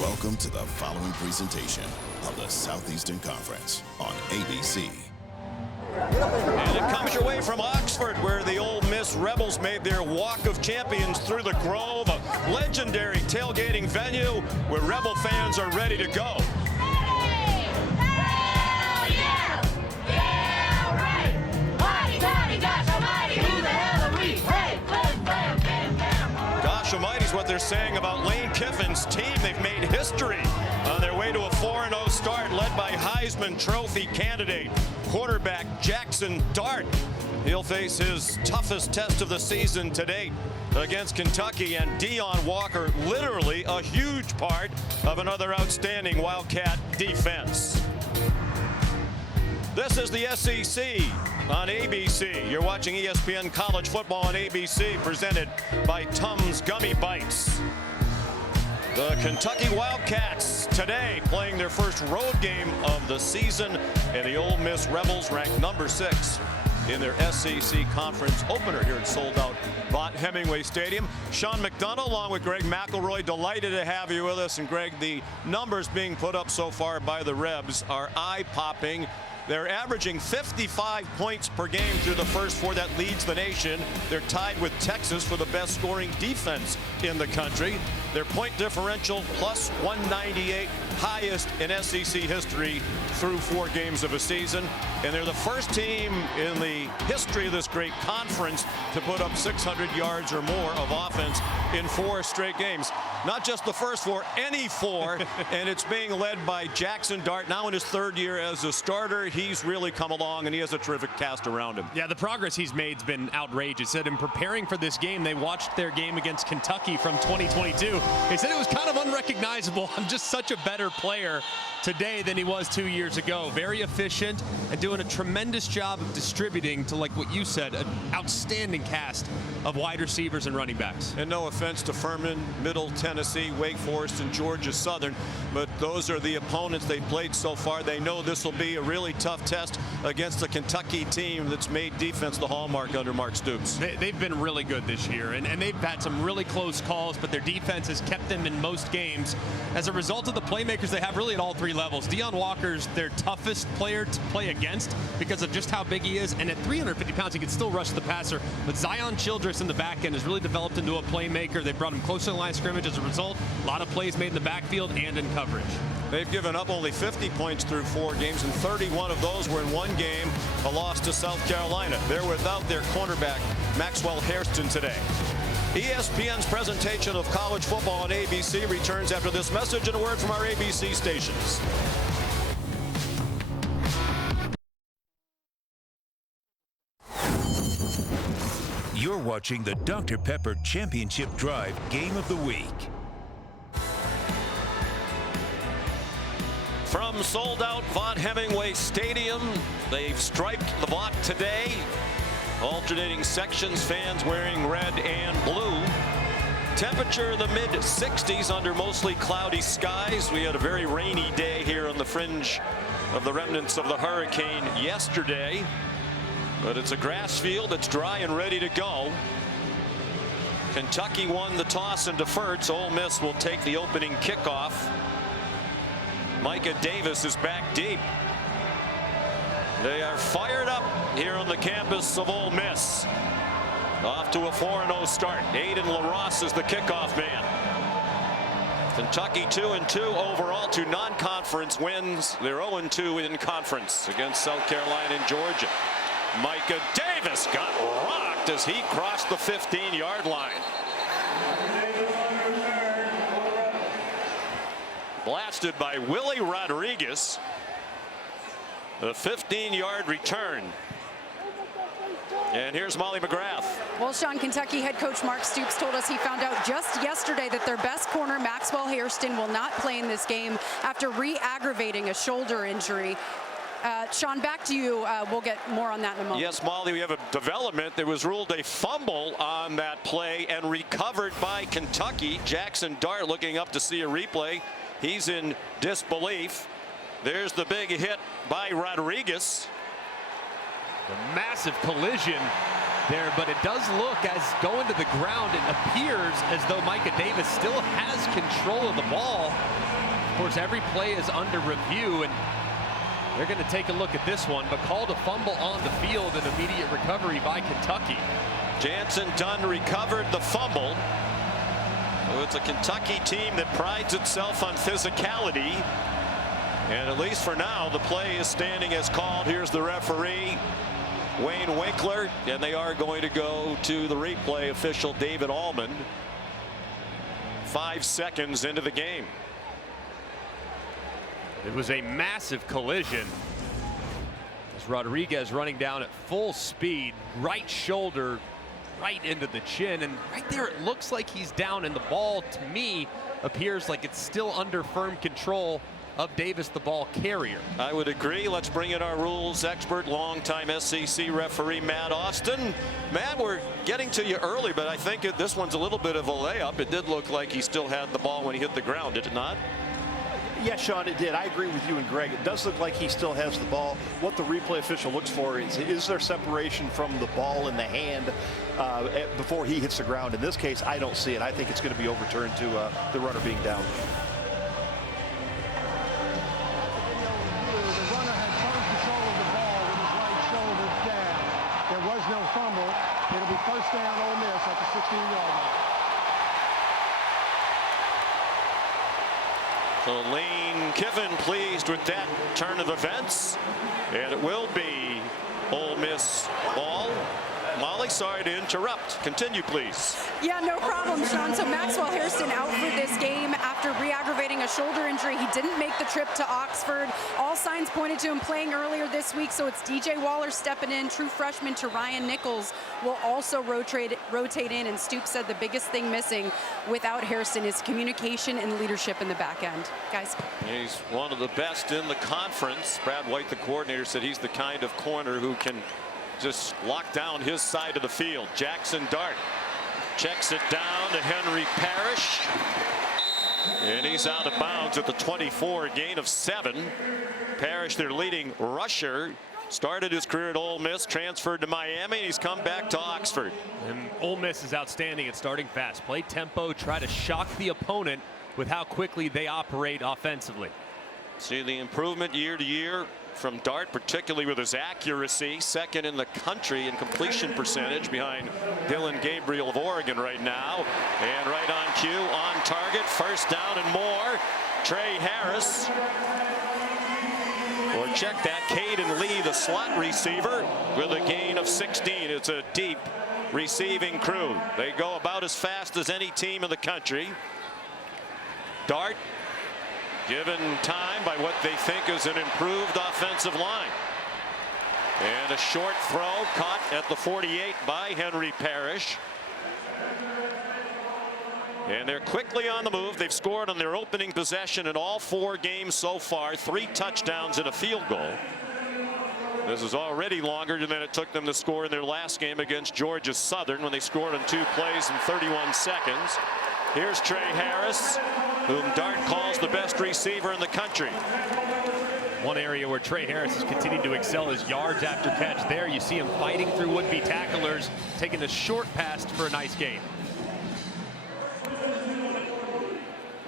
Welcome to the following presentation of the Southeastern Conference on ABC. And it comes your way from Oxford, where the Ole Miss Rebels made their walk of champions through the Grove, a legendary tailgating venue where Rebel fans are ready to go. Gosh almighty is what they're saying about Lane Kiffin's team. They've made history on their way to a 4-0 start, led by Heisman Trophy candidate quarterback Jackson Dart. He'll face his toughest test of the season to date against Kentucky, and Deon Walker, literally a huge part of another outstanding Wildcat defense. This is the SEC on ABC. You're watching ESPN College Football on ABC, presented by Tums Gummy Bites. The Kentucky Wildcats today playing their first road game of the season, and the Ole Miss Rebels ranked number 6 in their SEC Conference opener here at sold-out Vaught-Hemingway Stadium. Sean McDonough along with Greg McElroy, delighted to have you with us. And Greg, the numbers being put up so far by the Rebs are eye-popping. They're averaging 55 points per game through the first 4. That leads the nation. They're tied with Texas for the best scoring defense in the country. Their point differential plus 198, highest in SEC history through 4 games of a season. And they're the first team in the history of this great conference to put up 600 yards or more of offense in 4 straight games. Not just the first 4, any 4. And it's being led by Jackson Dart, now in his 3rd year as a starter. He's really come along, and he has a terrific cast around him. Yeah, the progress he's made has been outrageous. Said in preparing for this game, they watched their game against Kentucky from 2022. They said it was kind of unrecognizable. I'm just such a better player today than he was 2 years ago. Very efficient and doing a tremendous job of distributing to, like what you said, an outstanding cast of wide receivers and running backs. And no offense to Furman, Middle Tennessee, Wake Forest, and Georgia Southern, but those are the opponents they played so far. They know this will be a really tough test against the Kentucky team that's made defense the hallmark under Mark Stoops. They've been really good this year, and they've had some really close calls, but their defense has kept them in most games. As a result of the playmakers they have really at all 3 levels. Deon Walker's their toughest player to play against because of just how big he is, and at 350 pounds he can still rush the passer. But Zion Childress in the back end has really developed into a playmaker. They brought him close to the line of scrimmage. As a result, a lot of plays made in the backfield and in coverage. They've given up only 50 points through 4 games, and 31 of those were in one game, a loss to South Carolina. They're without their cornerback, Maxwell Hairston, today. ESPN's presentation of college football on ABC returns after this message and a word from our ABC stations. You're watching the Dr. Pepper Championship Drive Game of the Week. From sold-out Vaught-Hemingway Stadium, they've striped the Vaught today. Alternating sections, fans wearing red and blue. Temperature in the mid-60s under mostly cloudy skies. We had a very rainy day here on the fringe of the remnants of the hurricane yesterday. But it's a grass field that's dry and ready to go. Kentucky won the toss and deferred, so Ole Miss will take the opening kickoff. Micah Davis is back deep. They are fired up here on the campus of Ole Miss. Off to a 4-0 start. Aiden LaRosse is the kickoff man. Kentucky 2-2 overall, 2 non-conference wins. They're 0-2 in conference against South Carolina and Georgia. Micah Davis got rocked as he crossed the 15-yard line. Blasted by Willie Rodriguez. The 15-yard return. And here's Molly McGrath. Well, Sean, Kentucky head coach Mark Stoops told us he found out just yesterday that their best corner, Maxwell Hairston, will not play in this game after re-aggravating a shoulder injury. Sean, back to you. We'll get more on that in a moment. Yes, Molly, we have a development. There was ruled a fumble on that play and recovered by Kentucky. Jackson Dart looking up to see a replay. He's in disbelief. There's the big hit by Rodriguez. The massive collision there, but it does look, as going to the ground, it appears as though Micah Davis still has control of the ball. Of course, every play is under review, and they're going to take a look at this one, but called a fumble on the field and immediate recovery by Kentucky. Jansen Dunn recovered the fumble. So it's a Kentucky team that prides itself on physicality. And at least for now, the play is standing as called. Here's the referee, Wayne Winkler, and they are going to go to the replay official, David Allman. 5 seconds into the game. It was a massive collision as Rodriguez running down at full speed, right shoulder right into the chin, and right there it looks like he's down, and the ball to me appears like it's still under firm control of Davis, the ball carrier. I would agree. Let's bring in our rules expert, longtime SEC referee Matt Austin. Matt, we're getting to you early, but I think this one's a little bit of a layup. It did look like he still had the ball when he hit the ground, did it not? Yeah, Sean, it did. I agree with you and Greg. It does look like he still has the ball. What the replay official looks for is there separation from the ball in the hand before he hits the ground? In this case, I don't see it. I think it's going to be overturned to the runner being down. The runner had firm control of the ball with his right shoulder down. There was no fumble. It'll be first down, Ole Miss at the 16-yard line. So Lane Kiffin pleased with that turn of events, and it will be Ole Miss ball. Molly, sorry to interrupt. Continue, please. Yeah, no problem, Sean. So Maxwell Hairston out for this game after re-aggravating a shoulder injury. He didn't make the trip to Oxford. All signs pointed to him playing earlier this week, so it's DJ Waller stepping in. True freshman Ryan Nichols will also rotate in, and Stoops said the biggest thing missing without Hairston is communication and leadership in the back end. Guys. He's one of the best in the conference. Brad White, the coordinator, said he's the kind of corner who can just lock down his side of the field. Jackson Dart checks it down to Henry Parrish, and he's out of bounds at the 24, a gain of 7. Parrish, their leading rusher, started his career at Ole Miss, transferred to Miami, and he's come back to Oxford. And Ole Miss is outstanding at starting fast. Play tempo, try to shock the opponent with how quickly they operate offensively. See the improvement year to year from Dart, particularly with his accuracy, second in the country in completion percentage behind Dylan Gabriel of Oregon right now. And right on cue, on target, first down and more. Trey Harris, or check that, Caden Lee, the slot receiver, with a gain of 16. It's a deep receiving crew. They go about as fast as any team in the country. Dart given time by what they think is an improved offensive line. And a short throw caught at the 48 by Henry Parrish. And they're quickly on the move. They've scored on their opening possession in all 4 games so far. 3 touchdowns and a field goal. This is already longer than it took them to score in their last game against Georgia Southern, when they scored on 2 plays in 31 seconds. Here's Trey Harris, whom Dart calls the best receiver in the country. One area where Trey Harris has continued to excel is yards after catch. There you see him fighting through would-be tacklers, taking a short pass for a nice gain.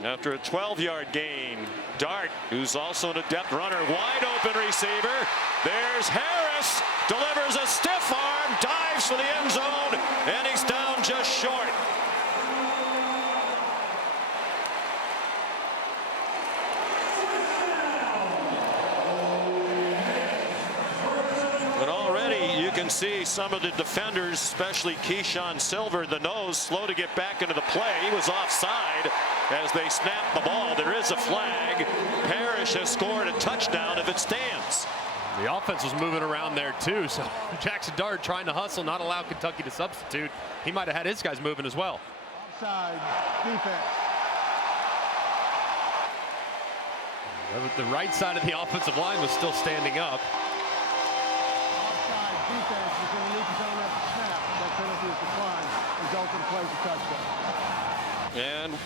After a 12-yard gain, Dart, who's also an adept runner, wide open receiver. There's Harris, delivers a stiff arm, dives for the end zone, and he's down just short. But already you can see some of the defenders, especially Keyshawn Silver, the nose, slow to get back into the play. He was offside as they snapped the ball. There is a flag. Parrish has scored a touchdown if it stands. The offense was moving around there too, so Jackson Dart trying to hustle, not allow Kentucky to substitute. He might have had his guys moving as well. Offside defense. The right side of the offensive line was still standing up. Offside defense is in the neutral zone at the snap. That penalty is declined, resulting in plays a touchdown. And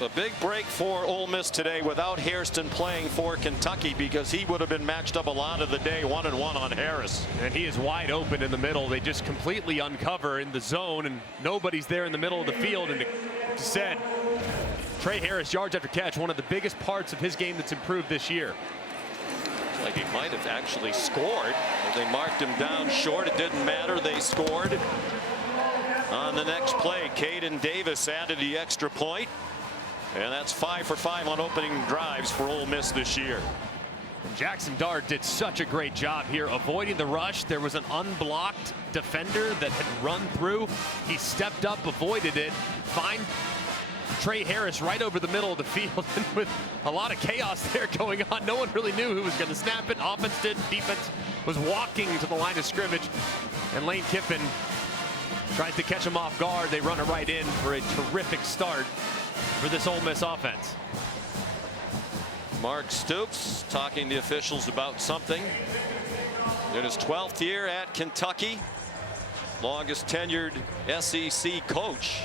A big break for Ole Miss today without Hairston playing for Kentucky, because he would have been matched up a lot of the day 1-on-1 on Harris. And he is wide open in the middle. They just completely uncover in the zone, and nobody's there in the middle of the field. And said Trey Harris, yards after catch, one of the biggest parts of his game that's improved this year. Like he might have actually scored. They marked him down short. It didn't matter. They scored. On the next play, Caden Davis added the extra point. And that's 5 for 5 on opening drives for Ole Miss this year. Jackson Dart did such a great job here avoiding the rush. There was an unblocked defender that had run through. He stepped up, avoided it, find Trey Harris right over the middle of the field. And with a lot of chaos there going on, no one really knew who was going to snap it. Offense did, defense was walking to the line of scrimmage. And Lane Kiffin tries to catch him off guard. They run it right in for a terrific start for this Ole Miss offense. Mark Stoops talking to officials about something. In his 12th year at Kentucky, longest tenured SEC coach.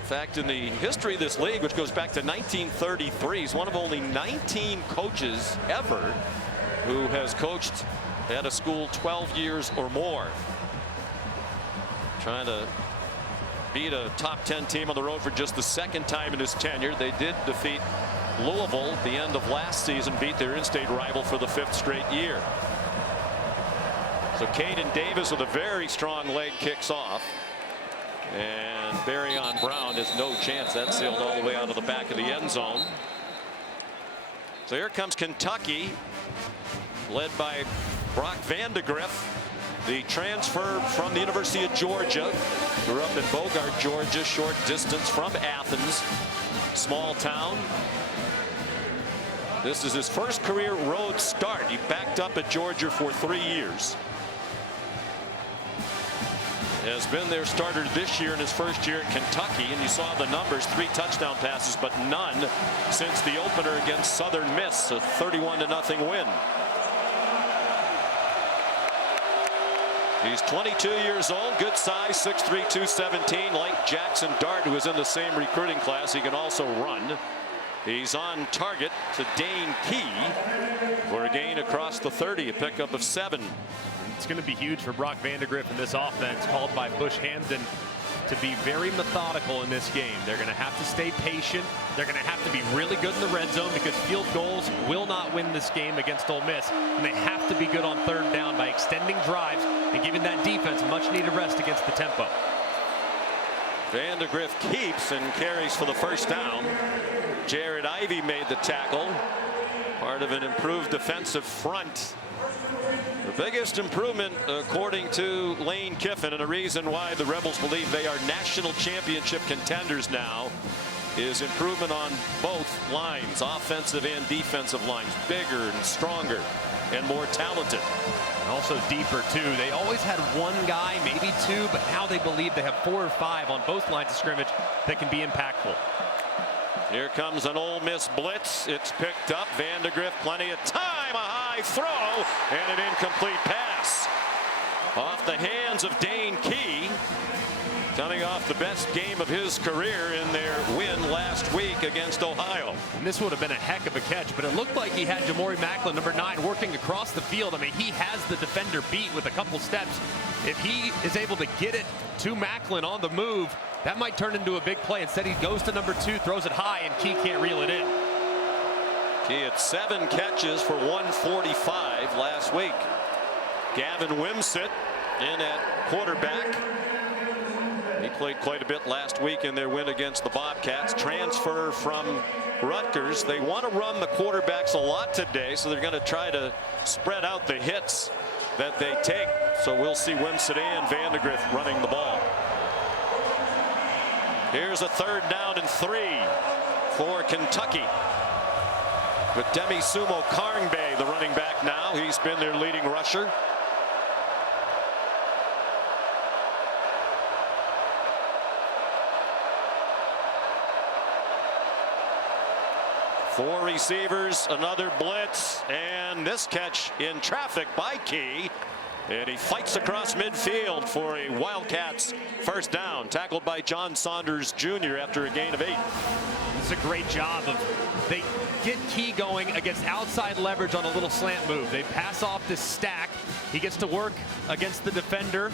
In fact, in the history of this league, which goes back to 1933, he's one of only 19 coaches ever who has coached at a school 12 years or more. Trying to beat a top 10 team on the road for just the second time in his tenure. They did defeat Louisville at the end of last season, beat their in-state rival for the 5th straight year. So Caden Davis with a very strong leg kicks off. And Barryon Brown has no chance. That sailed all the way out of the back of the end zone. So here comes Kentucky, led by Brock Vandegrift, the transfer from the University of Georgia. Grew up in Bogart, Georgia, short distance from Athens, small town. This is his first career road start. He backed up at Georgia for 3 years. Has been their starter this year in his first year at Kentucky, and you saw the numbers: 3 touchdown passes, but none since the opener against Southern Miss, a 31-0 win. He's 22 years old, good size, 6'3", 217. Like Jackson Dart, who was in the same recruiting class, he can also run. He's on target to Dane Key for a gain across the 30, a pickup of 7. It's going to be huge for Brock Vandegrift in this offense, called by Bush Hamden to be very methodical in this game. They're going to have to stay patient. They're going to have to be really good in the red zone, because field goals will not win this game against Ole Miss. And they have to be good on 3rd down by extending drives and giving that defense much needed rest against the tempo. Vandegrift keeps and carries for the 1st down. Jared Ivey made the tackle, part of an improved defensive front. The biggest improvement, according to Lane Kiffin, and a reason why the Rebels believe they are national championship contenders now, is improvement on both lines, offensive and defensive lines. Bigger and stronger and more talented. And also deeper, too. They always had 1 guy, maybe 2, but now they believe they have 4 or 5 on both lines of scrimmage that can be impactful. Here comes an Ole Miss blitz. It's picked up. Vandegrift, plenty of time. A high throw and an incomplete pass. Off the hands of Dane Key, coming off the best game of his career in their win last week against Ohio. And this would have been a heck of a catch, but it looked like he had Jamori Macklin, number 9, working across the field. I mean, he has the defender beat with a couple steps. If he is able to get it to Macklin on the move, that might turn into a big play. Instead, he goes to number 2, throws it high, and Key can't reel it in. He had 7 catches for 145 last week. Gavin Wimsett in at quarterback. He played quite a bit last week in their win against the Bobcats. Transfer from Rutgers. They want to run the quarterbacks a lot today, so they're going to try to spread out the hits that they take. So we'll see Wimsett and Vandegrift running the ball. Here's a 3rd down and 3 for Kentucky, with Demi Sumo Karngbe, the running back now. He's been their leading rusher. Four receivers, another blitz, and this catch in traffic by Key. And he fights across midfield for a Wildcats 1st down, tackled by John Saunders Jr. after a gain of 8. does a great job of, they get Key going against outside leverage on a little slant move. They pass off this stack. He gets to work against the defender,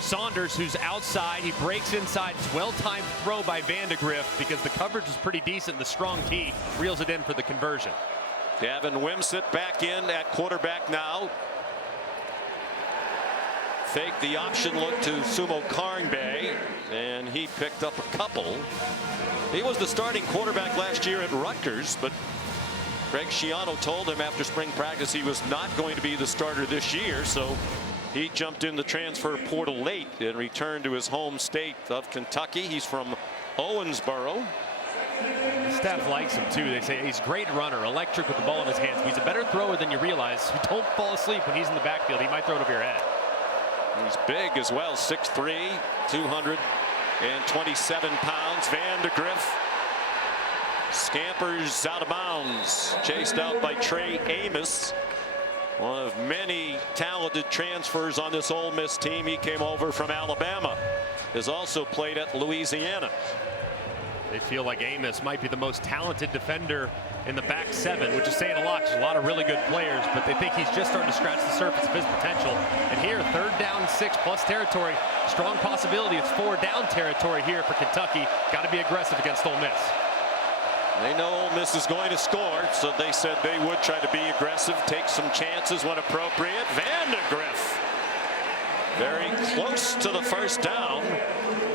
Saunders, who's outside. He breaks inside. It's well-timed throw by Vandegrift because the coverage is pretty decent. The strong Key reels it in for the conversion. Gavin Wimsatt back in at quarterback now. Fake the option look to Sumo Karngbae, and he picked up a couple. He was the starting quarterback last year at Rutgers, but Greg Schiano told him after spring practice he was not going to be the starter this year, so he jumped in the transfer portal late and returned to his home state of Kentucky. He's from Owensboro. The staff likes him too. They say he's a great runner, electric with the ball in his hands. He's a better thrower than you realize. Don't fall asleep when he's in the backfield. He might throw it over your head. He's big as well, 6'3", 227 pounds. Vandegrift scampers out of bounds, chased out by Trey Amos. One of many talented transfers on this Ole Miss team. He came over from Alabama. Has also played at Louisiana. They feel like Amos might be the most talented defender in the back seven, which is saying a lot. There's a lot of really good players, but they think he's just starting to scratch the surface of his potential. And here, 3rd down, 6+ territory. Strong possibility. It's 4 down territory here for Kentucky. Got to be aggressive against Ole Miss. They know Ole Miss is going to score, so they said they would try to be aggressive, take some chances when appropriate. Vandegrift very close to the 1st down.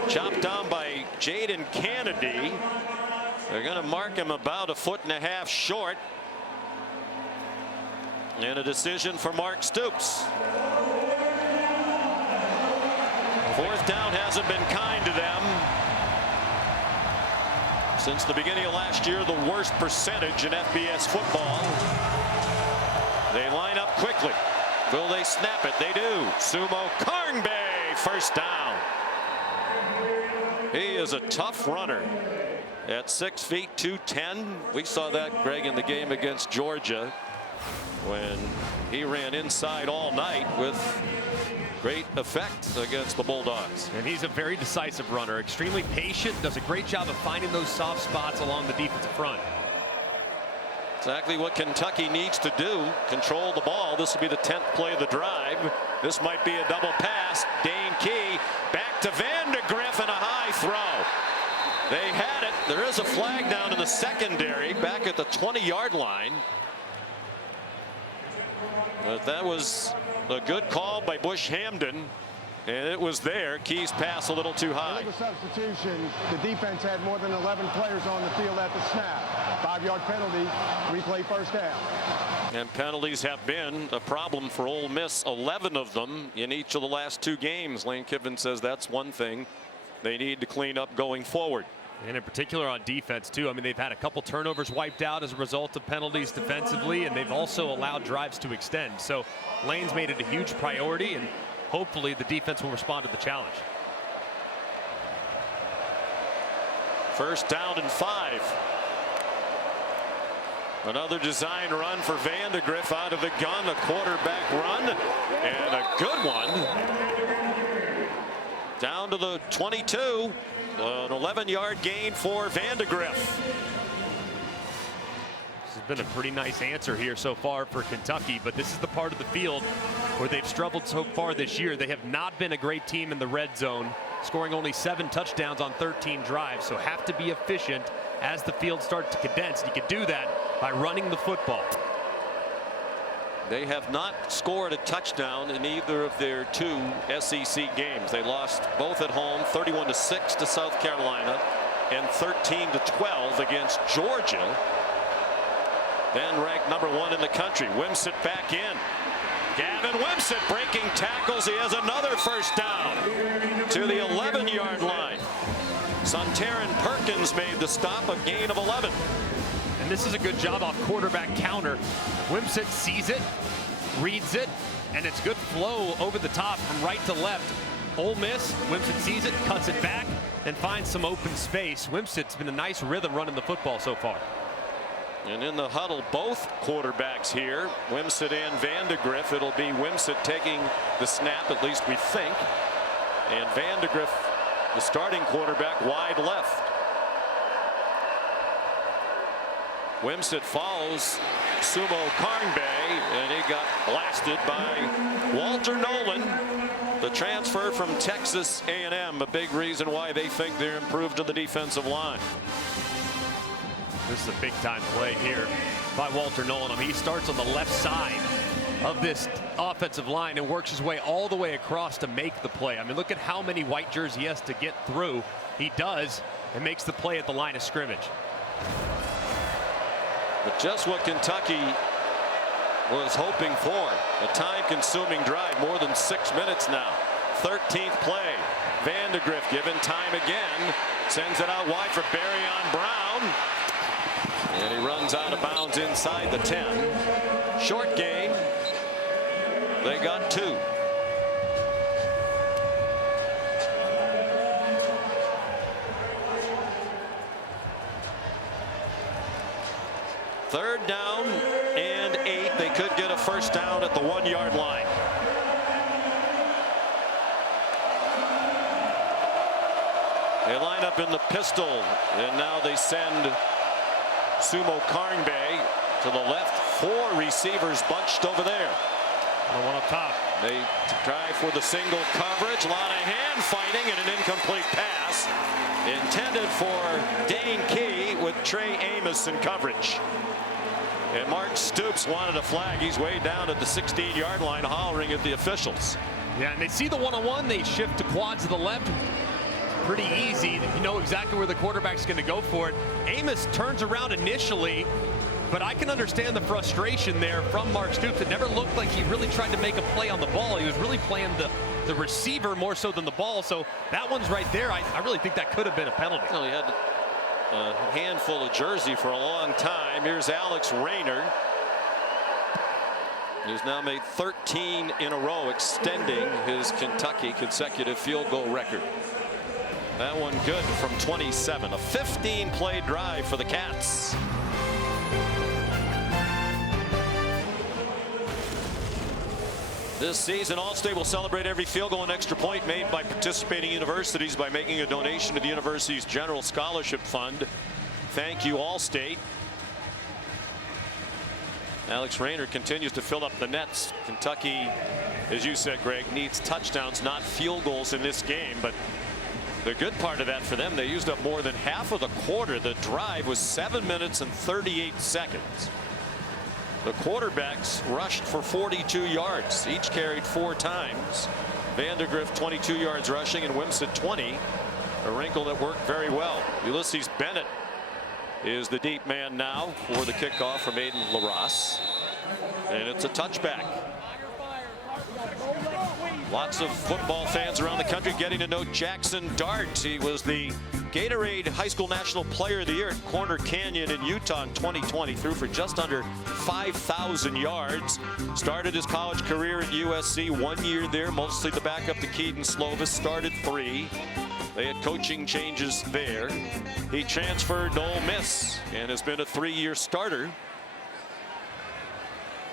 Chopped down by Jaden Kennedy. They're going to mark him about 1.5 feet short. And a decision for Mark Stoops. 4th down hasn't been kind to them. Since the beginning of last year, the worst percentage in FBS football. They line up quickly. Will they snap it? They do. Sumo Karngbae, 1st down. He is a tough runner at 6 feet 210. We saw that, Greg, in the game against Georgia when he ran inside all night with great effect against the Bulldogs. And he's a very decisive runner, extremely patient, does a great job of finding those soft spots along the defensive front. Exactly what Kentucky needs to do, control the ball. This will be the 10th play of the drive. This might be a double pass. Dane Key back to Vandegrift and a high throw. They had it. There is a flag down in the secondary back at the 20-yard line. But that was a good call by Bush Hamden, and it was there. Key's pass a little too high. The substitution, the defense had more than 11 players on the field at the snap. 5-yard penalty, replay 1st down. And penalties have been a problem for Ole Miss, 11 of them in each of the last 2 games. Lane Kiffin says that's one thing they need to clean up going forward. And in particular on defense too. I mean, they've had a couple turnovers wiped out as a result of penalties defensively, and they've also allowed drives to extend. So Lane's made it a huge priority, and hopefully the defense will respond to the challenge. 1st down and 5. Another design run for Vandegrift out of the gun, a quarterback run, and a good one. Down to the 22, an 11-yard gain for Vandegrift. This has been a pretty nice answer here so far for Kentucky, but this is the part of the field where they've struggled so far this year. They have not been a great team in the red zone, scoring only 7 touchdowns on 13 drives, so have to be efficient as the field starts to condense. You can do that by running the football. They have not scored a touchdown in either of their 2 SEC games. They lost both at home, 31-6 to South Carolina and 13-12 against Georgia. Then ranked number 1 in the country. Wimsatt back in. Gavin Wimsatt breaking tackles. He has another 1st down to the 11-yard line. Sontaran Perkins made the stop, a gain of 11. And this is a good job off quarterback counter. Wimsatt sees it, reads it, and it's good flow over the top from right to left. Ole Miss, Wimsatt sees it, cuts it back, and finds some open space. Wimsatt's been a nice rhythm running the football so far. And in the huddle, both quarterbacks here, Wimsatt and Vandegrift. It'll be Wimsatt taking the snap, at least we think. And Vandegrift, the starting quarterback, wide left. Wimsatt follows Sumo Karnbay, and he got blasted by Walter Nolan, the transfer from Texas A&M. A big reason why they think they're improved to the defensive line. This is a big time play here by Walter Nolan. I mean, he starts on the left side of this offensive line and works his way all the way across to make the play. I mean, look at how many white jerseys he has to get through. He does, and makes the play at the line of scrimmage. But just what Kentucky was hoping for. A time-consuming drive, more than 6 minutes now. 13th play. Vandegrift given time again. Sends it out wide for Barryon Brown. And he runs out of bounds inside the 10. Short game. They got 2. Third down and 8. They could get a first down at the 1-yard line. They line up in the pistol, and now they send Sumo Karnbay to the left. 4 receivers bunched over there. And one up top. They try for the single coverage. A lot of hand fighting and an incomplete pass intended for Dane Key with Trey Amos in coverage. And Mark Stoops wanted a flag. He's way down at the 16-yard line hollering at the officials. Yeah, and they see the one-on-one. They shift to quads to the left. Pretty easy. You know exactly where the quarterback's going to go for it. Amos turns around initially, but I can understand the frustration there from Mark Stoops. It never looked like he really tried to make a play on the ball. He was really playing the receiver more so than the ball. So that one's right there. I really think that could have been a penalty. Well, he had a handful of jersey for a long time. Here's Alex Rayner. He's now made 13 in a row, extending his Kentucky consecutive field goal record. That one good from 27. A 15-play drive for the Cats. This season, Allstate will celebrate every field goal and extra point made by participating universities by making a donation to the university's general scholarship fund. Thank you, Allstate. Alex Rayner continues to fill up the nets. Kentucky, as you said, Greg, needs touchdowns, not field goals in this game. But the good part of that for them, they used up more than half of the quarter. The drive was 7 minutes and 38 seconds. The quarterbacks rushed for 42 yards. Each carried 4 times. Vandegrift 22 yards rushing and Wimsatt 20. A wrinkle that worked very well. Ulysses Bennett is the deep man now for the kickoff from Aiden LaRosse. And it's a touchback. Lots of football fans around the country getting to know Jackson Dart. He was the Gatorade High School National Player of the Year at Corner Canyon in Utah in 2020. Threw for just under 5,000 yards. Started his college career at USC. 1 year there, mostly the backup to Keaton Slovis. Started 3. They had coaching changes there. He transferred to Ole Miss and has been a 3-year starter.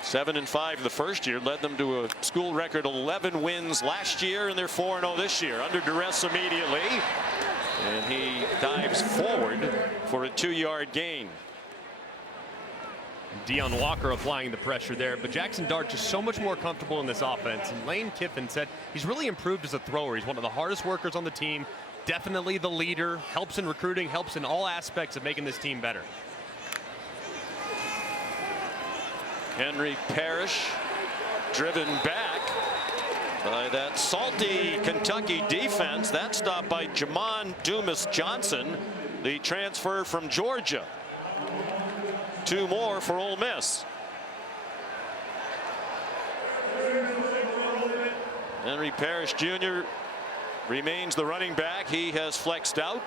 7-5 the first year, led them to a school record 11 wins last year, and they're 4-0 this year. Under duress immediately, and he dives forward for a 2-yard gain. Deion Walker applying the pressure there, but Jackson Dart just so much more comfortable in this offense. And Lane Kiffin said he's really improved as a thrower. He's one of the hardest workers on the team, definitely the leader, helps in recruiting, helps in all aspects of making this team better. Henry Parrish driven back by that salty Kentucky defense. That stop by Jamon Dumas Johnson, the transfer from Georgia. 2 more for Ole Miss. Henry Parrish Jr. remains the running back. He has flexed out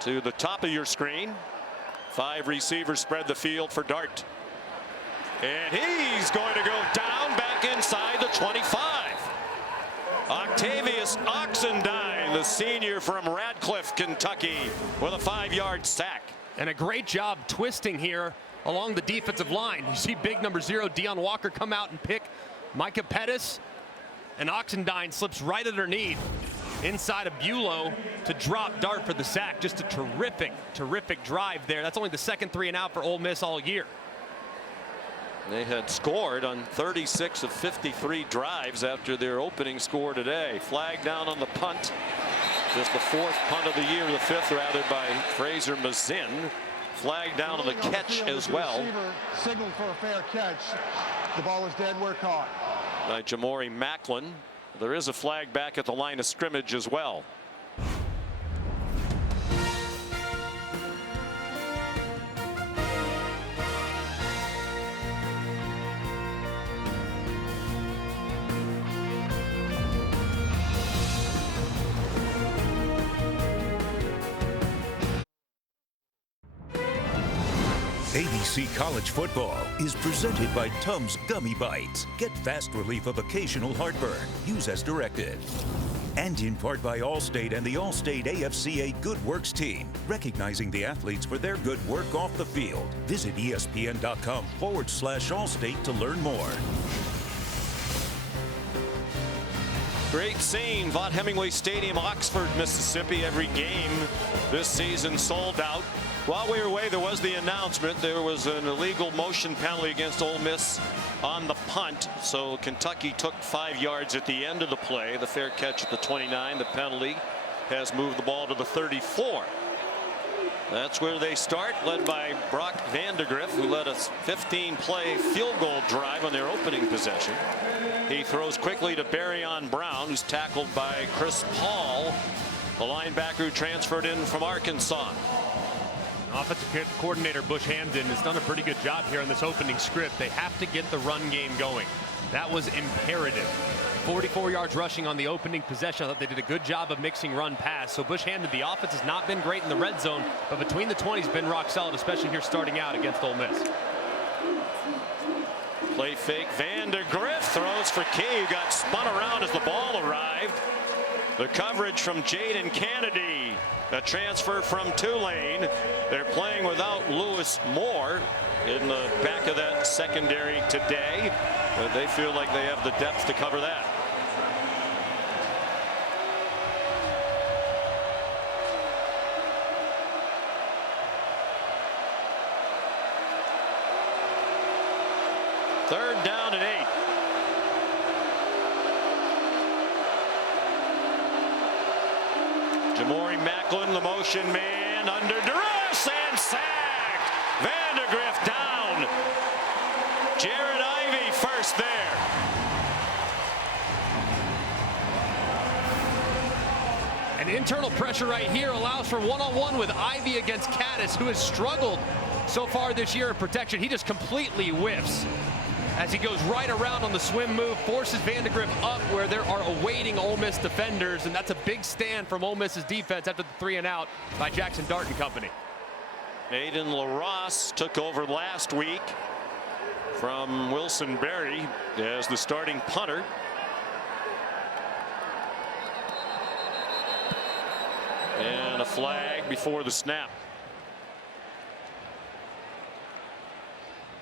to the top of your screen. 5 receivers spread the field for Dart. And he's going to go down back inside the 25. Octavius Oxendine, the senior from Radcliffe, Kentucky, with a 5-yard sack. And a great job twisting here along the defensive line. You see big number 0, Deion Walker, come out and pick Micah Pettis, and Oxendine slips right underneath. inside of Bulow to drop dart for the sack. Just a terrific drive there. That's only the second 3 and out for Ole Miss all year. They had scored on 36 of 53 drives after their opening score today. Flag down on the punt. Just the 4th punt of the year, the 5th rather, by Fraser Mazin. Flag down on the catch as well. Signaled for a fair catch. The ball is dead where caught. By Jamori Macklin. There is a flag back at the line of scrimmage as well. ABC College Football is presented by Tums Gummy Bites. Get fast relief of occasional heartburn. Use as directed. And in part by Allstate and the Allstate AFCA Good Works team, recognizing the athletes for their good work off the field. Visit ESPN.com/Allstate to learn more. Great scene. Vaught Hemingway Stadium, Oxford, Mississippi. Every game this season sold out. While we were away, there was the announcement. There was an illegal motion penalty against Ole Miss on the punt. So Kentucky took 5 yards at the end of the play. The fair catch at the 29. The penalty has moved the ball to the 34. That's where they start, led by Brock Vandegrift, who led a 15-play field goal drive on their opening possession. He throws quickly to Barryon Brown, who's tackled by Chris Paul, the linebacker who transferred in from Arkansas. Offensive coordinator Bush Hamdan has done a pretty good job here in this opening script. They have to get the run game going. That was imperative. 44 yards rushing on the opening possession. I thought they did a good job of mixing run pass. So Bush Hamdan, the offense has not been great in the red zone, but between the 20s been rock solid, especially here starting out against Ole Miss. Play fake. Vandegrift throws for Key, who got spun around as the ball arrived. The coverage from Jaden Kennedy, a transfer from Tulane. They're playing without Lewis Moore in the back of that secondary today. But they feel like they have the depth to cover that. Third down and 8. Jamori Macklin, the motion man, under duress and sacked. Vandegrift down. Jared Ivey first there. And internal pressure right here allows for one-on-one with Ivey against Caddis, who has struggled so far this year in protection. He just completely whiffs as he goes right around on the swim move, forces Vandegrift up where there are awaiting Ole Miss defenders, and that's a big stand from Ole Miss's defense after the 3 and out by Jackson Dart and company. Aiden LaRosse took over last week from Wilson Berry as the starting punter. And a flag before the snap.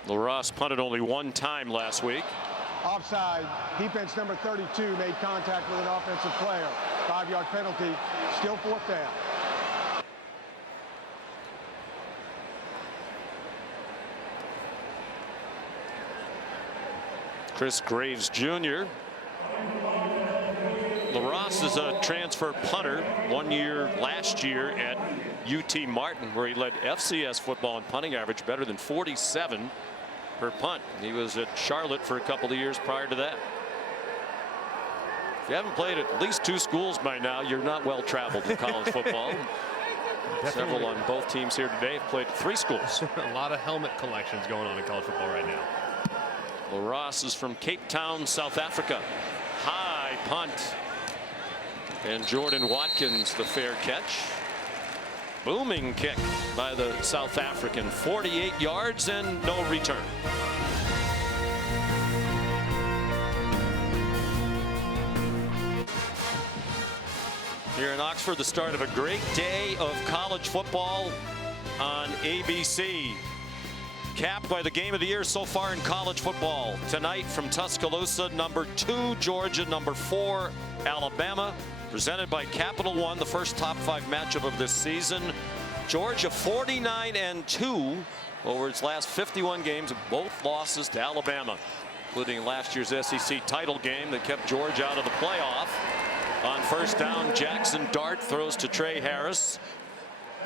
LaRosse punted only 1 time last week. Offside. Defense number 32 made contact with an offensive player. 5-yard penalty. Still 4th down. Chris Graves Jr. LaRosse is a transfer punter. 1 year last year at UT Martin, where he led FCS football in punting average better than 47 per punt. He was at Charlotte for a couple of years prior to that. If you haven't played at least 2 schools by now, you're not well traveled in college football. Several on both teams here today have played at 3 schools. A lot of helmet collections going on in college football right now. LaRosse is from Cape Town, South Africa. High punt. And Jordan Watkins the fair catch. Booming kick by the South African. 48 yards and no return. Here in Oxford, the start of a great day of college football on ABC. Capped by the game of the year so far in college football. Tonight from Tuscaloosa, number 2 Georgia, number 4 Alabama presented by Capital One, the first top 5 matchup of this season. Georgia 49-2 over its last 51 games, both losses to Alabama, including last year's SEC title game that kept Georgia out of the playoff. On first down, Jackson Dart throws to Trey Harris.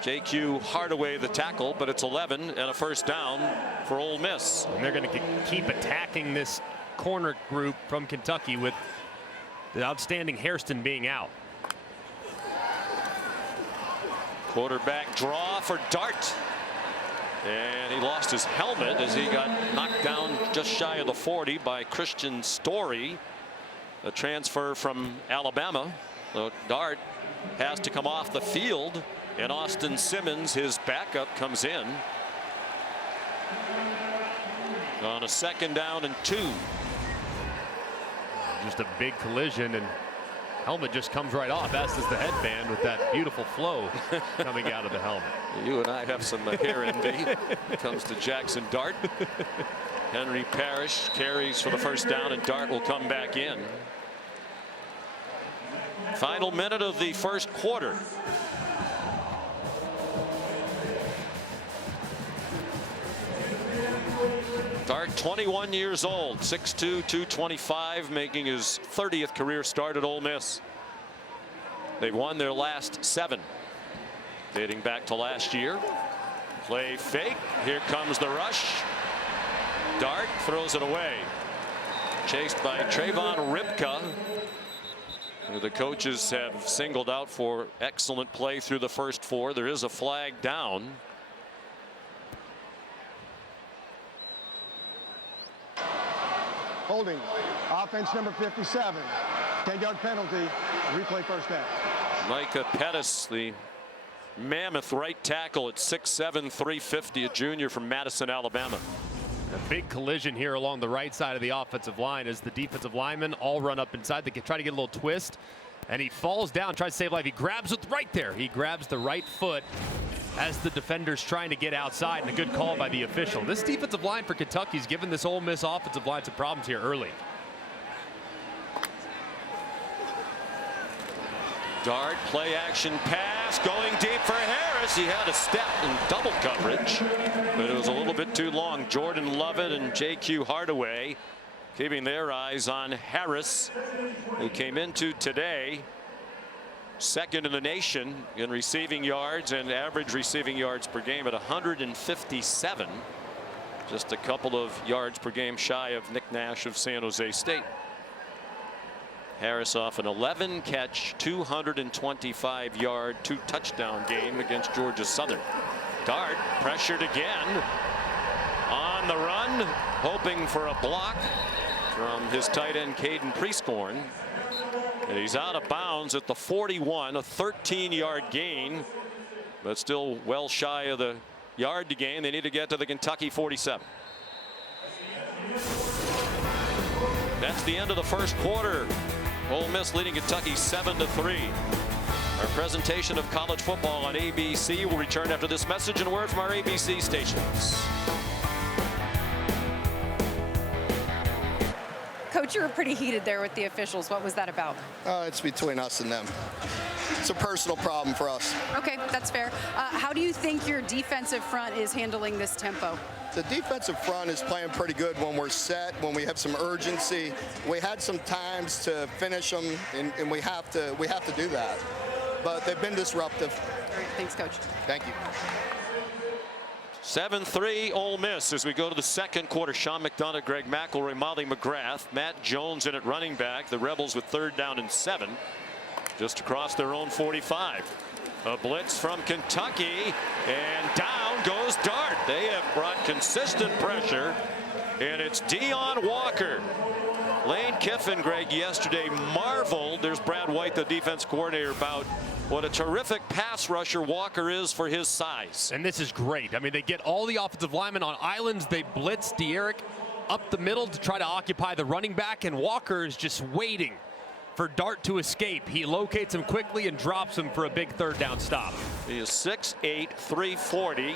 J.Q. Hardaway the tackle, but it's 11 and a first down for Ole Miss. And they're going to keep attacking this corner group from Kentucky with the outstanding Hairston being out. Quarterback draw for Dart. And he lost his helmet as he got knocked down just shy of the 40 by Christian Story, a transfer from Alabama. So Dart has to come off the field, and Austin Simmons, his backup, comes in on a 2nd down and 2. Just a big collision, and helmet just comes right off, as does the headband with that beautiful flow coming out of the helmet. You and I have some hair envy. Comes to Jackson Dart. Henry Parrish carries for the first down, and Dart will come back in. Final minute of the first quarter. Dart, 21 years old, 6'2", 225, making his 30th career start at Ole Miss. They've won their last 7, dating back to last year. Play fake. Here comes the rush. Dart throws it away. Chased by Trayvon Ripka, who the coaches have singled out for excellent play through the first 4. There is a flag down. Holding. Offense number 57. 10-yard penalty. Replay first down. Micah Pettis, the mammoth right tackle at 6'7", 350, a junior from Madison, Alabama. A big collision here along the right side of the offensive line as the defensive linemen all run up inside. They can try to get a little twist, and he falls down, tries to save life. He grabs it right there. He grabs the right foot as the defender's trying to get outside, and a good call by the official. This defensive line for Kentucky's given this Ole Miss offensive line some problems here early. Dart, play action pass, going deep for Harris. He had a step in double coverage, but it was a little bit too long. Jordan Lovett and J.Q. Hardaway keeping their eyes on Harris, who came into today 2nd in the nation in receiving yards and average receiving yards per game at 157. Just a couple of yards per game shy of Nick Nash of San Jose State. Harris off an 11-catch, 225-yard, 2-touchdown game against Georgia Southern. Dart pressured again on the run, hoping for a block from his tight end Caden Prieskorn. And he's out of bounds at the 41, a 13-yard gain, but still well shy of the yard to gain. They need to get to the Kentucky 47. That's the end of the first quarter. Ole Miss leading Kentucky 7-3. Our presentation of college football on ABC will return after this message and a word from our ABC stations. Coach, you were pretty heated there with the officials. What was that about? It's between us and them. It's a personal problem for us. Okay, that's fair. How do you think your defensive front is handling this tempo? The defensive front is playing pretty good when we're set, when we have some urgency. We had some times to finish them, and we have to do that. But they've been disruptive. Great. Thanks, Coach. Thank you. 7-3 Ole Miss as we go to the second quarter. Sean McDonough, Greg McElroy, Molly McGrath, Matt Jones in at running back. The Rebels with 3rd down and 7, just across their own 45. A blitz from Kentucky, and down goes Dart. They have brought consistent pressure, and it's Dion Walker. Lane Kiffin, Greg, yesterday marveled, there's Brad White, the defense coordinator, about what a terrific pass rusher Walker is for his size. And this is great. I mean, they get all the offensive linemen on islands. They blitz D'Eriq up the middle to try to occupy the running back, and Walker is just waiting for Dart to escape. He locates him quickly and drops him for a big 3rd down stop. He is 6'8", 340.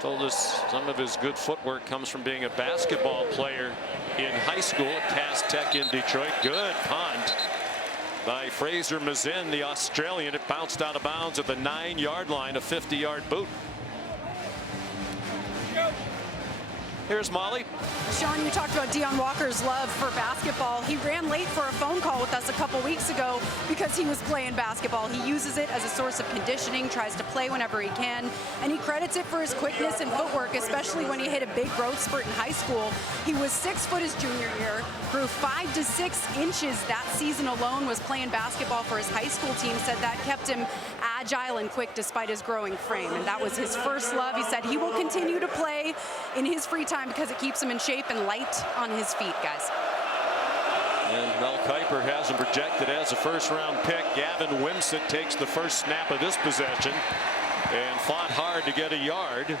Told us some of his good footwork comes from being a basketball player in high school at Cass Tech in Detroit. Good punt. by Fraser Mazin, the Australian. It bounced out of bounds at the 9-yard line, a 50-yard boot. Here's Molly. Sean, you talked about Deion Walker's love for basketball. He ran late for a phone call with us a couple weeks ago because he was playing basketball. He uses it as a source of conditioning, tries to play whenever he can, and he credits it for his quickness and footwork, especially when he hit a big growth spurt in high school. He was 6 foot his junior year, grew 5 to 6 inches that season alone, was playing basketball for his high school team, said that kept him agile and quick despite his growing frame, and that was his first love. He said he will continue to play in his free time because it keeps him in shape and light on his feet, guys. And Mel Kiper has him projected as a first-round pick. Gavin Wimsatt takes the first snap of this possession and fought hard to get a yard.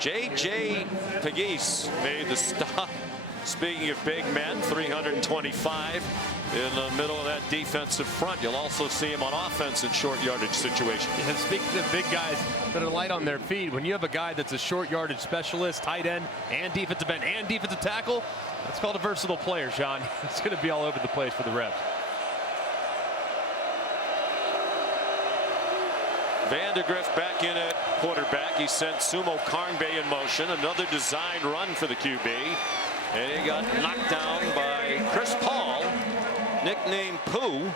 J.J. Pegues made the stop. Speaking of big men, 325 in the middle of that defensive front. You'll also see him on offense in short yardage situations. And speaking of big guys that are light on their feet, when you have a guy that's a short yardage specialist, tight end, and defensive end, and defensive tackle, that's called a versatile player, Sean. It's going to be all over the place for the Rebs. Vandegrift back in at quarterback. He sent Sumo Karngbe in motion. Another designed run for the QB. And he got knocked down by Chris Paul, nicknamed Pooh,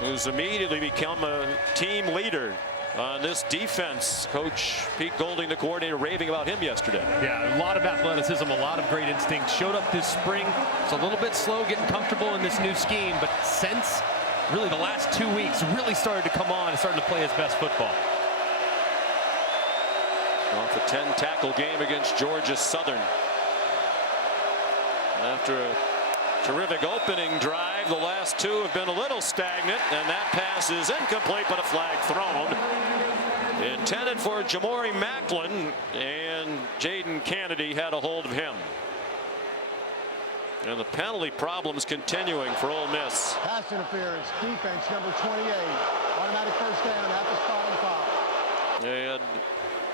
who's immediately become a team leader on this defense. Coach Pete Golding, the coordinator, raving about him yesterday. Yeah, a lot of athleticism, a lot of great instinct. Showed up this spring. It's a little bit slow getting comfortable in this new scheme, but since really the last 2 weeks, really started to come on and starting to play his best football. Off a 10-tackle game against Georgia Southern. After a terrific opening drive, the last two have been a little stagnant, and that pass is incomplete, but a flag thrown. Intended for Jamori Macklin, and Jaden Kennedy had a hold of him. And the penalty problems continuing for Ole Miss. Pass interference, defense number 28. Automatic first down at the spot on foul. They had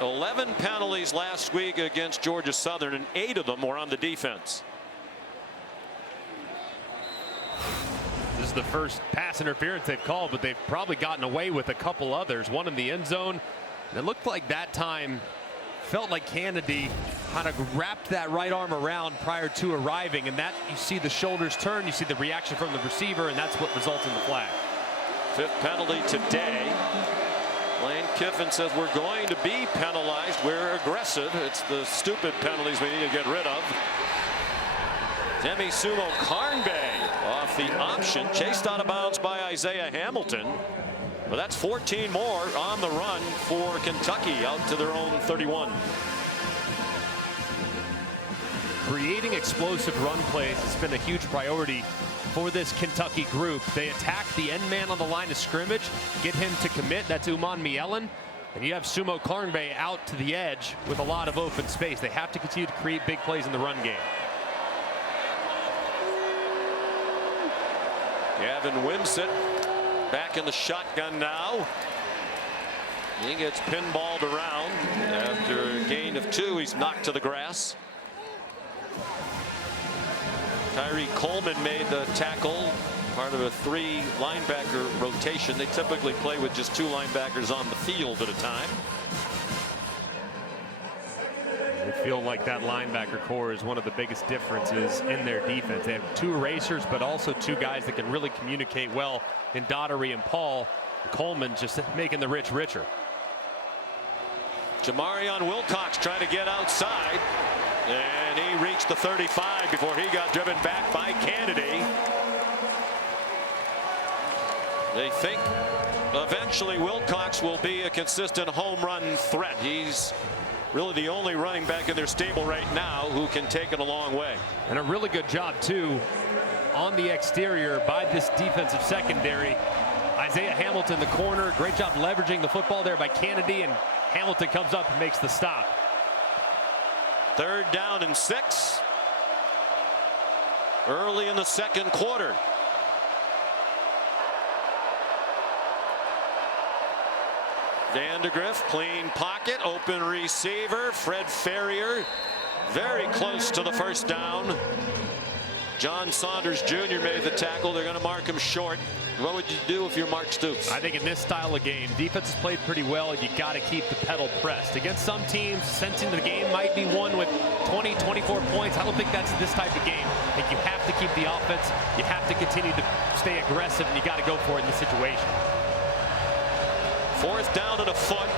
11 penalties last week against Georgia Southern, and 8 of them were on the defense. This is the first pass interference they've called, but they've probably gotten away with a couple others. One in the end zone. And it looked like that time felt like Kennedy kind of wrapped that right arm around prior to arriving, and that you see the shoulders turn, you see the reaction from the receiver, and that's what results in the flag. 5th penalty today. Lane Kiffin says we're going to be penalized. We're aggressive. It's the stupid penalties we need to get rid of. Demi Sumo Karngbe off the option, chased out of bounds by Isaiah Hamilton. But that's 14 more on the run for Kentucky out to their own 31. Creating explosive run plays has been a huge priority for this Kentucky group. They attack the end man on the line of scrimmage, get him to commit. That's Uman Mielen. And you have Sumo Karngbe out to the edge with a lot of open space. They have to continue to create big plays in the run game. Gavin Wimsatt back in the shotgun now. He gets pinballed around. After a gain of 2, he's knocked to the grass. Tyree Coleman made the tackle, part of a 3 linebacker rotation. They typically play with just 2 linebackers on the field at a time. They feel like that linebacker core is one of the biggest differences in their defense. They have 2 erasers, but also 2 guys that can really communicate well in Daughtery and Paul. Coleman just making the rich richer. Jamarion Wilcox trying to get outside, and he reached the 35 before he got driven back by Kennedy. They think eventually Wilcox will be a consistent home run threat. He's really the only running back in their stable right now who can take it a long way. And a really good job, too, on the exterior by this defensive secondary. Isaiah Hamilton, the corner, great job leveraging the football there by Kennedy, and Hamilton comes up and makes the stop. 3rd down and 6. Early in the 2nd quarter. Vandegrift, clean pocket, open receiver. Fred Ferrier very close to the first down. John Saunders Jr. made the tackle. They're going to mark him short. What would you do if you're Mark Stoops? I think in this style of game, defense has played pretty well. You got to keep the pedal pressed. Against some teams, sensing the game might be won with 20, 24 points. I don't think that's this type of game. I think you have to keep the offense. You have to continue to stay aggressive, and you got to go for it in this situation. 4th down and a foot.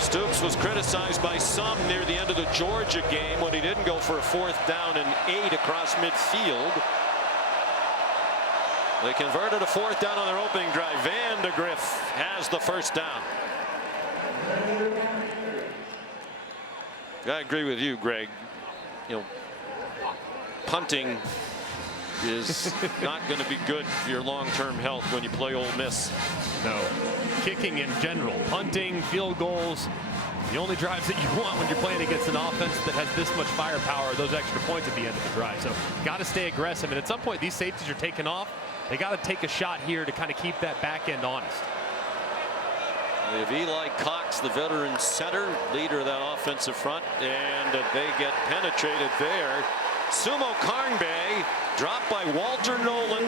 Stoops was criticized by some near the end of the Georgia game when he didn't go for a 4th down and 8 across midfield. They converted a 4th down on their opening drive. Vandegrift has the 1st down. I agree with you, Greg. You know, punting is not going to be good for your long-term health when you play Ole Miss. No. Kicking in general, punting, field goals, the only drives that you want when you're playing against an offense that has this much firepower are those extra points at the end of the drive. So got to stay aggressive. And at some point, these safeties are taking off. They got to take a shot here to kind of keep that back end honest. They have Eli Cox, the veteran center, leader of that offensive front, and they get penetrated there. Sumo Karngbe dropped by Walter Nolan.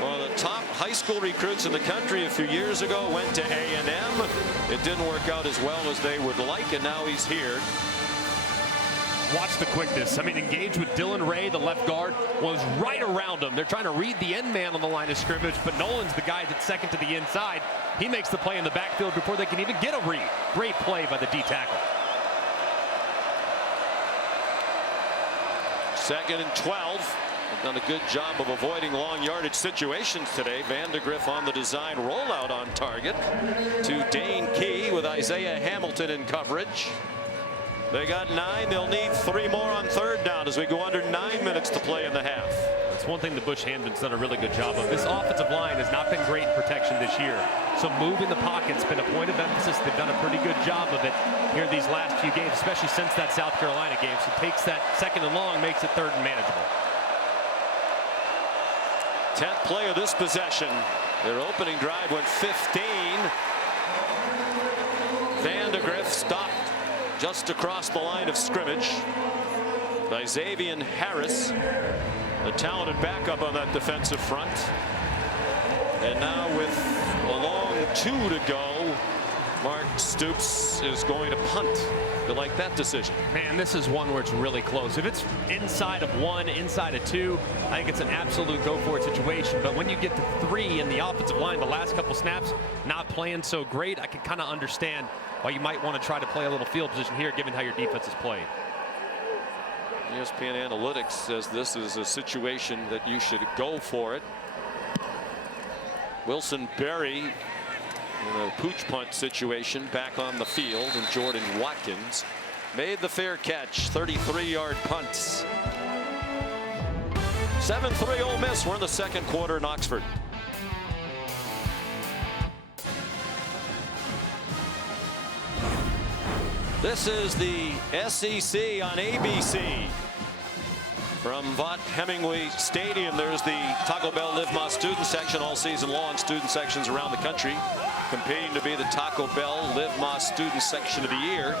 One of the top high school recruits in the country a few years ago, went to A&M. It didn't work out as well as they would like, and now he's here. Watch the quickness. I mean, engaged with Dylan Ray, the left guard, was right around him. They're trying to read the end man on the line of scrimmage, but Nolan's the guy that's second to the inside. He makes the play in the backfield before they can even get a read. Great play by the D tackle. 2nd and 12. They've done a good job of avoiding long yardage situations today. Vandegrift on the design rollout on target to Dane Key with Isaiah Hamilton in coverage. They got 9. They'll need 3 more on 3rd down as we go under 9 minutes to play in the half. That's one thing that Bush Hamden's done a really good job of. This offensive line has not been great in protection this year. So moving the pocket's been a point of emphasis. They've done a pretty good job of it here these last few games, especially since that South Carolina game. So takes that 2nd and long, makes it 3rd and manageable. 10th play of this possession. Their opening drive went 15. Vandegrift stopped just across the line of scrimmage by Xavier Harris, the talented backup on that defensive front. And now with a long 2 to go, Mark Stoops is going to punt. You like that decision? Man, this is one where it's really close. If it's inside of 1, inside of 2, I think it's an absolute go-for-it situation. But when you get to 3 in the offensive line, the last couple snaps not playing so great, I can kind of understand why you might want to try to play a little field position here, given how your defense is playing. ESPN Analytics says this is a situation that you should go for it. Wilson Berry in a pooch punt situation back on the field, and Jordan Watkins made the fair catch. 33-yard punts. 7-3 Ole Miss. We're in the 2nd quarter in Oxford. This is the SEC on ABC. From Vaught Hemingway Stadium, there's the Taco Bell Live Más student section all season long. Student sections around the country competing to be the Taco Bell Live Más student section of the year.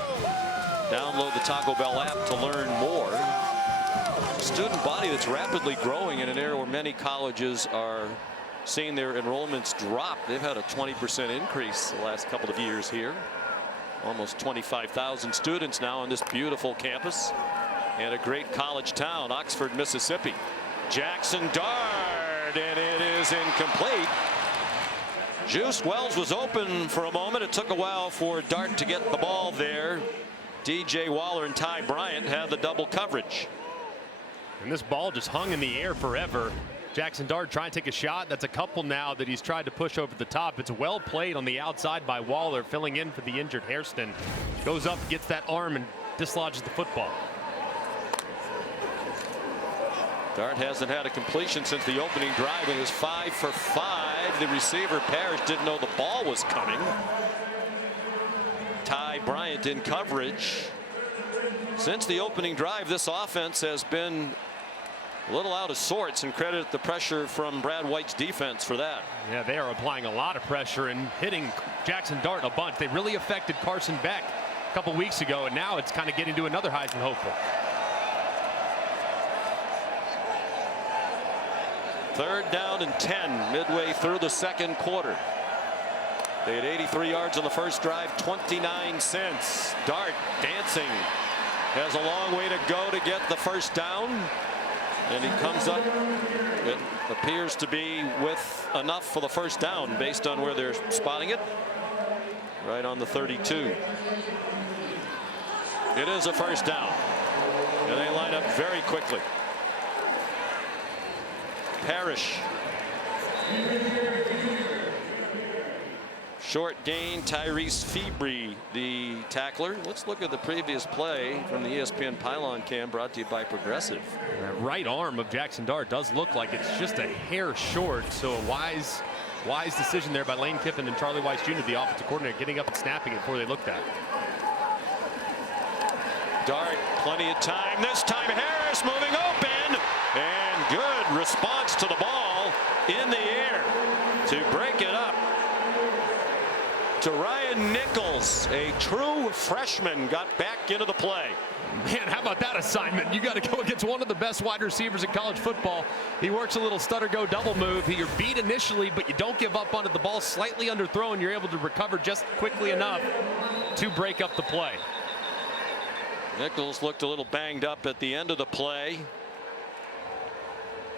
Download the Taco Bell app to learn more. Student body that's rapidly growing in an area where many colleges are seeing their enrollments drop. They've had a 20% increase the last couple of years here. Almost 25,000 students now on this beautiful campus. And a great college town, Oxford, Mississippi. Jackson Dart, and it is incomplete. Juice Wells was open for a moment. It took a while for Dart to get the ball there. DJ Waller and Ty Bryant had the double coverage. And this ball just hung in the air forever. Jackson Dart trying to take a shot. That's a couple now that he's tried to push over the top. It's well played on the outside by Waller, filling in for the injured Hairston. Goes up, gets that arm, and dislodges the football. Dart hasn't had a completion since the opening drive. It is 5 for 5. The receiver Parrish didn't know the ball was coming. Ty Bryant in coverage. Since the opening drive, this offense has been a little out of sorts, and credit the pressure from Brad White's defense for that. Yeah, they are applying a lot of pressure and hitting Jackson Dart a bunch. They really affected Carson Beck a couple weeks ago, and now it's kind of getting to another Heisman hopeful. Third down and 10 midway through the second quarter. They had 83 yards on the first drive, 29 cents. Dart dancing. Has a long way to go to get the first down. And he comes up. It appears to be with enough for the first down based on where they're spotting it. Right on the 32. It is a first down. And they line up very quickly. Parrish. Short gain, Tyrese Febrey, the tackler. Let's look at the previous play from the ESPN Pylon Cam, brought to you by Progressive. That right arm of Jackson Dart does look like it's just a hair short, so a wise decision there by Lane Kiffin and Charlie Weiss Jr., the offensive coordinator, getting up and snapping it before they looked at it. Dart, plenty of time. This time Harris moving open, and good response to the ball in the air to break it up. To Ryan Nichols, a true freshman, got back into the play. Man, how about that assignment? You got to go against one of the best wide receivers in college football. He works a little stutter go double move. You're beat initially, but you don't give up on it. The ball's slightly underthrown. You're able to recover just quickly enough to break up the play. Nichols looked a little banged up at the end of the play.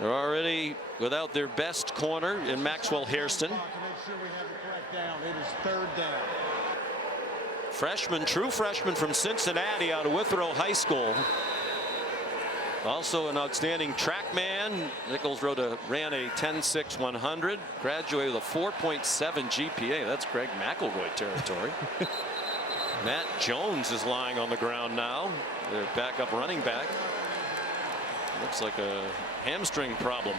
They're already without their best corner in Maxwell Hairston. It is third down. Freshman, true freshman from Cincinnati out of Withrow High School. Also an outstanding track man. Nichols ran a 10.6 100. Graduated with a 4.7 GPA. That's Greg McElroy territory. Matt Jones is lying on the ground now. Their backup running back. Looks like a hamstring problem,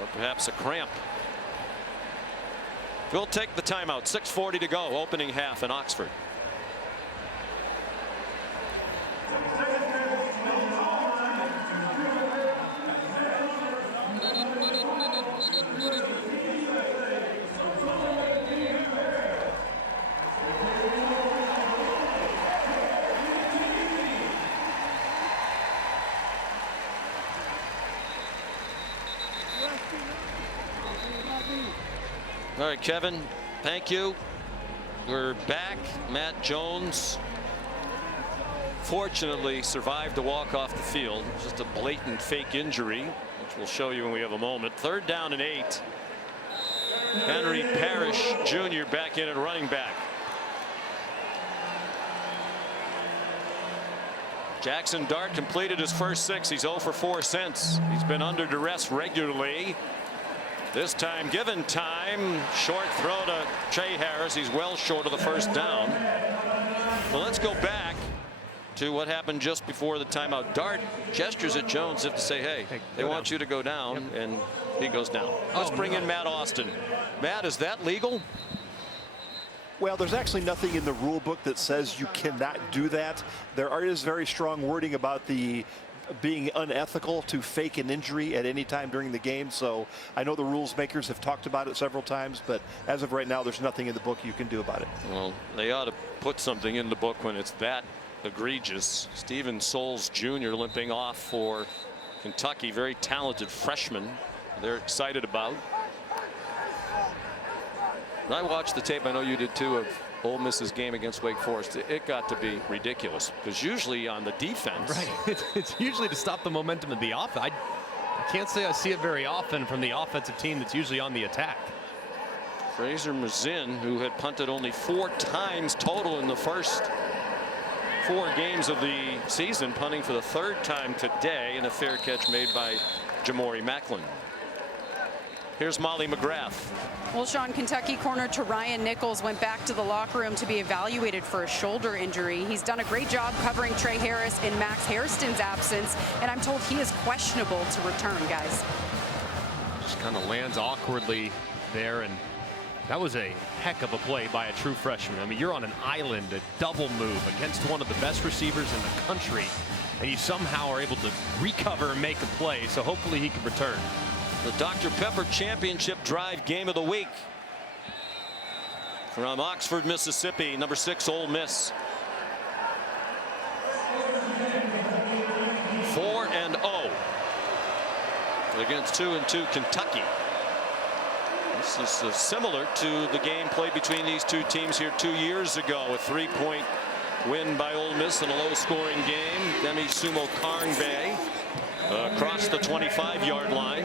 or perhaps a cramp. We'll take the timeout. 6:40 to go. Opening half in Oxford. All right, Kevin, thank you. We're back. Matt Jones fortunately survived to walk off the field. Just a blatant fake injury, which we'll show you when we have a moment. Third down and 8. Henry Parrish Jr. back in at running back. Jackson Dart completed his first 6. He's 0 for 4 since. He's been under duress regularly. This time, given time, short throw to Trey Harris. He's well short of the first down. Well, let's go back to what happened just before the timeout. Dart gestures at Jones as if to say, hey, they want you to go down, and he goes down. Let's bring in Matt Austin. Matt, is that legal? Well, there's actually nothing in the rule book that says you cannot do that. There is very strong wording about the being unethical to fake an injury at any time during the game. So I know the rules makers have talked about it several times, but as of right now, there's nothing in the book you can do about it. Well, they ought to put something in the book when it's that egregious. Steven Souls Jr. limping off for Kentucky. Very talented freshman. They're excited about. I watched the tape, I know you did too, of Ole Miss's game against Wake Forest. It got to be ridiculous, because usually on the defense. Right. It's usually to stop the momentum of the offense. I can't say I see it very often from the offensive team that's usually on the attack. Fraser Mazin, who had punted only 4 times total in the first 4 games of the season, punting for the 3rd time today, and a fair catch made by Jamori Macklin. Here's Molly McGrath. Well, Sean, Kentucky corner Ryan Nichols went back to the locker room to be evaluated for a shoulder injury. He's done a great job covering Trey Harris in Max Hairston's absence, and I'm told he is questionable to return, guys. Just kind of lands awkwardly there, and that was a heck of a play by a true freshman. I mean, you're on an island, a double move against one of the best receivers in the country, and you somehow are able to recover and make a play, so hopefully he can return. The Dr. Pepper Championship Drive Game of the Week from Oxford, Mississippi, number 6 Ole Miss. 4-0. against 2-2 Kentucky. This is similar to the game played between these two teams here 2 years ago. A 3-point win by Ole Miss in a low-scoring game. Demi Sumo Karngbae across the 25-yard line.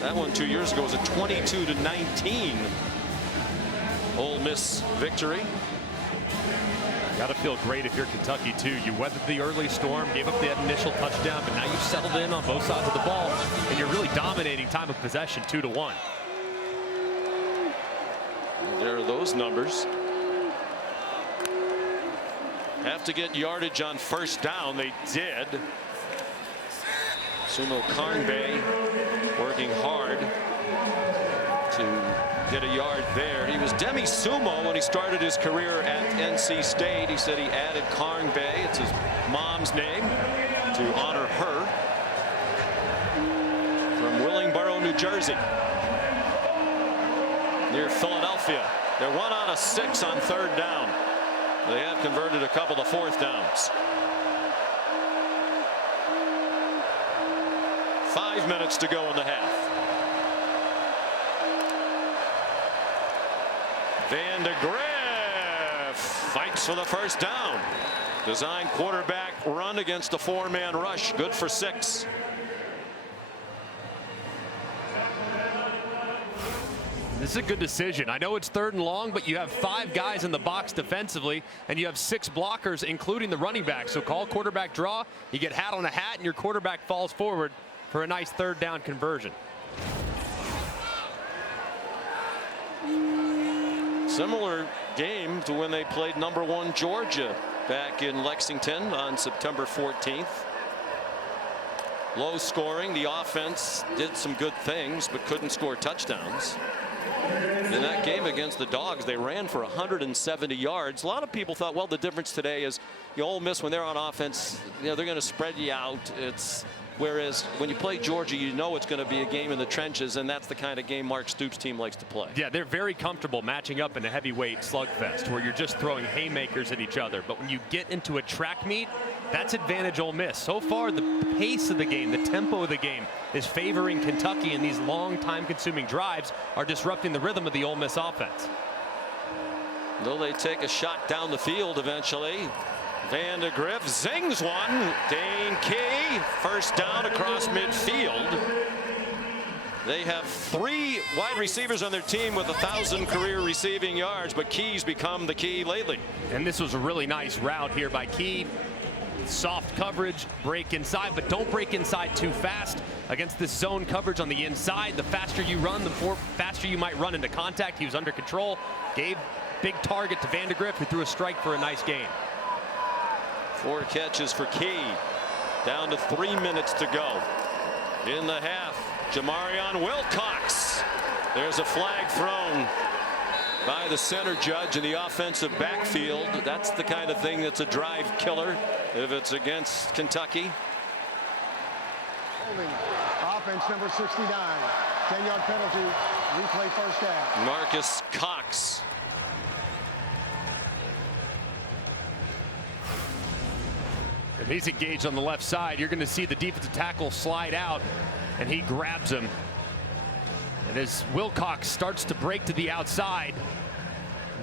That one 2 years ago was a 22-19 Ole Miss victory. Got to feel great if you're Kentucky too. You weathered the early storm, gave up the initial touchdown, but now you've settled in on both sides of the ball, and you're really dominating time of possession 2-1. There are those numbers. Have to get yardage on first down. They did. Sumo Karngbae working hard to get a yard there. He was Demi Sumo when he started his career at NC State. He said he added Karngbae, it's his mom's name, to honor her. From Willingboro, New Jersey, near Philadelphia. They're 1 out of 6 on third down. They have converted a couple of fourth downs. 5 minutes to go in the half. Van de Graaff fights for the first down. Design quarterback run against a 4-man rush. Good for 6. This is a good decision. I know it's 3rd and long, but you have 5 guys in the box defensively, and you have 6 blockers, including the running back. So call quarterback draw. You get hat on a hat, and your quarterback falls forward for a nice 3rd down conversion. Similar game to when they played #1 Georgia back in Lexington on September 14th. Low scoring. The offense did some good things, but couldn't score touchdowns. In that game against the Dogs, they ran for 170 yards. A lot of people thought, well, the difference today is Ole Miss, when they're on offense, they're going to spread you out. Whereas when you play Georgia, you know it's going to be a game in the trenches, and that's the kind of game Mark Stoops' team likes to play. Yeah, they're very comfortable matching up in a heavyweight slugfest where you're just throwing haymakers at each other. But when you get into a track meet, that's advantage Ole Miss. So far, the pace of the game, the tempo of the game is favoring Kentucky, and these long time-consuming drives are disrupting the rhythm of the Ole Miss offense. Will they take a shot down the field eventually? Van de Graaff zings one. Dane Key, first down across midfield. They have 3 wide receivers on their team with 1,000 career receiving yards, but Key's become the key lately. And this was a really nice route here by Key. Soft coverage, break inside, but don't break inside too fast. Against this zone coverage on the inside, the faster you run, the faster you might run into contact. He was under control, gave big target to Van de Graaff, who threw a strike for a nice gain. 4 catches for Key. Down to 3 minutes to go in the half. Jamarion Wilcox. There's a flag thrown by the center judge in the offensive backfield. That's the kind of thing that's a drive killer if it's against Kentucky. Offense number 69. 10-yard penalty. Replay first down. Marcus Cox. And he's engaged on the left side. You're going to see the defensive tackle slide out, and he grabs him. And as Wilcox starts to break to the outside,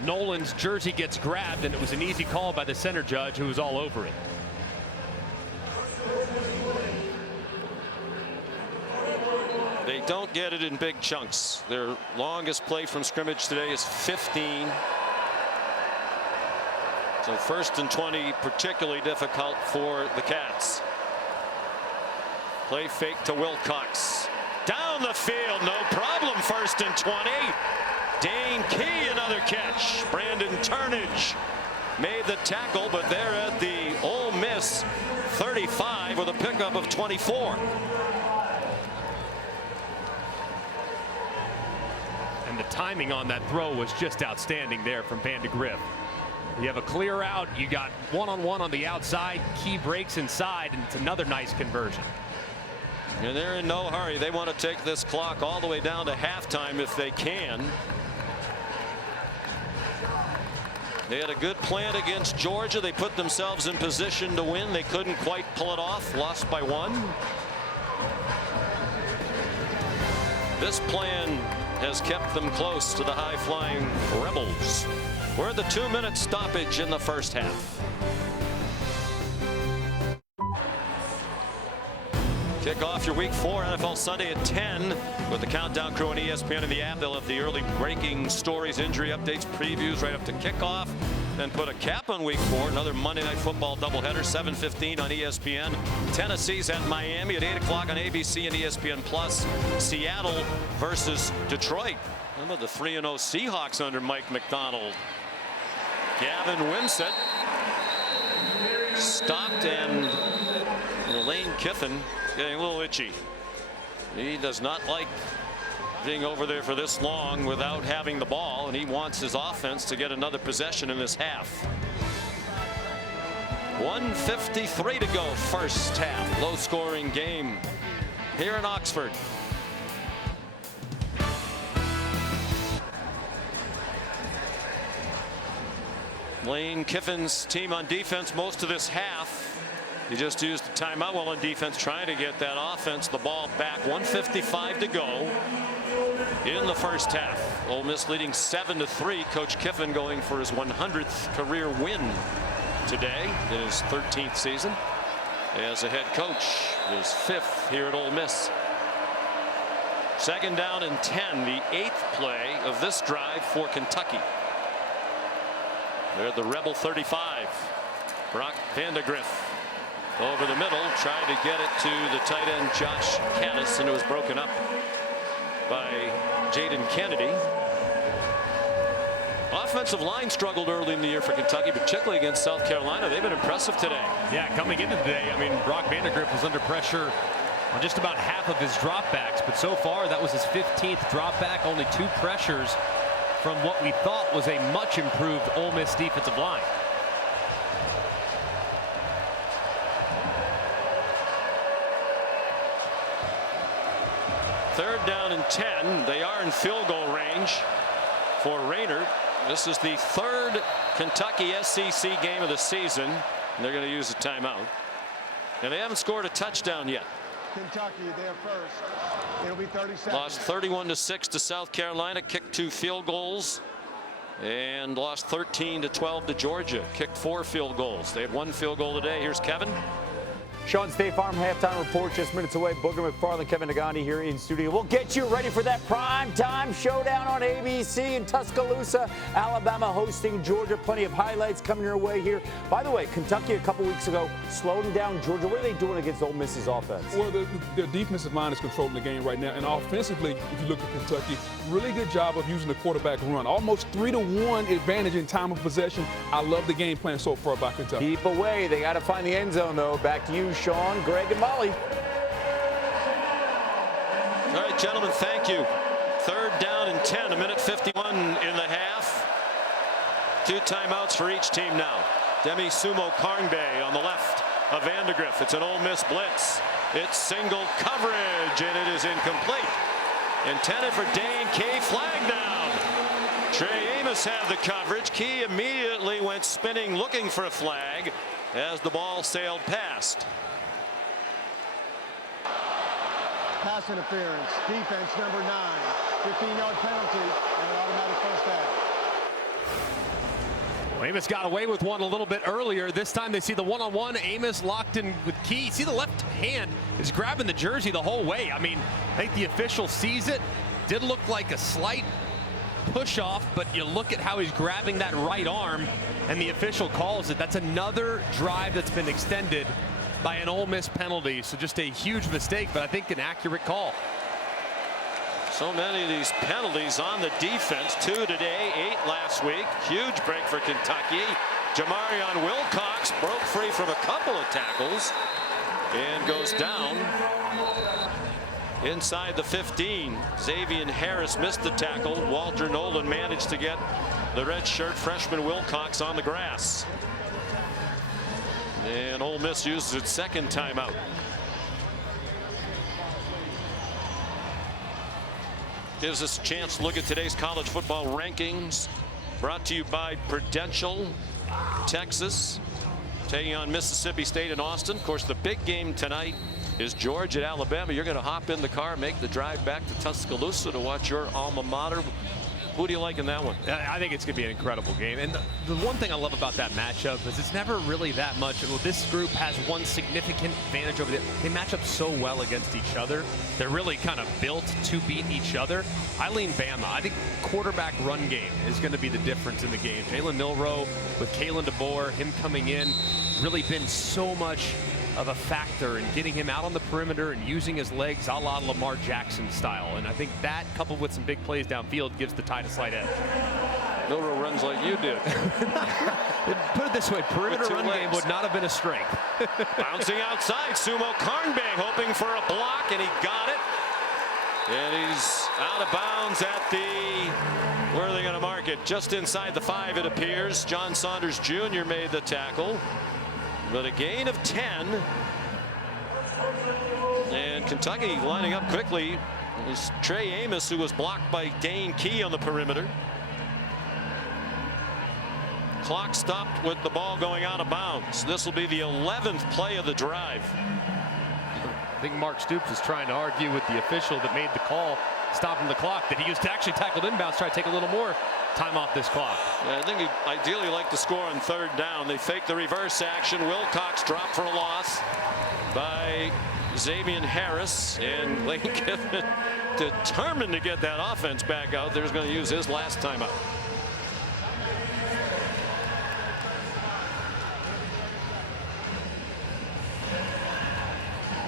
Nolan's jersey gets grabbed, and it was an easy call by the center judge, who was all over it. They don't get it in big chunks. Their longest play from scrimmage today is 15. So 1st and 20, particularly difficult for the Cats. Play fake to Wilcox. Down the field, no problem. 1st and 20. Dane Key, another catch. Brandon Turnage made the tackle, but they're at the Ole Miss 35 with a pickup of 24. And the timing on that throw was just outstanding there from Van de Graaff. You have a clear out, you got one-on-one on the outside, Key breaks inside, and it's another nice conversion. And they're in no hurry. They want to take this clock all the way down to halftime if they can. They had a good plan against Georgia. They put themselves in position to win. They couldn't quite pull it off. Lost by 1. This plan has kept them close to the high-flying Rebels. We're at the 2-minute stoppage in the first half. Kick off your Week 4 NFL Sunday at 10 with the Countdown crew on ESPN and the app. They'll have the early breaking stories, injury updates, previews right up to kickoff. Then put a cap on Week 4. Another Monday Night Football doubleheader, 7:15 on ESPN. Tennessee's at Miami at 8 o'clock on ABC and ESPN Plus. Seattle versus Detroit. How about the 3-0 Seahawks under Mike McDonald? Gavin Wimsatt stopped, and Lane Kiffin getting a little itchy. He does not like being over there for this long without having the ball, and he wants his offense to get another possession in this half. 1:53 to go first half. Low scoring game here in Oxford. Lane Kiffin's team on defense most of this half. He just used the timeout while on defense, trying to get that offense the ball back. 1:55 to go in the first half. Ole Miss leading 7-3. Coach Kiffin going for his 100th career win today in his 13th season as a head coach. His 5th here at Ole Miss. Second down and 10, the 8th play of this drive for Kentucky. They're at the Rebel 35. Brock Vandegrift over the middle, trying to get it to the tight end Josh Caddis, and it was broken up by Jaden Kennedy. Offensive line struggled early in the year for Kentucky, particularly against South Carolina. They've been impressive today. Yeah, coming into today, I mean, Brock Vandegrift was under pressure on just about half of his dropbacks, but so far that was his 15th dropback, only 2 pressures from what we thought was a much improved Ole Miss defensive line. Third down and 10. They are in field goal range for Rayner. This is the 3rd Kentucky SEC game of the season, and they're going to use a timeout. And they haven't scored a touchdown yet. Kentucky, they're first. It'll be 30 seconds. Lost 31-6 to South Carolina, kicked 2 field goals, and lost 13-12 to Georgia. Kicked 4 field goals. They had 1 field goal today. Here's Kevin. Sean, State Farm halftime report just minutes away. Booger McFarland, Kevin Nagani here in studio. We'll get you ready for that prime time showdown on ABC in Tuscaloosa. Alabama hosting Georgia. Plenty of highlights coming your way here. By the way, Kentucky a couple weeks ago slowing down Georgia. What are they doing against Ole Miss's offense? Well, their defensive line is controlling the game right now. And offensively, if you look at Kentucky, really good job of using the quarterback run. Almost 3-1 advantage in time of possession. I love the game plan so far by Kentucky. Keep away. They got to find the end zone, though. Back to you, Sean, Greg, and Molly. All right, gentlemen, thank you. Third down and 10, 1:51 in the half. 2 timeouts for each team now. Demi Sumo Karngbe on the left of Vandegrift. It's an Ole Miss blitz. It's single coverage, and it is incomplete. Intended for Dane Key, flag down. Trey Amos had the coverage. Key immediately went spinning, looking for a flag as the ball sailed past. Pass interference, defense number 9, 15-yard penalty, and an automatic first down. Amos got away with one a little bit earlier. This time they see the one-on-one. Amos locked in with Key. See the left hand is grabbing the jersey the whole way. I mean, I think the official sees it. Did look like a slight push off, but you look at how he's grabbing that right arm, and the official calls it. That's another drive that's been extended by an Ole Miss penalty. So just a huge mistake, but I think an accurate call. So many of these penalties on the defense. 2 today, 8 last week. Huge break for Kentucky. Jamarion Wilcox broke free from a couple of tackles and goes down inside the 15. Xavier Harris missed the tackle. Walter Nolan managed to get the redshirt freshman Wilcox on the grass. And Ole Miss uses its 2nd timeout. Gives us a chance to look at today's college football rankings. Brought to you by Prudential, Texas, taking on Mississippi State in Austin. Of course, the big game tonight is George at Alabama. You're going to hop in the car, make the drive back to Tuscaloosa to watch your alma mater. Who do you like in that one? I think it's going to be an incredible game. And the one thing I love about that matchup is it's never really that much. Well, this group has one significant advantage over the other. They match up so well against each other. They're really kind of built to beat each other. I lean Bama. I think quarterback run game is going to be the difference in the game. Jalen Milroe with Kalen DeBoer, him coming in, really been so much of a factor in getting him out on the perimeter and using his legs a la Lamar Jackson style. And I think that, coupled with some big plays downfield, gives the Tide a slight edge. Milroe runs like you did. Put it this way, perimeter run legs. game would not have been a strength. Bouncing outside, Sumo Karnbang hoping for a block, and he got it. And he's out of bounds at the, where are they going to mark it? Just inside the 5, it appears. John Saunders Jr. made the tackle. But a gain of 10. And Kentucky lining up quickly. It was Trey Amos who was blocked by Dane Key on the perimeter. Clock stopped with the ball going out of bounds. This will be the 11th play of the drive. I think Mark Stoops is trying to argue with the official that made the call stopping the clock that he used to actually tackled inbounds, try to take a little more time off this clock. Yeah, I think he'd ideally like to score on 3rd down. They fake the reverse action. Wilcox dropped for a loss by Xavier Harris, and Lane Kiffin, determined to get that offense back out there, is going to use his last timeout.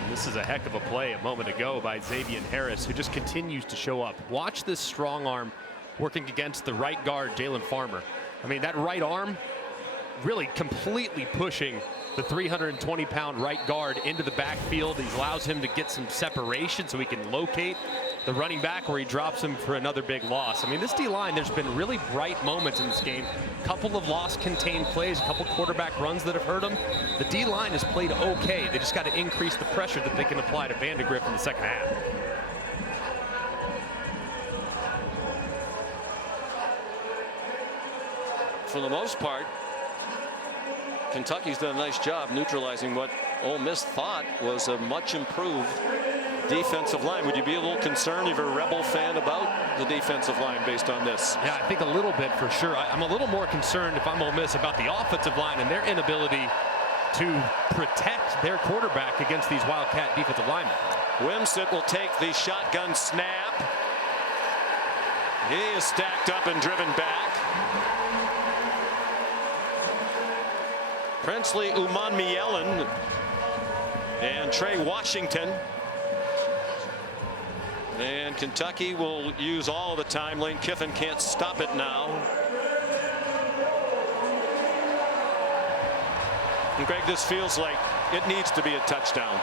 This is a heck of a play a moment ago by Xavier Harris, who just continues to show up. Watch this strong arm working against the right guard, Jalen Farmer. I mean, that right arm really completely pushing the 320-pound right guard into the backfield. He allows him to get some separation so he can locate the running back where he drops him for another big loss. I mean, this D-line, there's been really bright moments in this game. A couple of loss-contained plays, a couple quarterback runs that have hurt them. The D-line has played okay. They just got to increase the pressure that they can apply to Vandegrift in the second half. For the most part, Kentucky's done a nice job neutralizing what Ole Miss thought was a much improved defensive line. Would you be a little concerned if you're a Rebel fan about the defensive line based on this? Yeah, I think a little bit for sure. I'm a little more concerned if I'm Ole Miss about the offensive line and their inability to protect their quarterback against these Wildcat defensive linemen. Wimsett will take the shotgun snap. He is stacked up and driven back. Princely Umanmielen and Trey Washington. And Kentucky will use all of the time. Lane Kiffin can't stop it now. And Greg, this feels like it needs to be a touchdown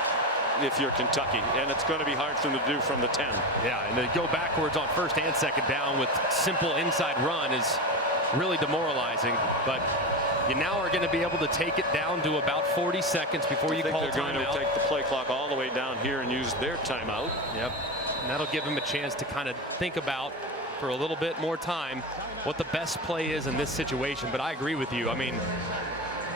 if you're Kentucky, and it's going to be hard for them to do from the 10. Yeah, and to go backwards on 1st and 2nd down with simple inside run is really demoralizing. But you now are going to be able to take it down to about 40 seconds before you call timeout. They're going to take the play clock all the way down here and use their timeout. Yep. And that'll give him a chance to kind of think about, for a little bit more time, what the best play is in this situation. But I agree with you. I mean,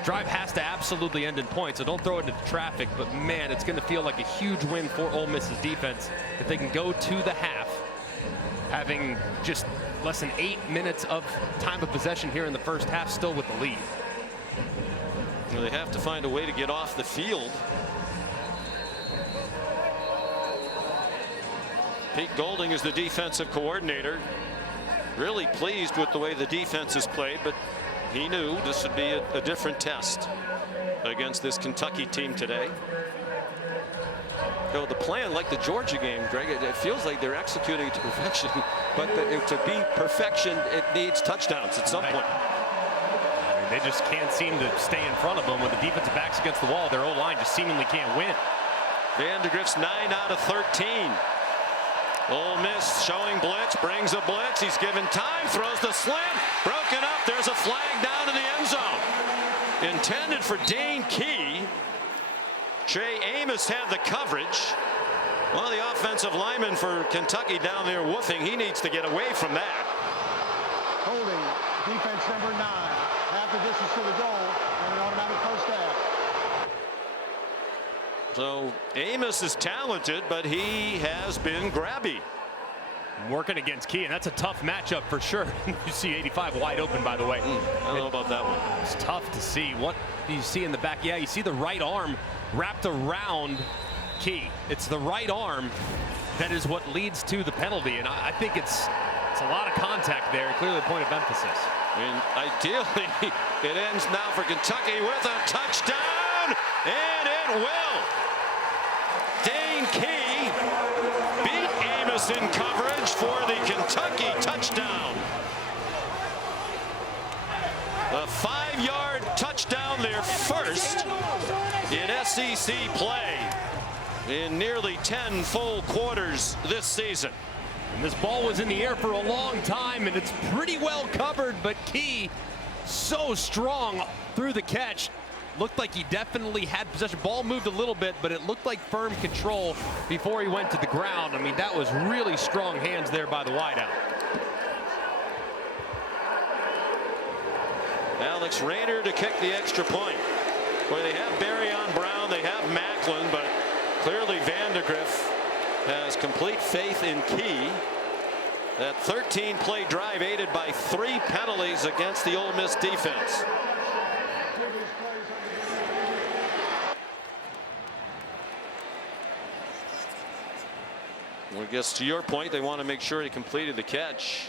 drive has to absolutely end in points, so don't throw it into traffic. But, man, it's going to feel like a huge win for Ole Miss's defense if they can go to the half, having just less than 8 minutes of time of possession here in the first half, still with the lead. Well, they have to find a way to get off the field. Pete Golding is the defensive coordinator. Really pleased with the way the defense has played, but he knew this would be a different test against this Kentucky team today. So the plan, like the Georgia game, Greg, it feels like they're executing it to perfection, but to be perfection, it needs touchdowns at some point. I mean, they just can't seem to stay in front of them. When the defensive back's against the wall, their O-line just seemingly can't win. Vandegrift's 9 out of 13. Ole Miss showing blitz, brings a blitz. He's given time, throws the slant, broken up. There's a flag down in the end zone. Intended for Dane Key. Trey Amos had the coverage. Well, the offensive lineman for Kentucky down there woofing. He needs to get away from that. Holding defense number 9. Half the distance to the goal and an automatic first down. So Amos is talented, but he has been grabby. Working against Key, and that's a tough matchup for sure. You see 85 wide open, by the way. I don't know about that one. It's tough to see. What do you see in the back? Yeah, you see the right arm wrapped around Key. It's the right arm that is what leads to the penalty, and I think it's a lot of contact there. Clearly a point of emphasis. And ideally, it ends now for Kentucky with a touchdown, and it will. Dane Key beat Amos in coverage for the Kentucky touchdown. A 5-yard touchdown, their first in SEC play in nearly 10 full quarters this season. And this ball was in the air for a long time, and it's pretty well covered, but Key so strong through the catch. Looked like he definitely had possession. Ball moved a little bit, but it looked like firm control before he went to the ground. I mean, that was really strong hands there by the wideout. Alex Rayner to kick the extra point. Where they have Barryon Brown, they have Macklin, but clearly Vandegrift has complete faith in Key. That 13-play drive aided by 3 penalties against the Ole Miss defense. Well, I guess to your point, they want to make sure he completed the catch.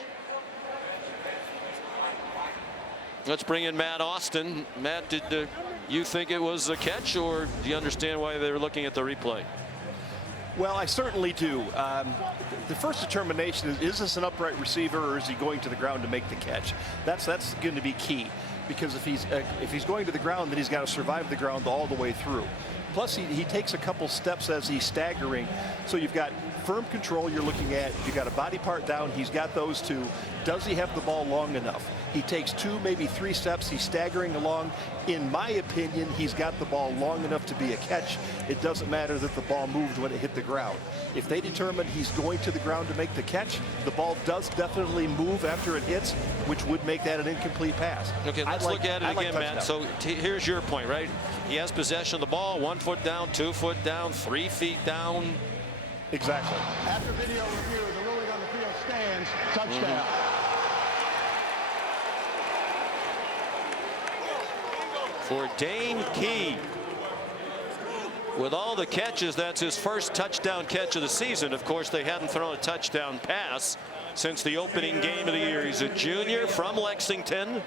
Let's bring in Matt Austin. Matt, did you think it was a catch, or do you understand why they were looking at the replay? Well, I certainly do. The first determination is this an upright receiver, or is he going to the ground to make the catch? That's going to be key, because if he's going to the ground, then he's got to survive the ground all the way through. Plus, he takes a couple steps as he's staggering. So you've got firm control you're looking at. You've got a body part down. He's got those two. Does he have the ball long enough? He takes 2, maybe 3 steps. He's staggering along. In my opinion, he's got the ball long enough to be a catch. It doesn't matter that the ball moved when it hit the ground. If they determine he's going to the ground to make the catch, the ball does definitely move after it hits, which would make that an incomplete pass. Okay, let's look at it again, Matt. So here's your point, right? He has possession of the ball, 1 foot down, 2 foot down, 3 feet down. Exactly. After video review, the ruling on the field stands. Touchdown. For Dane Key. With all the catches, that's his first touchdown catch of the season. Of course, they hadn't thrown a touchdown pass since the opening game of the year. He's a junior from Lexington.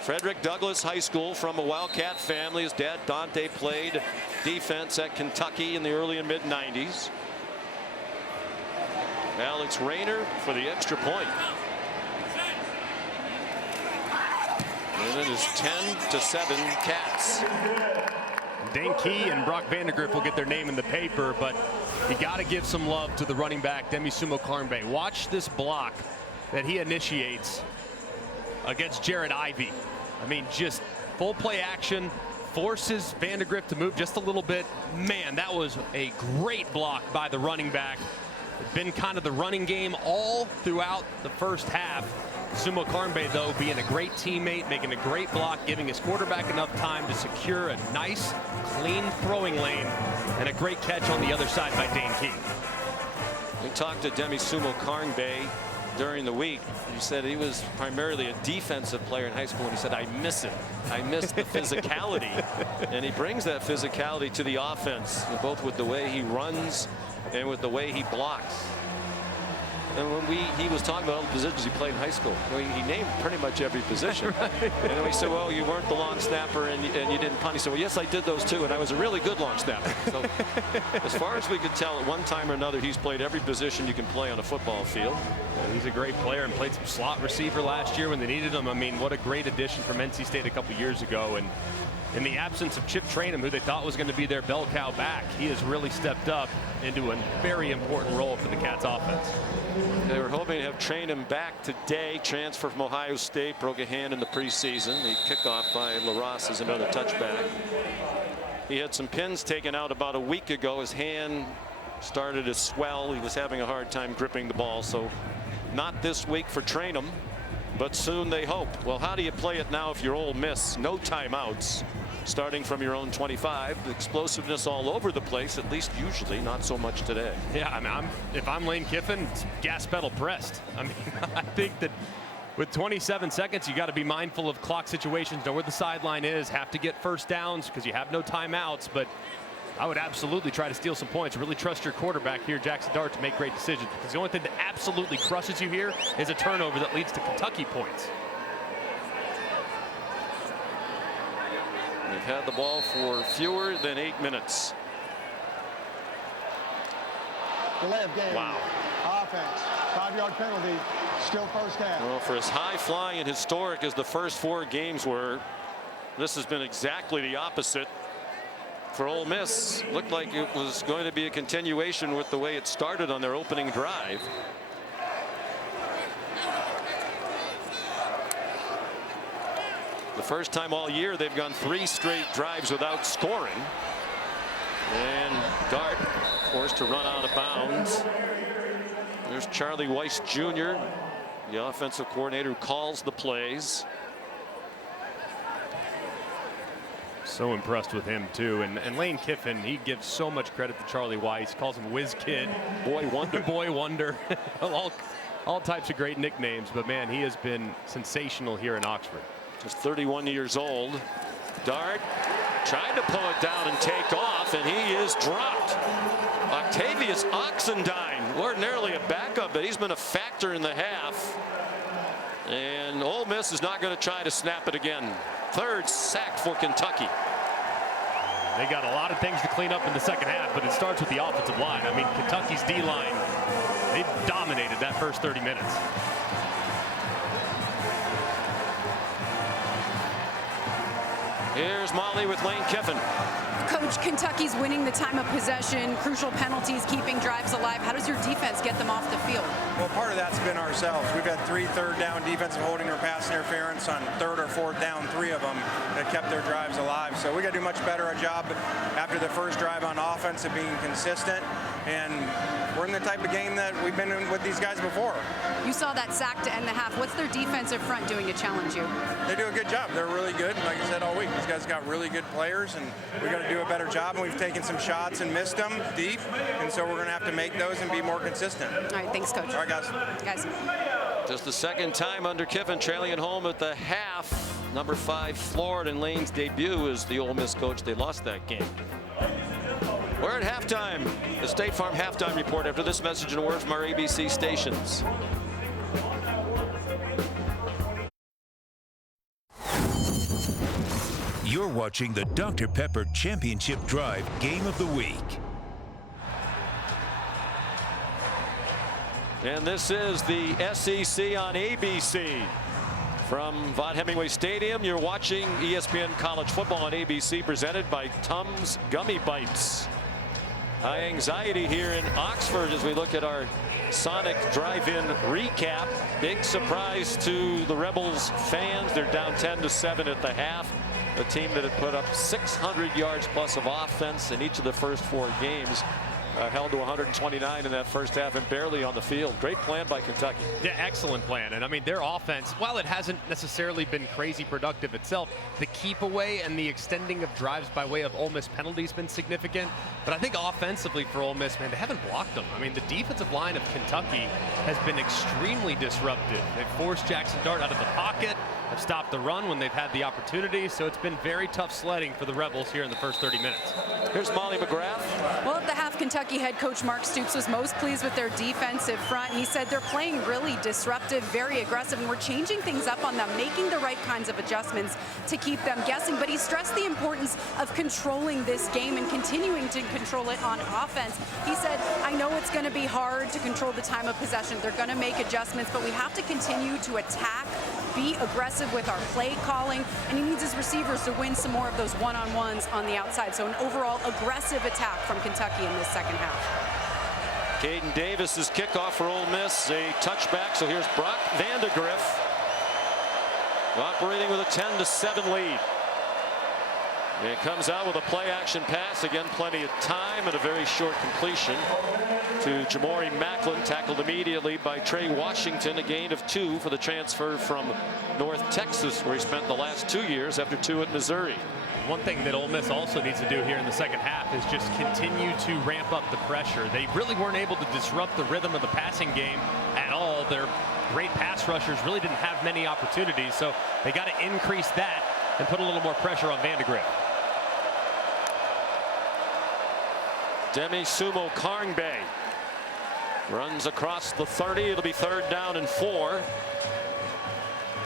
Frederick Douglass High School, from a Wildcat family. His dad, Dante, played defense at Kentucky in the early and mid-90s. Alex Rayner for the extra point. And it is 10-7 Cats. Dane Key and Brock Vandegrift will get their name in the paper, but you got to give some love to the running back, Demisumo Karnbe. Watch this block that he initiates against Jared Ivey. I mean, just full play action, forces Vandegrift to move just a little bit. Man, that was a great block by the running back. It's been kind of the running game all throughout the first half. Sumo Karnbe, though, being a great teammate, making a great block, giving his quarterback enough time to secure a nice, clean throwing lane, and a great catch on the other side by Dane Key. We talked to Demisumo Karnbe during the week. He said he was primarily a defensive player in high school, and he said, I miss it. I miss the physicality. And he brings that physicality to the offense, both with the way he runs and with the way he blocks. And when he was talking about all the positions he played in high school, he named pretty much every position. Right. And then we said, well, you weren't the long snapper and you didn't punt. He said, well, yes, I did those too, and I was a really good long snapper. So as far as we could tell, at one time or another, he's played every position you can play on a football field. Yeah, he's a great player and played some slot receiver last year when they needed him. I mean, what a great addition from NC State a couple years ago. And in the absence of Chip Trainum, who they thought was going to be their bell cow back, he has really stepped up into a very important role for the Cats offense. They were hoping to have Trainum back today. Transfer from Ohio State, broke a hand in the preseason. The kickoff by LaRosse is another touchback. He had some pins taken out about a week ago. His hand started to swell. He was having a hard time gripping the ball. So not this week for Trainum, but soon they hope. Well, how do you play it now if you're Ole Miss? No timeouts. starting from your own 25. The explosiveness all over the place, at least usually, not so much today. Yeah, I mean, if I'm Lane Kiffin, gas pedal pressed. I mean, I think that with 27 seconds, you got to be mindful of clock situations, know where the sideline is, have to get first downs because you have no timeouts. But I would absolutely try to steal some points. Really trust your quarterback here, Jackson Dart, to make great decisions, because the only thing that absolutely crushes you here is a turnover that leads to Kentucky points. They've had the ball for fewer than 8 minutes. Delay of game. Wow. Offense. 5-yard penalty. Still first half. Well, for as high flying and historic as the first 4 games were, this has been exactly the opposite for Ole Miss. Looked like it was going to be a continuation with the way it started on their opening drive. The first time all year they've gone 3 straight drives without scoring. And Dart forced to run out of bounds. There's Charlie Weiss Jr., the offensive coordinator who calls the plays. So impressed with him too, and Lane Kiffin, he gives so much credit to Charlie Weiss. Calls him Whiz Kid, Boy Wonder, Boy Wonder, all types of great nicknames. But man, he has been sensational here in Oxford. Just 31 years old. Dart trying to pull it down and take off, and he is dropped. Octavius Oxendine, ordinarily a backup, but he's been a factor in the half. And Ole Miss is not going to try to snap it again. 3rd sack for Kentucky. They got a lot of things to clean up in the second half, but it starts with the offensive line. I mean, Kentucky's D-line, they dominated that first 30 minutes. Here's Molly with Lane Kiffin. Coach, Kentucky's winning the time of possession, crucial penalties, keeping drives alive. How does your defense get them off the field? Well, part of that's been ourselves. We've had 3 third-down defensive holding or pass interference on 3rd or 4th down, 3 of them that kept their drives alive. So we got to do much better a job after the first drive on offense of being consistent. And we're in the type of game that we've been in with these guys before. You saw that sack to end the half. What's their defensive front doing to challenge you? They do a good job. They're really good. Like I said all week, these guys got really good players, and we got to do a better job. And we've taken some shots and missed them deep, and so we're going to have to make those and be more consistent. All right, thanks, Coach. All right, guys. Just the second time under Kiffin, trailing at home at the half. Number 5 Florida in Lane's debut as the Ole Miss coach. They lost that game. We're at halftime. The State Farm halftime report after this message and word from our ABC stations. You're watching the Dr. Pepper Championship Drive Game of the Week. And this is the SEC on ABC. From Vaught Hemingway Stadium, you're watching ESPN College Football on ABC, presented by Tums Gummy Bites. High anxiety here in Oxford as we look at our Sonic Drive-In recap. Big surprise to the Rebels fans. They're down 10-7 at the half. A team that had put up 600 yards plus of offense in each of the first 4 games. Held to 129 in that first half and barely on the field. Great plan by Kentucky. Yeah, excellent plan. And I mean, their offense, while it hasn't necessarily been crazy productive itself, the keep away and the extending of drives by way of Ole Miss penalties has been significant. But I think offensively for Ole Miss, man, they haven't blocked them. I mean, the defensive line of Kentucky has been extremely disruptive. They've forced Jackson Dart out of the pocket, have stopped the run when they've had the opportunity. So it's been very tough sledding for the Rebels here in the first 30 minutes. Here's Molly McGrath. Well, at the half, Kentucky head coach Mark Stoops was most pleased with their defensive front. He said they're playing really disruptive, very aggressive, and we're changing things up on them, making the right kinds of adjustments to keep them guessing. But he stressed the importance of controlling this game and continuing to control it on offense. He said, I know it's going to be hard to control the time of possession. They're going to make adjustments, but we have to continue to attack, be aggressive with our play calling, and he needs his receivers to win some more of those one-on-ones on the outside. So an overall aggressive attack from Kentucky in this second half. Caden Davis's kickoff for Ole Miss, a touchback. So here's Brock Vandegrift operating with a 10-7 lead. It comes out with a play-action pass. Again, plenty of time and a very short completion to Jamori Macklin, tackled immediately by Trey Washington. A gain of 2 for the transfer from North Texas, where he spent the last 2 years after 2 at Missouri. One thing that Ole Miss also needs to do here in the second half is just continue to ramp up the pressure. They really weren't able to disrupt the rhythm of the passing game at all. Their great pass rushers really didn't have many opportunities, so they got to increase that and put a little more pressure on Vandegrift. Demi Sumo Karngbae runs across the 30. It'll be 3rd down and 4.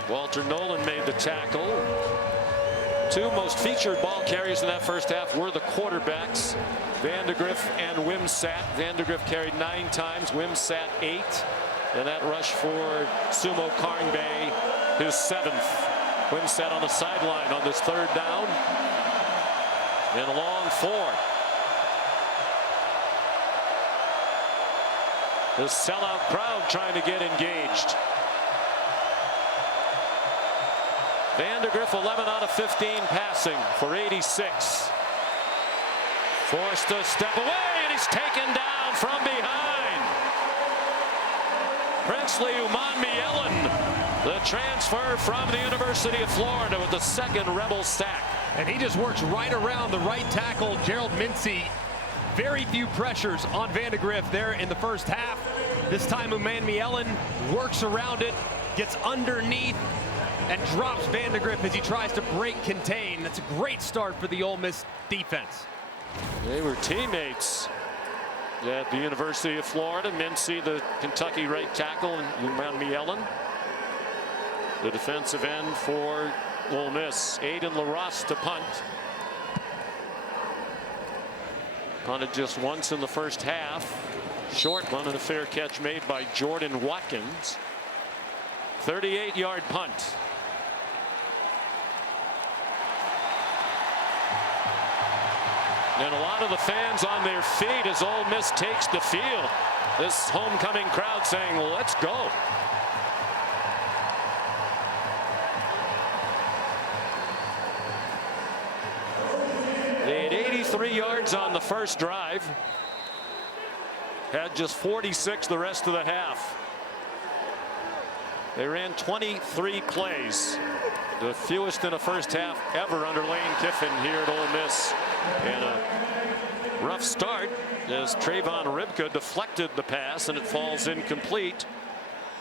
Walter Nolan made the tackle. 2 most featured ball carriers in that first half were the quarterbacks, Vandegrift and Wimsatt. Vandegrift carried 9 times, Wimsatt 8. And that rush for Sumo Karngbae, his 7th. Wimsatt on the sideline on this 3rd down. And a long 4. The sellout crowd trying to get engaged. Vandegrift 11 out of 15 passing for 86. Forced to step away, and he's taken down from behind. Princely Umanmielen, the transfer from the University of Florida, with the 2nd Rebel sack. And he just works right around the right tackle, Gerald Mincy. Very few pressures on Vandegrift there in the first half. This time Umanmielen works around it, gets underneath, and drops Vandegrift as he tries to break contain. That's a great start for the Ole Miss defense. They were teammates at the University of Florida. Mincy, the Kentucky right tackle, and Umanmielen, the defensive end for Ole Miss. Aiden LaRosse to punt. Punted just once in the first half. Short one, and a fair catch made by Jordan Watkins. 38-yard punt. And a lot of the fans on their feet as Ole Miss takes the field. This homecoming crowd saying, let's go. They had 83 yards on the first drive. Had just 46 the rest of the half. They ran 23 plays, the fewest in a first half ever under Lane Kiffin here at Ole Miss. And a rough start as Trayvon Ribka deflected the pass, and it falls incomplete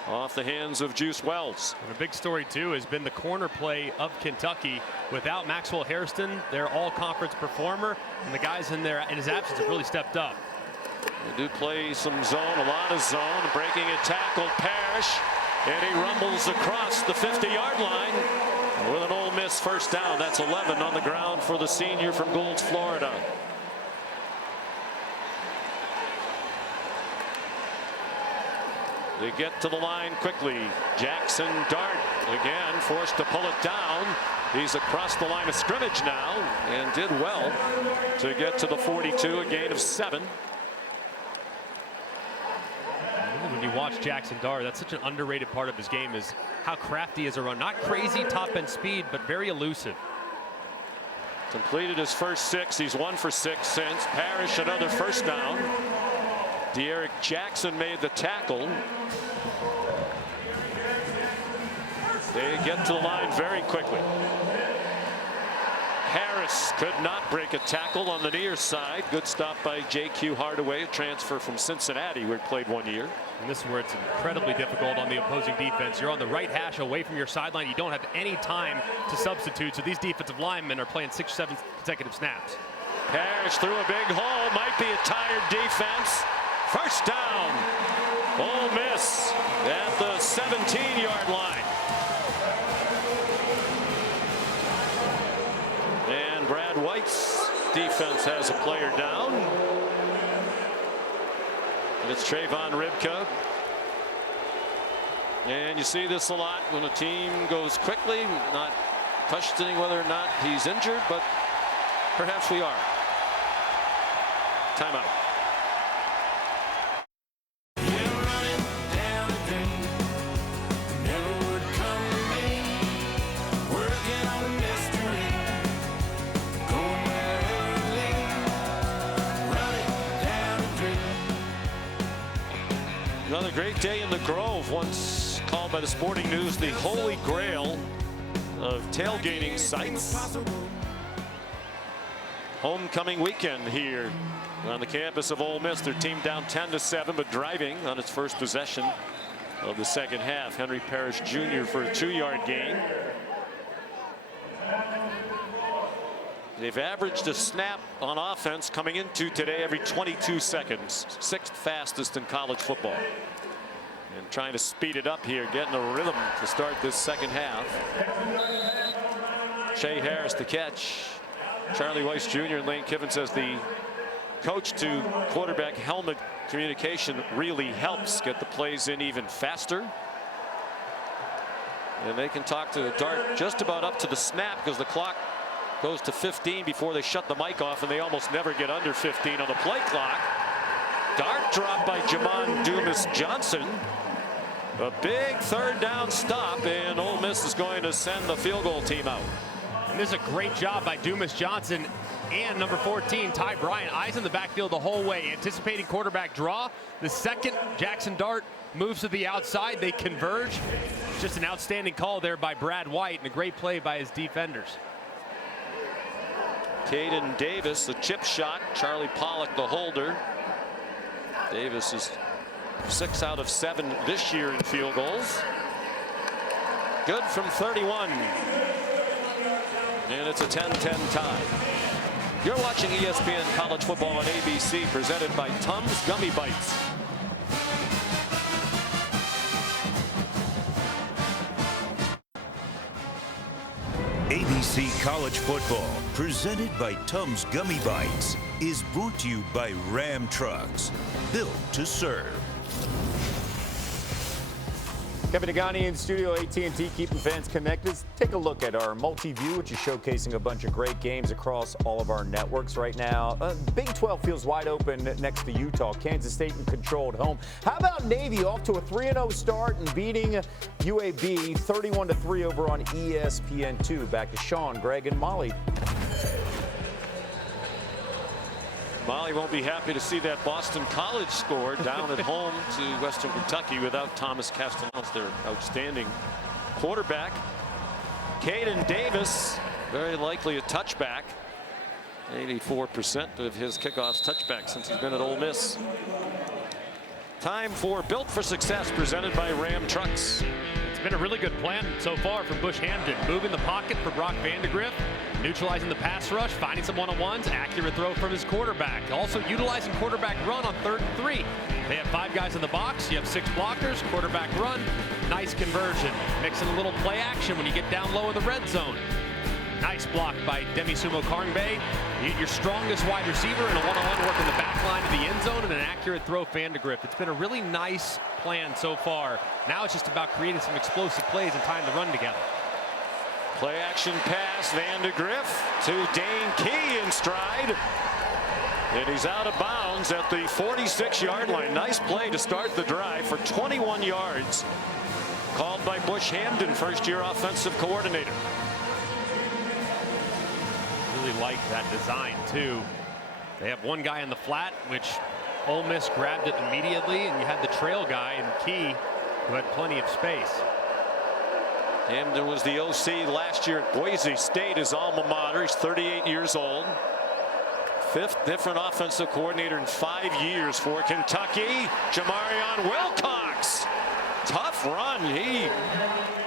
off the hands of Juice Wells. And a big story too has been the corner play of Kentucky. Without Maxwell Hairston, their all-conference performer, and the guys in his absence have really stepped up. They do play some zone, a lot of zone. Breaking a tackle, Parrish, and he rumbles across the 50-yard line with an Ole Miss first down. That's 11 on the ground for the senior from Goulds, Florida. They get to the line quickly. Jackson Dart again forced to pull it down. He's across the line of scrimmage now and did well to get to the 42, a gain of 7. When you watch Jackson Dart, that's such an underrated part of his game, is how crafty is a run. Not crazy top-end speed, but very elusive. Completed his first 6. He's 1 for 6 since. Parrish another first down. De'Eric Jackson made the tackle. They get to the line very quickly. Harris could not break a tackle on the near side. Good stop by J.Q. Hardaway, a transfer from Cincinnati, where he played 1 year. And this is where it's incredibly difficult on the opposing defense. You're on the right hash away from your sideline. You don't have any time to substitute, so these defensive linemen are playing 6 or 7 consecutive snaps. Parrish through a big hole. Might be a tired defense. First down. Ole Miss at the 17-yard line. And Brad White's defense has a player down. And it's Trayvon Ribka. And you see this a lot when a team goes quickly, not questioning whether or not he's injured, but perhaps we are. Timeout. Another great day in the Grove, once called by the Sporting News the holy grail of tailgating sites. homecoming weekend here on the campus of Ole Miss. Their team down 10-7, but driving on its first possession of the second half. Henry Parrish Jr. for a 2-yard gain. They've averaged a snap on offense coming into today every 22 seconds. 6th fastest in college football. And trying to speed it up here, getting a rhythm to start this second half. Shea Harris the catch. Charlie Weiss Jr. and Lane Kiffin says the coach to quarterback helmet communication really helps get the plays in even faster. And they can talk to Dart just about up to the snap because the clock goes to 15 before they shut the mic off, and they almost never get under 15 on the play clock. Dart dropped by Jamon Dumas Johnson. A big 3rd down stop, and Ole Miss is going to send the field goal team out. And this is a great job by Dumas Johnson and number 14, Ty Bryant. Eyes in the backfield the whole way, anticipating quarterback draw. The second Jackson Dart moves to the outside, they converge. Just an outstanding call there by Brad White, and a great play by his defenders. Caden Davis, the chip shot. Charlie Pollock, the holder. Davis is 6 out of 7 this year in field goals. Good from 31. And it's a 10-10 tie. You're watching ESPN College Football on ABC, presented by Tums Gummy Bites. ABC College Football, presented by Tums Gummy Bites, is brought to you by Ram Trucks, built to serve. Kevin Negani in studio, AT&T, keeping fans connected. Let's take a look at our multi-view, which is showcasing a bunch of great games across all of our networks right now. Big 12 feels wide open next to Utah. Kansas State in control at home. How about Navy off to a 3-0 start and beating UAB 31-3 over on ESPN2? Back to Sean, Greg, and Molly. Molly won't be happy to see that Boston College score down at home to Western Kentucky without Thomas Castellanos, their outstanding quarterback. Caden Davis, very likely a touchback. 84% of his kickoffs touchback since he's been at Ole Miss. Time for Built for Success, presented by Ram Trucks. It's been a really good plan so far from Bush Hamden. Moving the pocket for Brock Vandegrift, neutralizing the pass rush, finding some one-on-ones, accurate throw from his quarterback. Also utilizing quarterback run on 3rd and 3. They have 5 guys in the box. You have 6 blockers, quarterback run, nice conversion. Mixing a little play action when you get down low in the red zone. Nice block by Demisumo Karngbe. You get your strongest wide receiver in a one-on-one work in the back line of the end zone, and an accurate throw for Vandegrift. It's been a really nice plan so far. Now it's just about creating some explosive plays and tying the run together. Play action pass, Vandegrift to Dane Key in stride. And he's out of bounds at the 46-yard line. Nice play to start the drive for 21 yards. Called by Bush Hamden, first-year offensive coordinator. Really like that design too. They have one guy in the flat, which Ole Miss grabbed it immediately, and you had the trail guy in Key who had plenty of space. Hamden was the OC last year at Boise State, his alma mater. He's 38 years old. 5th different offensive coordinator in 5 years for Kentucky. Jamarion Wilcox. Tough run. He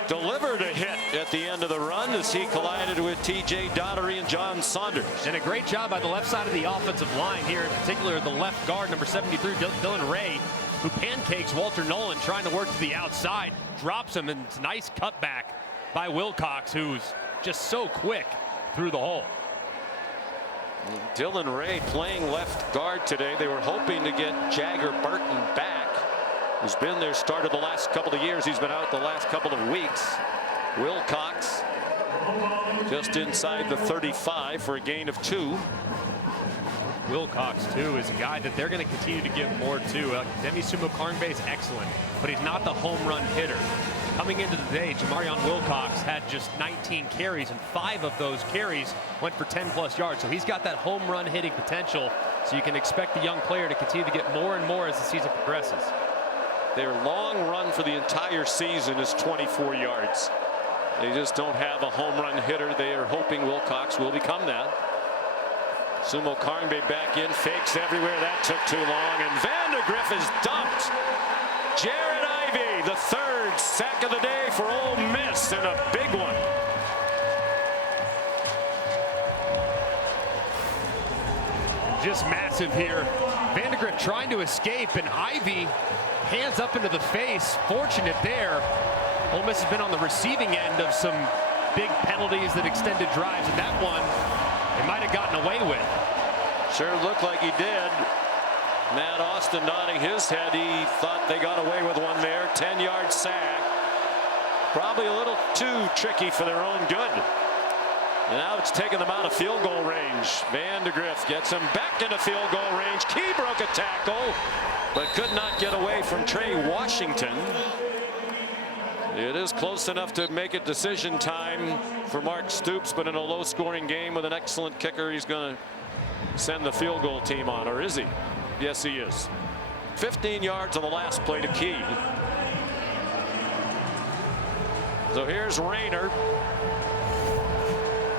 delivered a hit at the end of the run as he collided with TJ Dottery and John Saunders. And a great job by the left side of the offensive line here, in particular the left guard, number 73, Dylan Ray, who pancakes Walter Nolan trying to work to the outside, drops him, and it's a nice cutback by Wilcox, who's just so quick through the hole. Dylan Ray playing left guard today. They were hoping to get Jagger Burton back, who's been their starter the last couple of years. He's been out the last couple of weeks. Wilcox just inside the 35 for a gain of 2. Wilcox, too, is a guy that they're going to continue to give more to. Demisumo Karngbe is excellent, but he's not the home run hitter. Coming into the day, Jamarion Wilcox had just 19 carries, and 5 of those carries went for 10-plus yards. So he's got that home run hitting potential, so you can expect the young player to continue to get more and more as the season progresses. Their long run for the entire season is 24 yards. They just don't have a home run hitter. They are hoping Wilcox will become that. Sumo Karngbe back in, fakes everywhere. That took too long, and Vandegrift is dumped. Jared Ivey, the third sack of the day for Ole Miss, and a big one. Just massive here. Vandegrift trying to escape, and Ivey hands up into the face. Fortunate there. Ole Miss has been on the receiving end of some big penalties that extended drives, and that one they might have gotten away with. Sure looked like he did. Matt Austin nodding his head. He thought they got away with one there. 10-yard sack. Probably a little too tricky for their own good. And now it's taking them out of field goal range. Vandegrift gets him back into field goal range. Key broke a tackle, but could not get away from Trey Washington. It is close enough to make it decision time for Mark Stoops, but in a low-scoring game with an excellent kicker, he's going to send the field goal team on, or is he? Yes, he is. 15 yards on the last play to Key. So here's Rayner.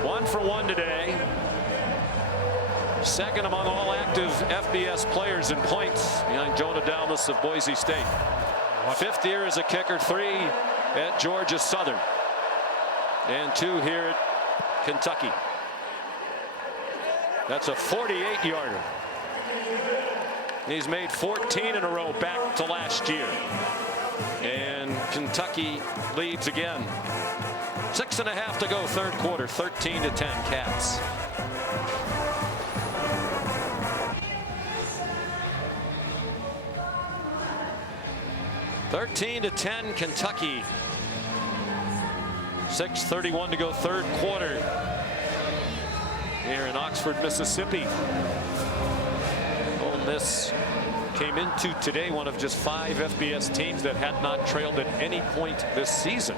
1 for 1 today. Second among all active FBS players in points behind Jonah Dalmas of Boise State. 5th year as a kicker, 3 at Georgia Southern, and 2 here at Kentucky. That's a 48-yarder. He's made 14 in a row back to last year. And Kentucky leads again. 6.5 to go, third quarter, 13-10 Cats. (13-10) Kentucky. 6:31 to go, third quarter here in Oxford, Mississippi. Ole Miss came into today one of just 5 FBS teams that had not trailed at any point this season.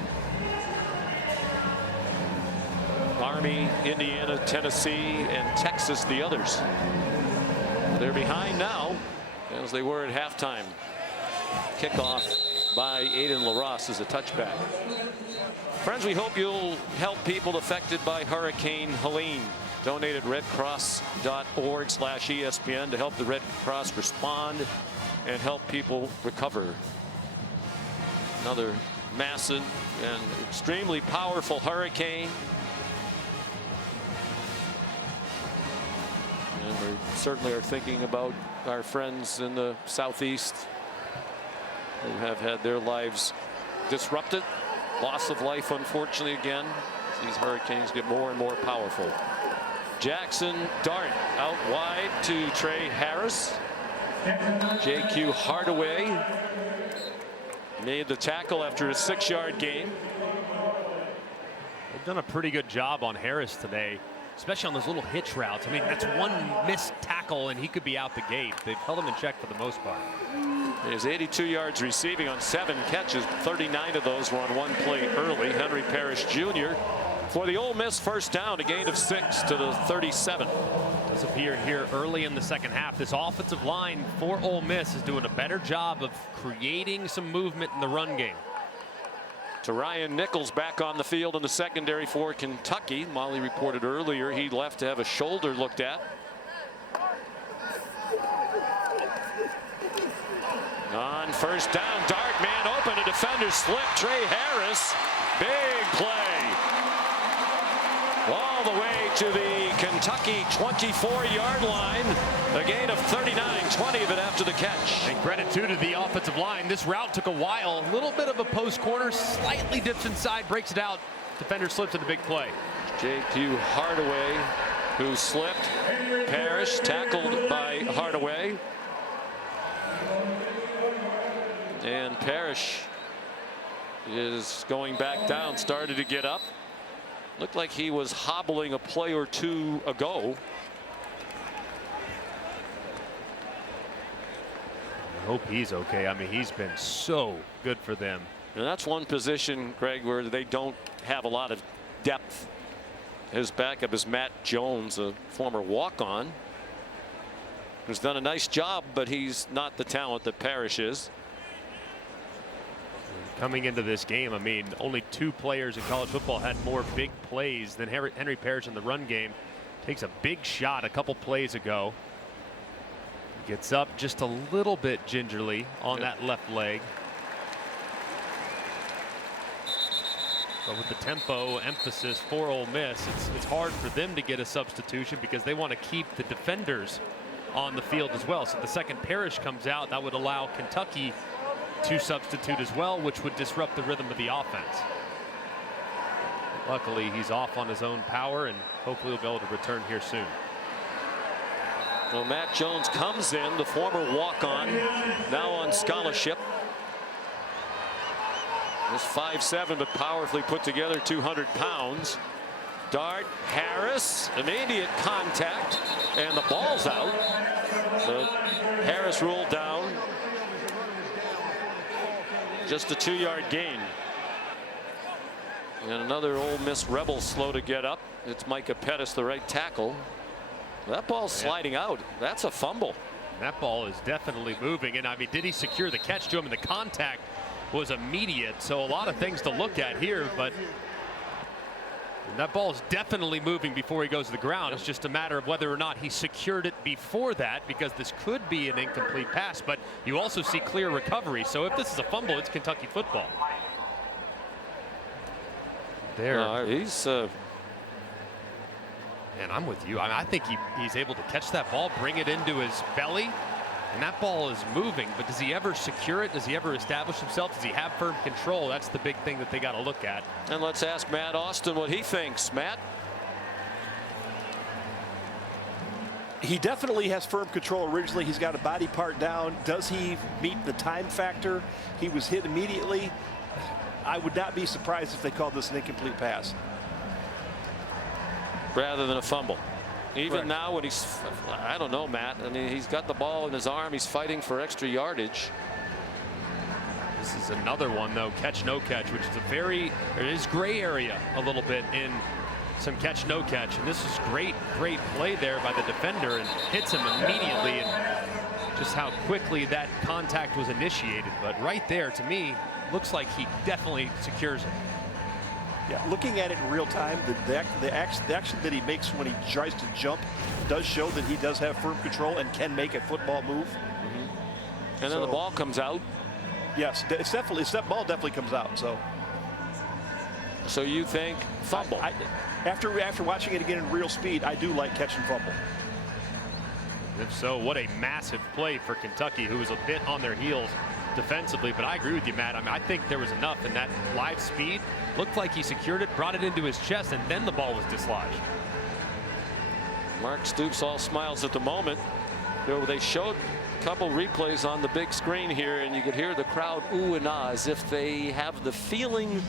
Army, Indiana, Tennessee, and Texas, the others. They're behind now, as they were at halftime. Kickoff by Aiden LaRosse as a touchback. Friends, we hope you'll help people affected by Hurricane Helene. Donate at redcross.org/ESPN to help the Red Cross respond and help people recover. Another massive and extremely powerful hurricane. And we certainly are thinking about our friends in the southeast who have had their lives disrupted. Loss of life, unfortunately, again, as these hurricanes get more and more powerful. Jackson Dart out wide to Trey Harris. J.Q. Hardaway made the tackle after a 6-yard gain. They've done a pretty good job on Harris today, especially on those little hitch routes. I mean, that's one missed tackle and he could be out the gate. They've held him in check for the most part. He has 82 yards receiving on 7 catches. 39 of those were on one play early. Henry Parrish Jr. for the Ole Miss first down, a gain of 6 to the 37. Does appear here early in the second half. This offensive line for Ole Miss is doing a better job of creating some movement in the run game. To Ryan Nichols back on the field in the secondary for Kentucky. Molly reported earlier he left to have a shoulder looked at. On first down, Dart man open, a defender slipped. Trey Harris, big play. All the way to the Kentucky 24-yard line. A gain of 39, 20 of it after the catch. And credit too to the offensive line. This route took a while. A little bit of a post corner, slightly dips inside, breaks it out. Defender slips in a big play. J.Q. Hardaway, who slipped. Parrish tackled by Hardaway. And Parrish is going back down, started to get up. Looked like he was hobbling a play or two ago. I hope he's okay. I mean, he's been so good for them. And that's one position, Greg, where they don't have a lot of depth. His backup is Matt Jones, a former walk-on, who's done a nice job, but he's not the talent that Parrish is. Coming into this game, I mean, only 2 players in college football had more big plays than Henry Parrish in the run game. Takes a big shot a couple plays ago. Gets up just a little bit gingerly on that left leg. But with the tempo emphasis for Ole Miss, it's hard for them to get a substitution because they want to keep the defenders on the field as well. So the second Parrish comes out, that would allow Kentucky to substitute as well, which would disrupt the rhythm of the offense. Luckily, he's off on his own power, and hopefully he'll be able to return here soon. Well, Matt Jones comes in, the former walk-on, now on scholarship. He's 5'7", but powerfully put together, 200 pounds. Dart, Harris, immediate contact, and the ball's out. But Harris ruled down. Just a 2-yard gain. And another Ole Miss Rebel slow to get up. It's Micah Pettis, the right tackle. That ball's sliding out. That's a fumble. That ball is definitely moving. And I mean, did he secure the catch to him? And the contact was immediate. So a lot of things to look at here. But that ball is definitely moving before he goes to the ground. It's just a matter of whether or not he secured it before that, because this could be an incomplete pass. But you also see clear recovery. So if this is a fumble, it's Kentucky football. There. He's. And I'm with you. I think he's able to catch that ball, bring it into his belly, and that ball is moving. But does he ever secure it? Does he ever establish himself? Does he have firm control? That's the big thing that they got to look at. And let's ask Matt Austin what he thinks. Matt? He definitely has firm control. Originally, he's got a body part down. Does he meet the time factor? He was hit immediately. I would not be surprised if they called this an incomplete pass. Rather than a fumble. Even now when he's, I don't know, Matt. I mean, he's got the ball in his arm. He's fighting for extra yardage. This is another one, though, catch, no catch, which is it is gray area a little bit in some catch, no catch. And this is great play there by the defender, and hits him immediately. And just how quickly that contact was initiated. But right there, to me, looks like he definitely secures it. Yeah, looking at it in real time, the action that he makes when he tries to jump does show that he does have firm control and can make a football move. And then the ball comes out. Yes, that ball definitely comes out. So you think fumble? After watching it again in real speed, I do like catch and fumble. If so, what a massive play for Kentucky, who was a bit on their heels defensively. But I agree with you, Matt. I mean, I think there was enough in that live speed. Looked like he secured it, brought it into his chest, and then the ball was dislodged. Mark Stoops all smiles at the moment. They showed a couple replays on the big screen here, and you could hear the crowd ooh and ah as if they have the feeling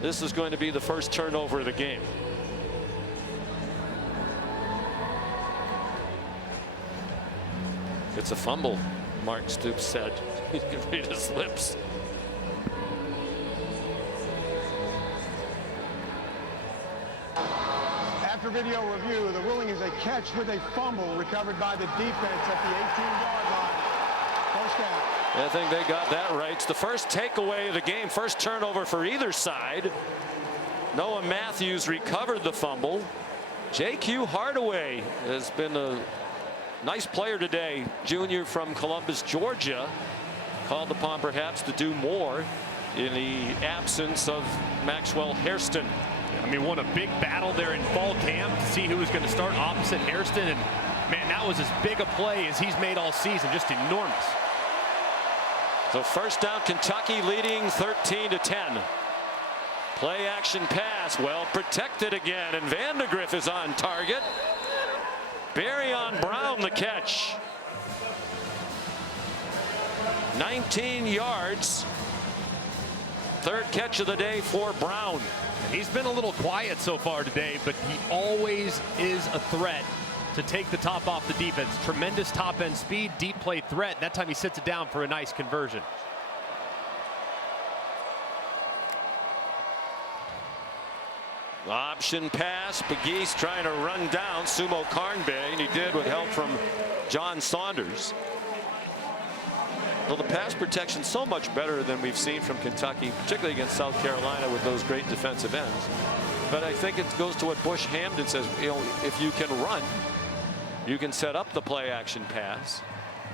this is going to be the first turnover of the game. It's a fumble, Mark Stoops said. You can read his lips. After video review, the ruling is a catch with a fumble recovered by the defense at the 18-yard line. First down. I think they got that right. It's the first takeaway of the game, first turnover for either side. Noah Matthews recovered the fumble. J.Q. Hardaway has been a nice player today, junior from Columbus, Georgia. Called upon perhaps to do more in the absence of Maxwell Hairston. I mean, won a big battle there in fall camp to see who was going to start opposite Hairston, and man, that was as big a play as he's made all season, just enormous. So first down, Kentucky leading 13-10. Play action pass, well protected again, and Vandegrift is on target. Barrion Brown the catch. 19 yards. Third catch of the day for Brown. He's been a little quiet so far today, but he always is a threat to take the top off the defense. Tremendous top end speed, deep play threat. That time he sits it down for a nice conversion. Option pass. Pegues trying to run down Sumo Carnbay, and he did with help from John Saunders. Well, the pass protection so much better than we've seen from Kentucky, particularly against South Carolina with those great defensive ends. But I think it goes to what Bush Hamden says, you know, if you can run, you can set up the play action pass.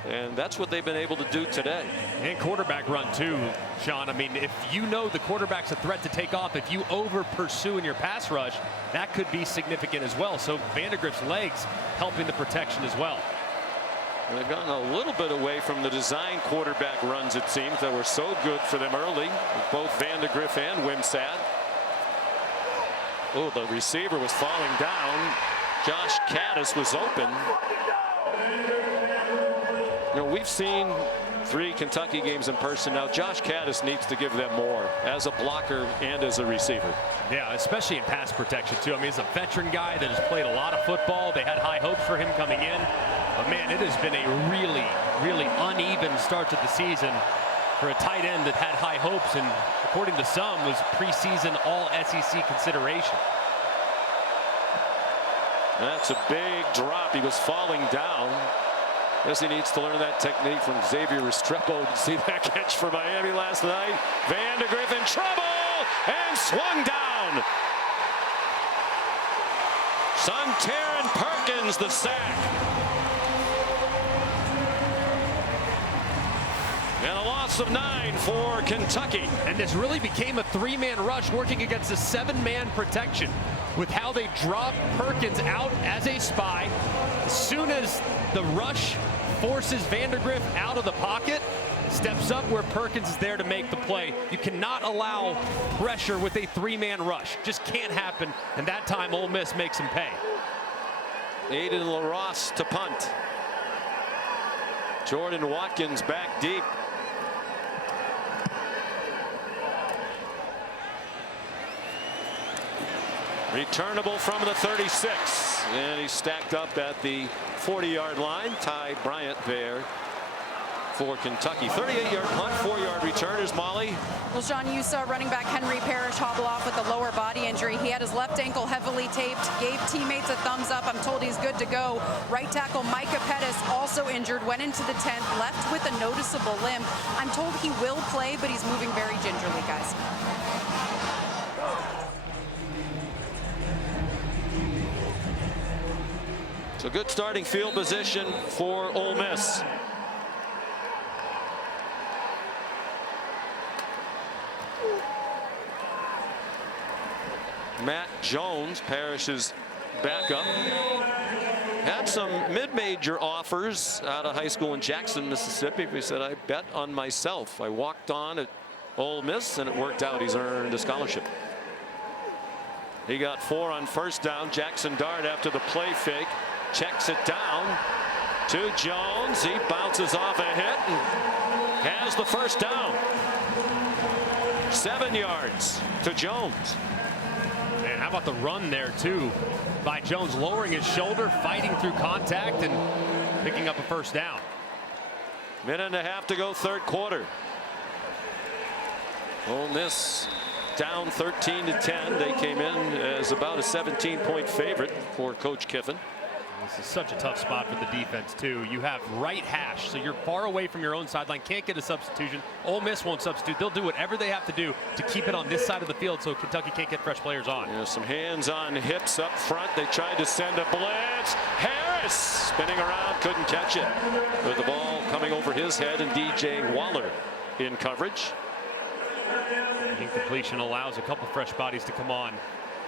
And that's what they've been able to do today. And quarterback run too, Sean. I mean, if you know the quarterback's a threat to take off, if you over pursue in your pass rush, that could be significant as well. So Vandegrift's legs helping the protection as well. And they've gotten a little bit away from the design quarterback runs, it seems, that were so good for them early, with both Vandegrift and Wimsatt. Oh, the receiver was falling down. Josh Caddis was open. You know, we've seen 3 Kentucky games in person now. Josh Caddis needs to give them more as a blocker and as a receiver. Yeah, especially in pass protection too. I mean, he's a veteran guy that has played a lot of football. They had high hopes for him coming in, but man, it has been a really, really uneven start to the season for a tight end that had high hopes and, according to some, was preseason all SEC consideration. That's a big drop. He was falling down. Guess he needs to learn that technique from Xavier Restrepo. To see that catch for Miami last night. Vandegrift in trouble and swung down. Sontaran Perkins the sack. And a loss of 9 for Kentucky. And this really became a 3-man rush working against a 7-man protection with how they drop Perkins out as a spy. As soon as the rush forces Vandegrift out of the pocket, steps up where Perkins is there to make the play. You cannot allow pressure with a 3-man rush. Just can't happen. And that time Ole Miss makes him pay. Aiden LaRosse to punt. Jordan Watkins back deep. Returnable from the 36. And he's stacked up at the 40-yard line. Ty Bryant there for Kentucky. 38-yard punt, 4-yard return is Molly. Well, Sean, you saw running back Henry Parrish hobble off with a lower body injury. He had his left ankle heavily taped, gave teammates a thumbs up. I'm told he's good to go. Right tackle Micah Pettis also injured, went into the tent, left with a noticeable limp. I'm told he will play, but he's moving very gingerly, guys. So good starting field position for Ole Miss. Matt Jones, Parrish's backup, had some mid-major offers out of high school in Jackson, Mississippi. He said, I bet on myself. I walked on at Ole Miss and it worked out. He's earned a scholarship. He got 4 on first down. Jackson Dart after the play fake. Checks it down to Jones. He bounces off a hit and has the first down. 7 yards to Jones. Man, how about the run there too by Jones, lowering his shoulder, fighting through contact and picking up a first down. Minute and a half to go, third quarter. Ole Miss down 13-10. They came in as about a 17-point favorite for Coach Kiffin. This is such a tough spot for the defense too. You have right hash, so you're far away from your own sideline, can't get a substitution. Ole Miss won't substitute. They'll do whatever they have to do to keep it on this side of the field so Kentucky can't get fresh players on. Yeah, some hands on hips up front. They tried to send a blitz. Harris spinning around, couldn't catch it. With the ball coming over his head and DJ Waller in coverage. Incompletion allows a couple fresh bodies to come on.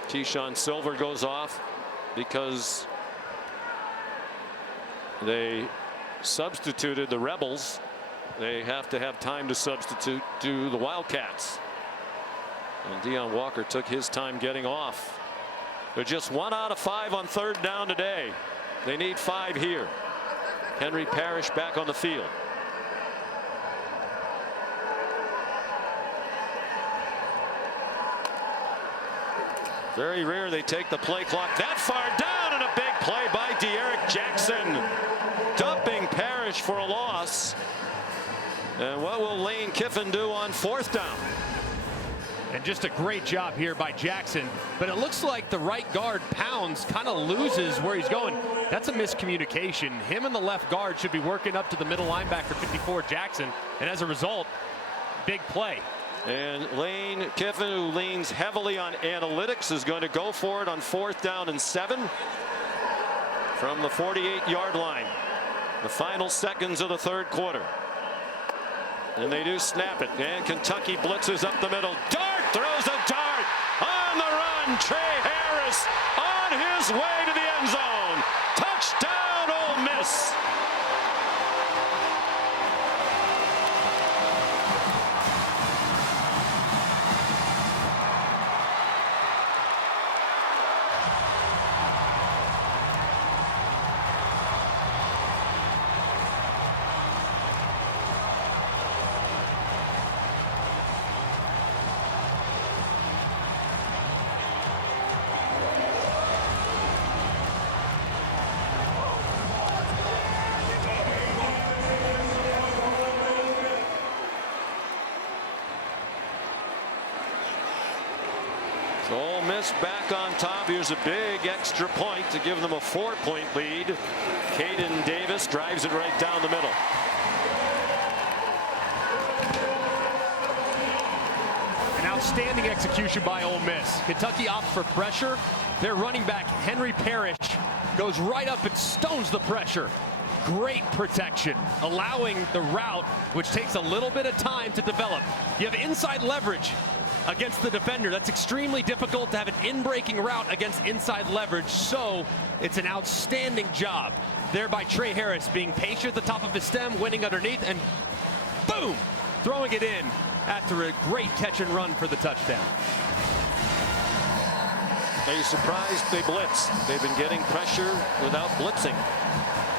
Keyshawn Silver goes off because they substituted the Rebels. They have to have time to substitute to the Wildcats. And Deion Walker took his time getting off. They're just 1 out of 5 on third down today. They need 5 here. Henry Parrish back on the field. Very rare they take the play clock that far down, and a big play by De'Eric Jackson, dumping Parrish for a loss. And what will Lane Kiffin do on fourth down? And just a great job here by Jackson, but it looks like the right guard Pounds kind of loses where he's going. That's a miscommunication. Him and the left guard should be working up to the middle linebacker, 54, Jackson. And as a result, big play. And Lane Kiffin, who leans heavily on analytics, is going to go for it on 4th down and 7 from the 48-yard line. The final seconds of the 3rd quarter. And they do snap it. And Kentucky blitzes up the middle. Dart throws a dart on the run. Trey Harris on his way to the end zone. Touchdown, Ole Miss. So Ole Miss back on top. Here's a big extra point to give them a 4-point lead. Caden Davis drives it right down the middle. An outstanding execution by Ole Miss. Kentucky opts for pressure. Their running back, Henry Parrish, goes right up and stones the pressure. Great protection, allowing the route, which takes a little bit of time to develop. You have inside leverage against the defender. That's extremely difficult to have an in-breaking route against inside leverage, so it's an outstanding job there by Trey Harris, being patient at the top of his stem, winning underneath, and boom, throwing it in after a great catch and run for the touchdown. Are you surprised they blitzed? They've been getting pressure without blitzing.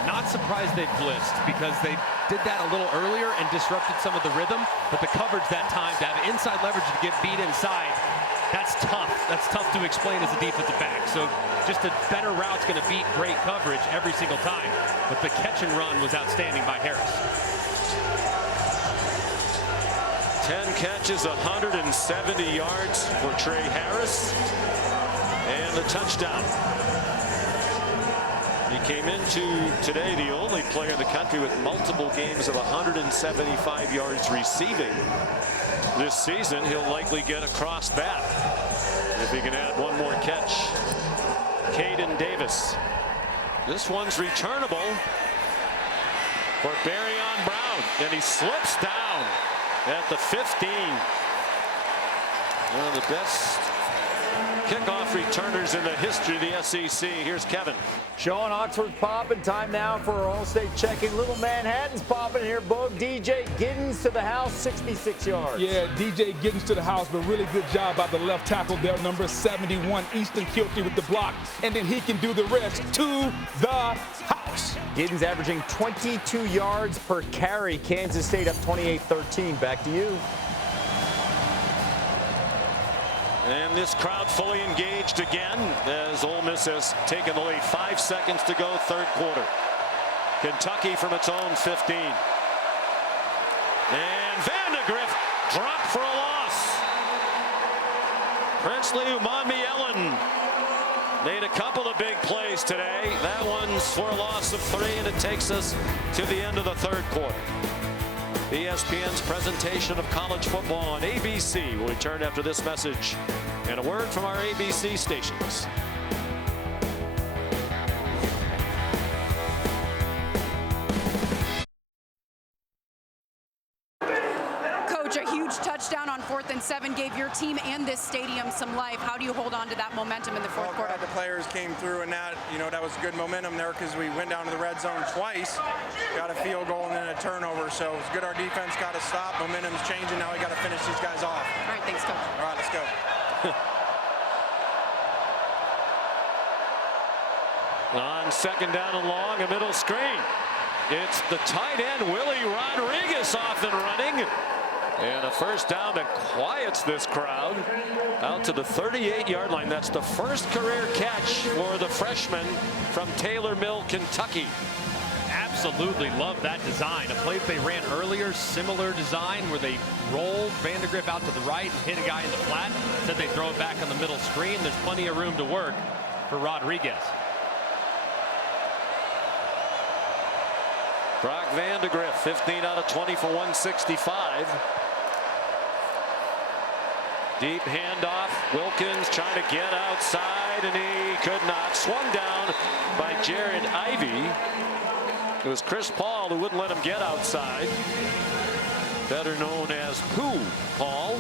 Not surprised they blitzed, because they did that a little earlier and disrupted some of the rhythm, but the coverage that time, to have inside leverage to get beat inside, that's tough. That's tough to explain as a defensive back. So just a better route's going to beat great coverage every single time. But the catch and run was outstanding by Harris. 10 catches, 170 yards for Trey Harris, and the touchdown. He came into today the only player in the country with multiple games of 175 yards receiving this season. He'll likely get across that if he can add one more catch. Caden Davis. This one's returnable for Barryon Brown, and he slips down at the 15. One of the best kickoff returners in the history of the SEC. Here's Kevin. Sean, Oxford's popping. Time now for our All-State checking. Little Manhattan's popping here, Boog. DJ Giddens to the house, 66 yards. Yeah, DJ Giddens to the house, but really good job by the left tackle there, number 71, Easton Kilty with the block, and then he can do the rest to the house. Giddens averaging 22 yards per carry. Kansas State up 28-13. Back to you. And this crowd fully engaged again as Ole Miss has taken the lead. 5 seconds to go, 3rd quarter. Kentucky from its own 15. And Vandegrift dropped for a loss. Princely Umanmielen made a couple of big plays today. That one's for a loss of 3, and it takes us to the end of the 3rd quarter. ESPN's presentation of college football on ABC will return after this message and a word from our ABC stations. Coach, a huge touchdown on 4th and 7 gave your team and this stadium some life. How do you hold on to that momentum in the 4th quarter? The players came through, and that was good momentum there, because we went down to the red zone twice, got a field goal and then a turnover. So it's good our defense got to stop. Momentum's changing. Now we got to finish these guys off. All right, thanks, Coach. All right, let's go. On 2nd down and long, a middle screen. It's the tight end, Willie Rodriguez, off and running. And a 1st down that quiets this crowd out to the 38-yard line. That's the first career catch for the freshman from Taylor Mill, Kentucky. Absolutely love that design. A play that they ran earlier, similar design, where they rolled Vandegrift out to the right and hit a guy in the flat. Said they throw it back on the middle screen. There's plenty of room to work for Rodriguez. Brock Vandegrift, 15 out of 20 for 165. Deep handoff. Wilkins trying to get outside, and he could not. Swung down by Jared Ivey. It was Chris Paul who wouldn't let him get outside. Better known as Pooh Paul.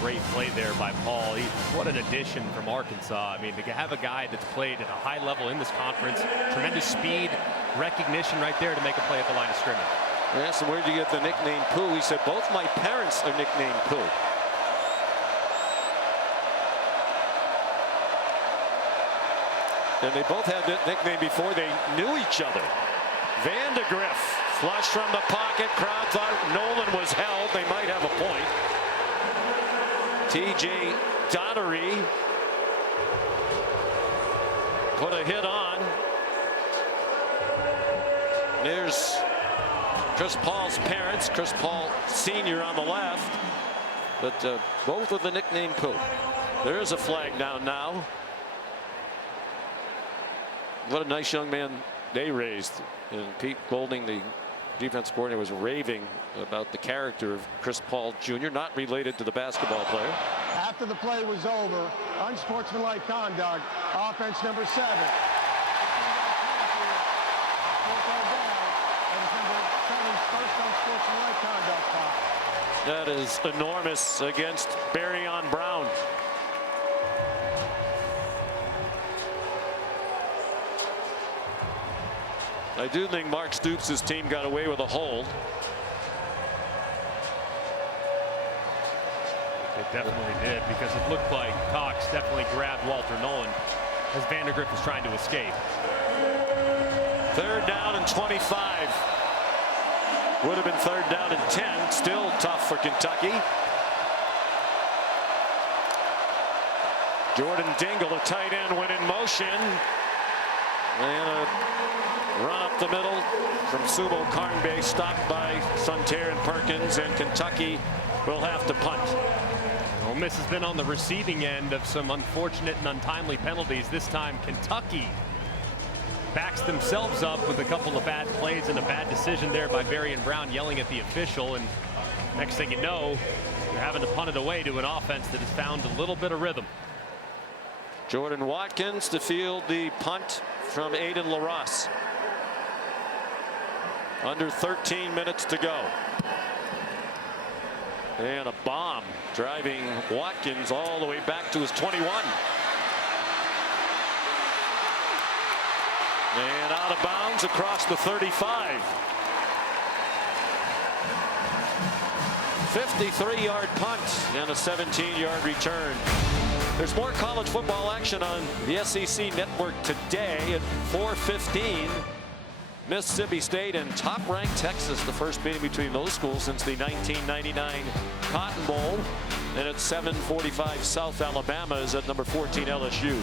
Great play there by Paul. What an addition from Arkansas. I mean, to have a guy that's played at a high level in this conference, tremendous speed, recognition right there to make a play at the line of scrimmage. I asked him, where'd you get the nickname Pooh? He said, both my parents are nicknamed Pooh. And they both had that nickname before they knew each other. Vandegrift, flush from the pocket. Crowd thought Nolan was held. They might have a point. TJ Donnery put a hit on. There's Chris Paul's parents, Chris Paul Sr. on the left, but both with the nickname Pooh. There is a flag down now. What a nice young man they raised. And Pete Golding, the defense coordinator, was raving about the character of Chris Paul Jr., not related to the basketball player. After the play was over, unsportsmanlike conduct, offense number 7. That is enormous against Barryon Brown. I do think Mark Stoops' team got away with a hold. It definitely did, because it looked like Cox definitely grabbed Walter Nolan as Vandegrift was trying to escape. 3rd down and 25. Would have been 3rd down and 10. Still tough for Kentucky. Jordan Dingle, a tight end, went in motion. And a run up the middle from Sumo Karnbay, stopped by Sunter and Perkins, and Kentucky will have to punt. Ole Miss has been on the receiving end of some unfortunate and untimely penalties. This time Kentucky backs themselves up with a couple of bad plays and a bad decision there by Barryon Brown yelling at the official, and next thing you know, you're having to punt it away to an offense that has found a little bit of rhythm. Jordan Watkins to field the punt from Aiden LaRosse. Under 13 minutes to go. And a bomb driving Watkins all the way back to his 21. And out of bounds across the 35. 53-yard punt and a 17-yard return. There's more college football action on the SEC network today at 4:15. Mississippi State and top-ranked Texas, the first meeting between those schools since the 1999 Cotton Bowl. And at 7:45, South Alabama is at number 14 LSU.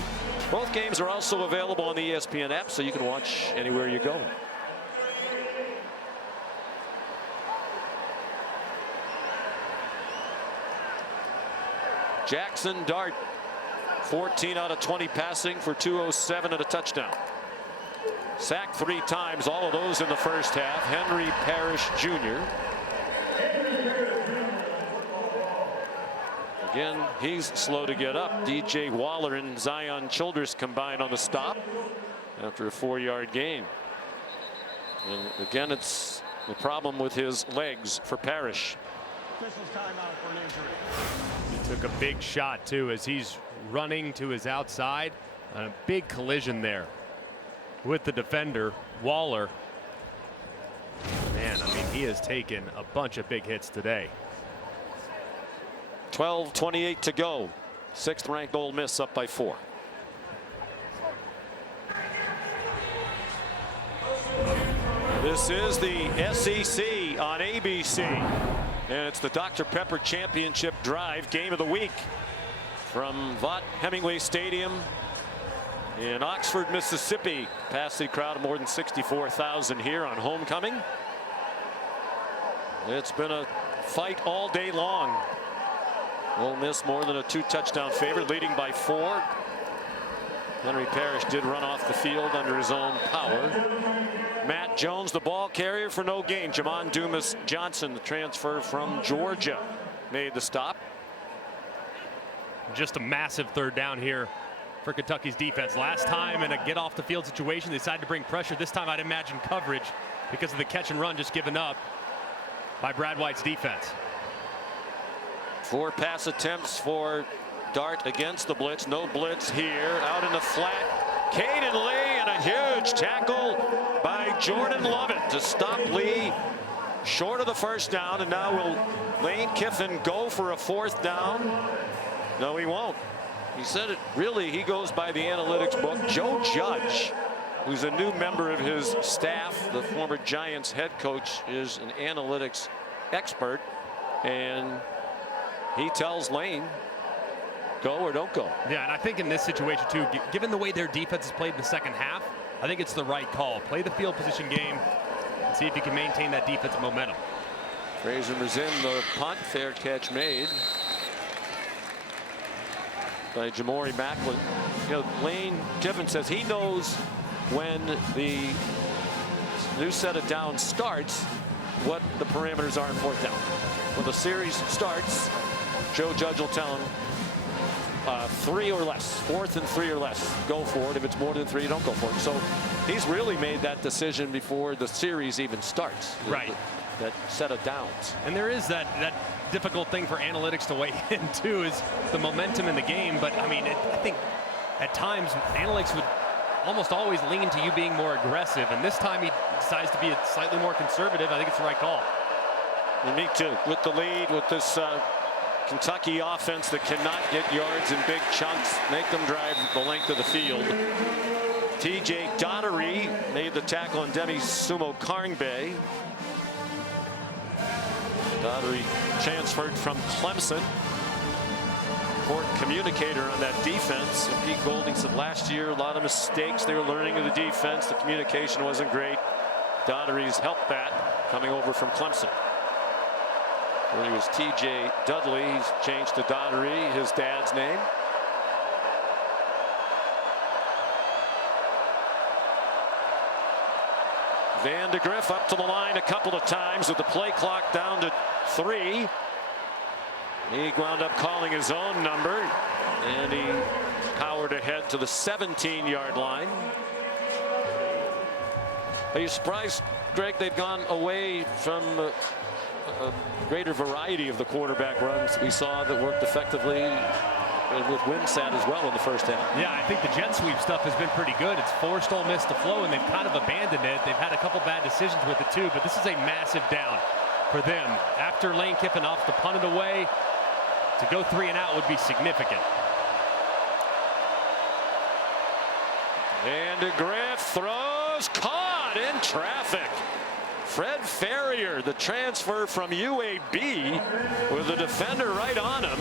Both games are also available on the ESPN app, so you can watch anywhere you go. Jackson Dart, 14 out of 20 passing for 207 and a touchdown. Sacked 3 times, all of those in the first half. Henry Parrish Jr. Again, he's slow to get up. DJ Waller and Zion Childress combined on the stop after a 4-yard gain. And again, it's the problem with his legs for Parrish. He took a big shot too as he's running to his outside. A big collision there with the defender, Waller. Man, I mean, he has taken a bunch of big hits today. 12:28 to go. 6th-ranked Ole Miss up by 4. This is the SEC on ABC. And it's the Dr. Pepper Championship Drive game of the week from Vaught Hemingway Stadium in Oxford, Mississippi. Capacity crowd of more than 64,000 here on homecoming. It's been a fight all day long. Ole Miss more than a 2-touchdown favorite, leading by 4. Henry Parrish did run off the field under his own power. Matt Jones, the ball carrier for no gain. Jamon Dumas Johnson, the transfer from Georgia, made the stop. Just a massive third down here for Kentucky's defense. Last time in a get off the field situation, they decided to bring pressure. This time I'd imagine coverage because of the catch and run just given up by Brad White's defense. 4 pass attempts for Dart against the blitz. No blitz here. Out in the flat, Caden Lee, and a huge tackle by Jordan Lovett to stop Lee short of the first down. And now will Lane Kiffin go for a 4th down? No, he won't. He said it. Really, he goes by the analytics book. Joe Judge, who's a new member of his staff, the former Giants head coach, is an analytics expert, and he tells Lane, go or don't go. Yeah, and I think in this situation too, given the way their defense has played in the second half, I think it's the right call. Play the field position game and see if you can maintain that defensive momentum. Fraser Mazin, the punt, fair catch made by Jamori Macklin. You know, Lane Kiffin says he knows when the new set of downs starts what the parameters are in 4th down. When the series starts, Joe Judge will tell him 3 or less, 4th and 3 or less, go for it. If it's more than 3, don't go for it. So he's really made that decision before the series even starts. Right. That set of downs. And there is that difficult thing for analytics to weigh in too, is the momentum in the game. But I mean, I think at times analytics would almost always lean to you being more aggressive, and this time he decides to be slightly more conservative. I think it's the right call. And me too. With the lead, with this Kentucky offense that cannot get yards in big chunks, make them drive the length of the field. TJ Dottery made the tackle on Demi Sumo Karngbe. Dottery transferred from Clemson. Important communicator on that defense. And Pete Golding said last year, a lot of mistakes. They were learning of the defense. The communication wasn't great. Dottery's helped that coming over from Clemson. When he was TJ Dudley, he's changed to Dottery, his dad's name. Van de Griff up to the line a couple of times with the play clock down to 3. He wound up calling his own number, and he powered ahead to the 17-yard line. Are you surprised, Greg, they've gone away from a greater variety of the quarterback runs we saw that worked effectively with Wimsatt as well in the first half? Yeah, I think the jet sweep stuff has been pretty good. It's forced Ole Miss to flow, and they've kind of abandoned it. They've had a couple bad decisions with it too, but this is a massive down for them. After Lane Kiffin opts to punt it away, to go 3 and out would be significant. And de Griff throws, caught in traffic. Fred Ferrier, the transfer from UAB, with the defender right on him.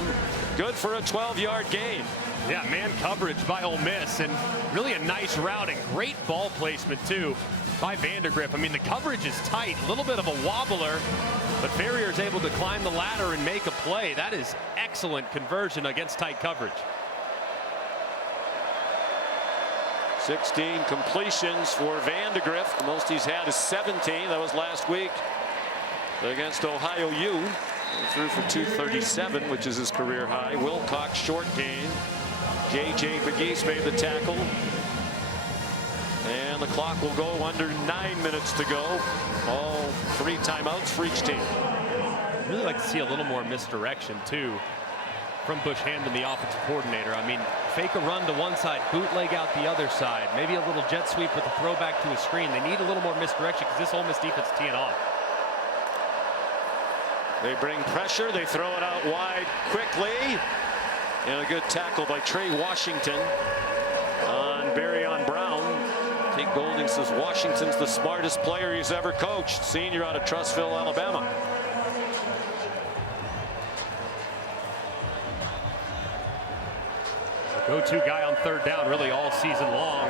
Good for a 12-yard gain. Yeah, man coverage by Ole Miss, and really a nice route and great ball placement too by Van de Griff. I mean, the coverage is tight, a little bit of a wobbler, but Ferrier is able to climb the ladder and make a play. That is excellent conversion against tight coverage. 16 completions for Van de Griff. The most he's had is 17. That was last week against Ohio U. He threw for 237, which is his career high. Wilcox short gain. J.J. McGeese made the tackle. And the clock will go under 9 minutes to go. All 3 timeouts for each team. I'd really like to see a little more misdirection too from Bush Hamdan, the offensive coordinator. I mean, fake a run to one side, bootleg out the other side, maybe a little jet sweep with a throwback to a screen. They need a little more misdirection because this Ole Miss defense is teeing off. They bring pressure. They throw it out wide quickly. And a good tackle by Trey Washington on Barryon Brown. Pete Golding says Washington's the smartest player he's ever coached. Senior out of Trussville, Alabama. Go-to guy on 3rd down really all season long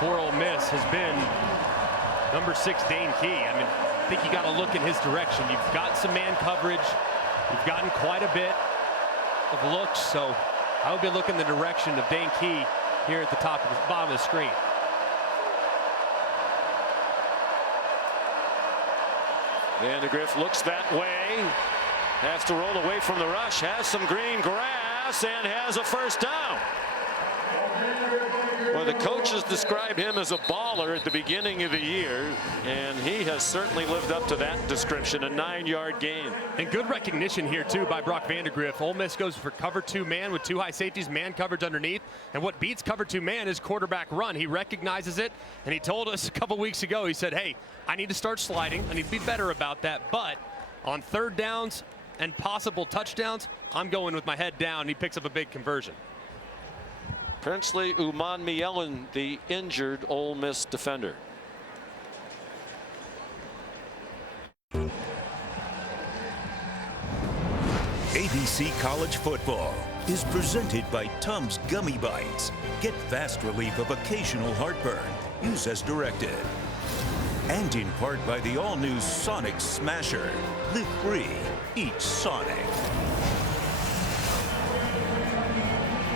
for Ole Miss has been number 6, Dane Key. I mean, I think you got to look in his direction. You've got some man coverage. You've gotten quite a bit of looks, so I would be looking the direction of Dane Key. here at the bottom of the screen. Vandegrift looks that way. Has to roll away from the rush. Has some green grass and has a first down. Well, the coaches described him as a baller at the beginning of the year, and he has certainly lived up to that description. A 9-yard gain. And good recognition here, too, by Brock Vandegrift. Ole Miss goes for cover 2 man with 2 high safeties, man coverage underneath. And what beats cover 2 man is quarterback run. He recognizes it, and he told us a couple weeks ago, he said, hey, I need to start sliding. I need to be better about that. But on 3rd downs and possible touchdowns, I'm going with my head down. He picks up a big conversion. Princely Umanmielen, the injured Ole Miss defender. ABC College Football is presented by Tums Gummy Bites. Get fast relief of occasional heartburn. Use as directed. And in part by the all-new Sonic Smasher. Live free. Eat Sonic.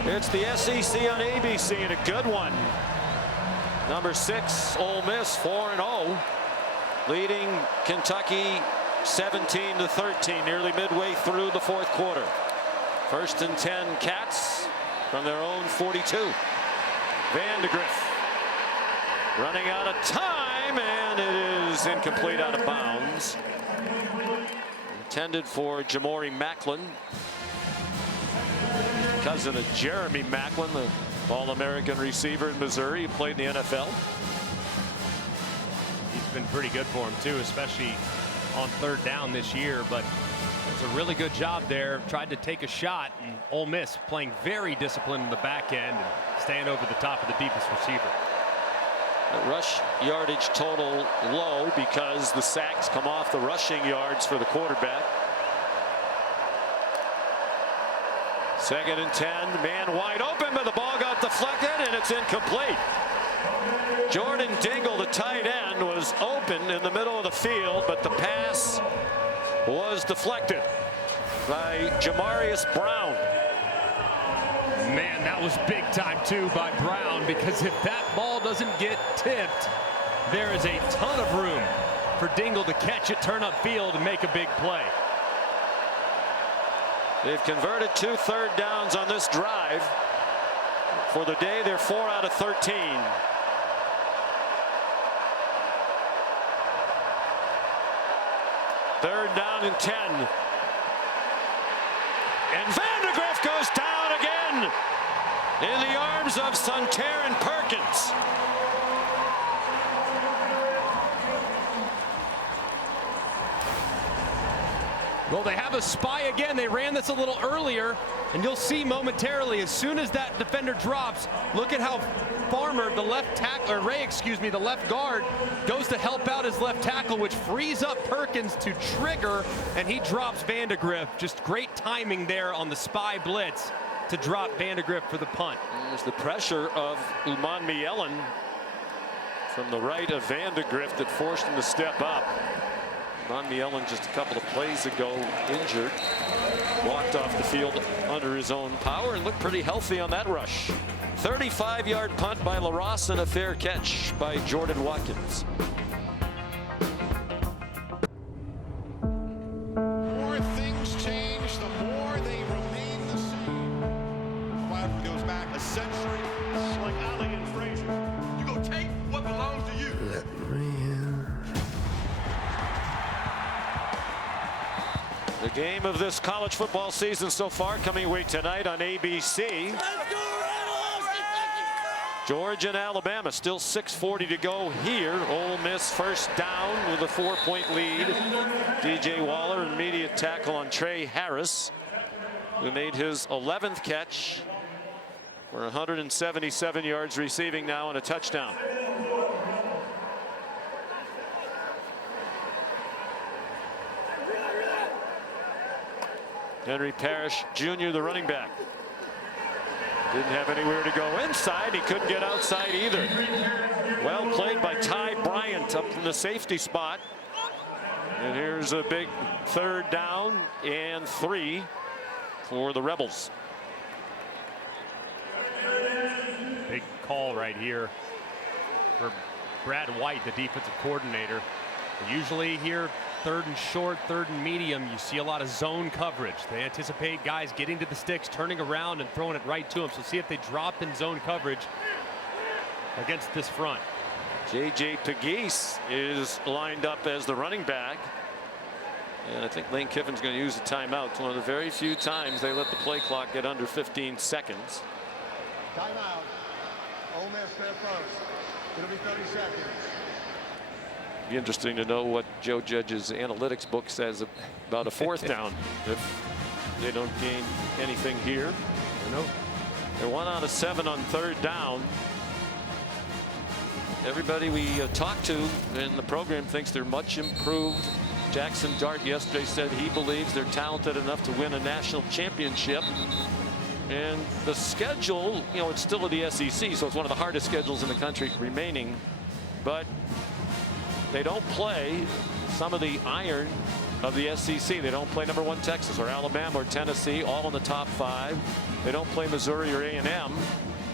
It's the SEC on ABC, and a good one. Number 6, Ole Miss, 4-0, leading Kentucky 17-13, nearly midway through the 4th quarter. 1st and 10 Cats from their own 42. Vandegrift running out of time, and it is incomplete, out of bounds. Intended for Jamori Macklin, cousin of Jeremy Macklin, the All-American receiver in Missouri. He played in the NFL. He's been pretty good for him, too, especially on 3rd down this year. But it's a really good job there. Tried to take a shot, and Ole Miss playing very disciplined in the back end and staying over the top of the deepest receiver. The rush yardage total low because the sacks come off the rushing yards for the quarterback. 2nd and 10, man wide open, but the ball got deflected and it's incomplete. Jordan Dingle, the tight end, was open in the middle of the field, but the pass was deflected by Jamarius Brown. Man, that was big time too by Brown, because if that ball doesn't get tipped, there is a ton of room for Dingle to catch it, turn upfield, and make a big play. They've converted 2 3rd downs on this drive. For the day, they're 4 out of 13. Third down and 10. And Vandegrift goes down again in the arms of Suntarine Perkins. Well, they have a spy again. They ran this a little earlier, and you'll see momentarily, as soon as that defender drops, look at how Farmer, the left tackle, or Ray, excuse me, the left guard, goes to help out his left tackle, which frees up Perkins to trigger, and he drops Vandegrift. Just great timing there on the spy blitz to drop Vandegrift for the punt. There's the pressure of Umanmielen from the right of Vandegrift that forced him to step up. Umanmielen just a couple of plays ago injured, walked off the field under his own power and looked pretty healthy on that rush. 35-yard punt by LaRosse and a fair catch by Jordan Watkins. The more things change, the more they remain the same. Cloud goes back a century. It's like Ali and Frazier. You go take what belongs to you. Let me in. The game of this college football season so far coming away tonight on ABC. Georgia and Alabama, still 6:40 to go here. Ole Miss first down with a 4-point lead. DJ Waller, immediate tackle on Trey Harris, who made his 11th catch for 177 yards receiving now and a touchdown. Henry Parrish Jr., the running back. Didn't have anywhere to go inside. He couldn't get outside either. Well played by Ty Bryant up from the safety spot. And here's a big 3rd down and 3 for the Rebels. Big call right here for Brad White, the defensive coordinator. Usually here, 3rd and short, 3rd and medium, you see a lot of zone coverage. They anticipate guys getting to the sticks, turning around and throwing it right to them. So see if they drop in zone coverage against this front. J.J. Pegues is lined up as the running back. And I think Lane Kiffin's going to use a timeout. It's one of the very few times they let the play clock get under 15 seconds. Timeout. Ole Miss there first. It'll be 30 seconds. Be interesting to know what Joe Judge's analytics book says about a 4th down if they don't gain anything here. They're 1 out of 7 on 3rd down. Everybody we talked to in the program thinks they're much improved. Jackson Dart yesterday said he believes they're talented enough to win a national championship. And the schedule, you know, it's still the SEC, so it's one of the hardest schedules in the country remaining. But they don't play some of the iron of the SEC. They don't play #1 Texas or Alabama or Tennessee, all in the top 5. They don't play Missouri or A&M.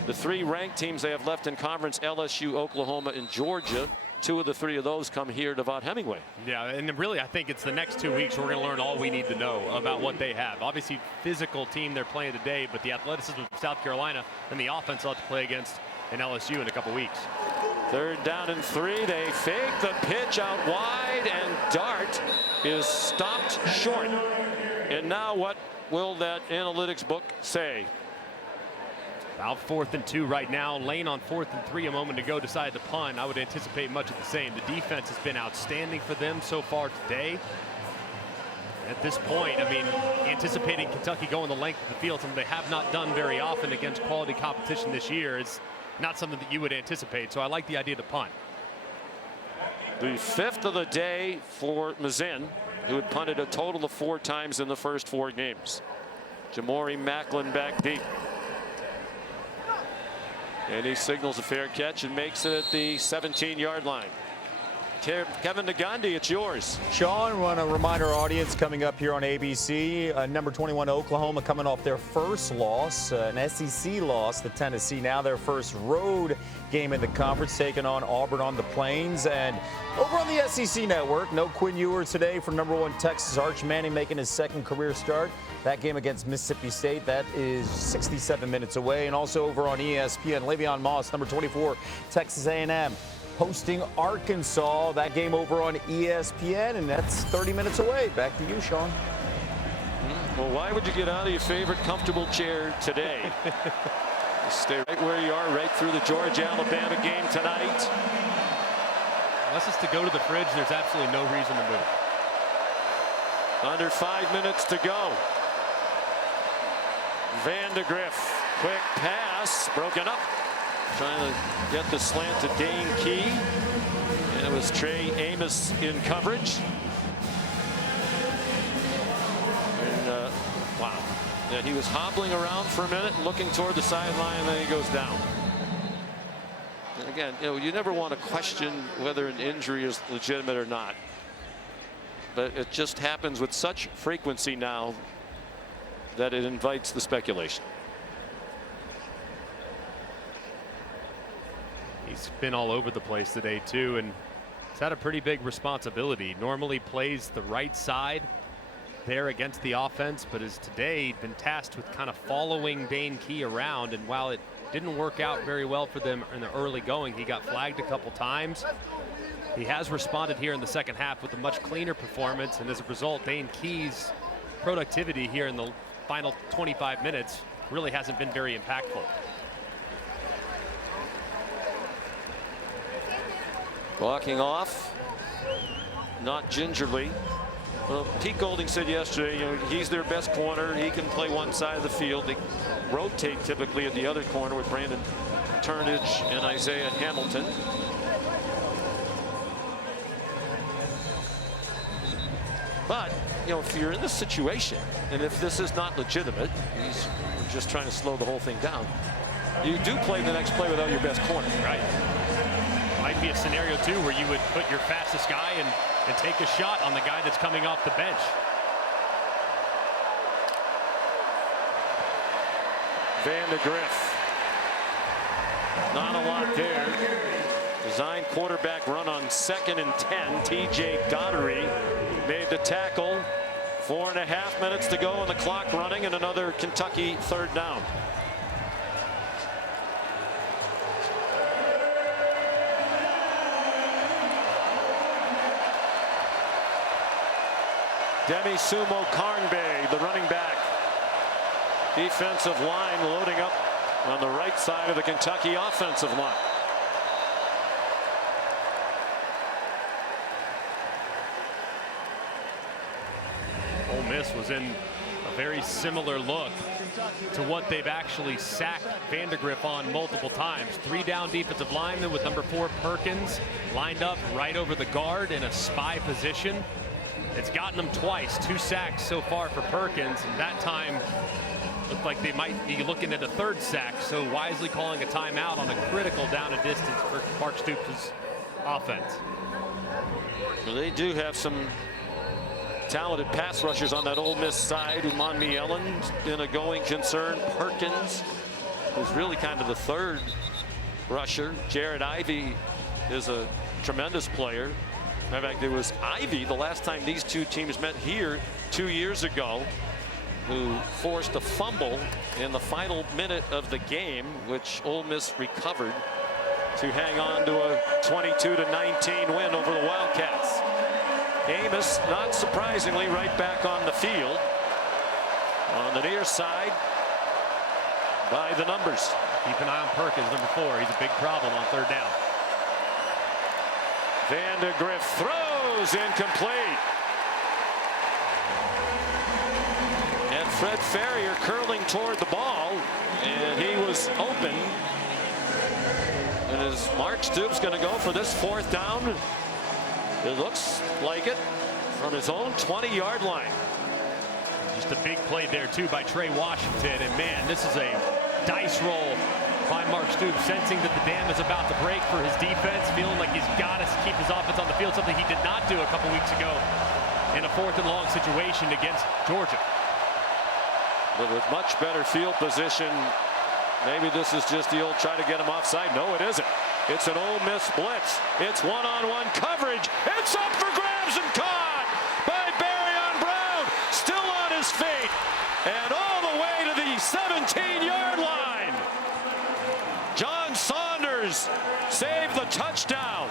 The 3 ranked teams they have left in conference, LSU, Oklahoma, and Georgia. 2 of the 3 of those come here to Vaught Hemingway. Yeah, and really I think it's the next 2 weeks we're going to learn all we need to know about what they have. Obviously physical team they're playing today, but the athleticism of South Carolina and the offense they'll have to play against in LSU in a couple weeks. 3rd down and 3. They fake the pitch out wide, and Dart is stopped short. And now what will that analytics book say? About 4th and 2 right now. Lane on 4th and 3 a moment ago decided to punt. I would anticipate much of the same. The defense has been outstanding for them so far today. At this point, I mean, anticipating Kentucky going the length of the field, something they have not done very often against quality competition this year, is not something that you would anticipate. So I like the idea to punt. The 5th of the day for Mazin, who had punted a total of 4 times in the first 4 games. Jamori Macklin back deep. And he signals a fair catch and makes it at the 17-yard line. Kevin Nagandi, it's yours. Sean, we want to remind our audience coming up here on ABC, number 21 Oklahoma coming off their first loss, an SEC loss to Tennessee. Now their first road game in the conference, taking on Auburn on the Plains. And over on the SEC network, no Quinn Ewers today for #1 Texas. Arch Manning making his 2nd career start. That game against Mississippi State, that is 67 minutes away. And also over on ESPN, Le'Veon Moss, number 24, Texas A&M, hosting Arkansas. That game over on ESPN, and that's 30 minutes away. Back to you, Sean. Well, why would you get out of your favorite comfortable chair today? Stay right where you are, right through the Georgia-Alabama game tonight. Unless it's to go to the fridge, there's absolutely no reason to move. Under 5 minutes to go. Vandegrift, quick pass, broken up. Trying to get the slant to Dane Key. And it was Trey Amos in coverage. And wow. And he was hobbling around for a minute, looking toward the sideline, and then he goes down. And again, you know, you never want to question whether an injury is legitimate or not. But it just happens with such frequency now that it invites the speculation. He's been all over the place today too, and he's had a pretty big responsibility. Normally plays the right side there against the offense, but has today been tasked with kind of following Dane Key around. And while it didn't work out very well for them in the early going, he got flagged a couple times. He has responded here in the second half with a much cleaner performance, and as a result, Dane Key's productivity here in the final 25 minutes really hasn't been very impactful. Walking off, not gingerly. Well, Pete Golding said yesterday, you know, he's their best corner. He can play one side of the field. They rotate typically at the other corner with Brandon Turnage and Isaiah Hamilton. But, you know, if you're in this situation, and if this is not legitimate, he's just trying to slow the whole thing down, you do play the next play without your best corner. Right. Might be a scenario, too, where you would put your fastest guy and take a shot on the guy that's coming off the bench. Vandegrift. Not a lot there. Design quarterback run on 2nd and 10. TJ Daugherty made the tackle. 4.5 minutes to go, and the clock running, and another Kentucky 3rd down. Demi Sumo Karnbe, the running back. Defensive line loading up on the right side of the Kentucky offensive line. Ole Miss was in a very similar look to what they've actually sacked Vandegrift on multiple times. 3 down defensive linemen with number 4 Perkins lined up right over the guard in a spy position. It's gotten them twice, 2 sacks so far for Perkins, and that time looked like they might be looking at a 3rd sack, so wisely calling a timeout on a critical down and distance for Mark Stoops' offense. Well, they do have some talented pass rushers on that Ole Miss side. Umanmi Ellen's been a going concern. Perkins, who's really kind of the 3rd rusher. Jared Ivey is a tremendous player. In fact, it was Ivey the last time these two teams met here 2 years ago, who forced a fumble in the final minute of the game, which Ole Miss recovered to hang on to a 22-19 win over the Wildcats. Amos, not surprisingly, right back on the field on the near side by the numbers. Keep an eye on Perkins, number 4. He's a big problem on 3rd down. Vandegrift throws incomplete. And Fred Ferrier curling toward the ball, and he was open. And is Mark Stoops going to go for this 4th down? It looks like it, from his own 20-yard line. Just a big play there too by Trey Washington, and man, this is a dice roll by Mark Stoops, sensing that the dam is about to break for his defense, feeling like he's got to keep his offense on the field, something he did not do a couple weeks ago in a 4th and long situation against Georgia. But with much better field position, maybe this is just the old try to get him offside. No, it isn't. It's an Ole Miss blitz. It's one-on-one coverage. It's up for grabs and caught by Barryon Brown. Still on his feet and all the way to the 17-yard line. John Saunders saved the touchdown.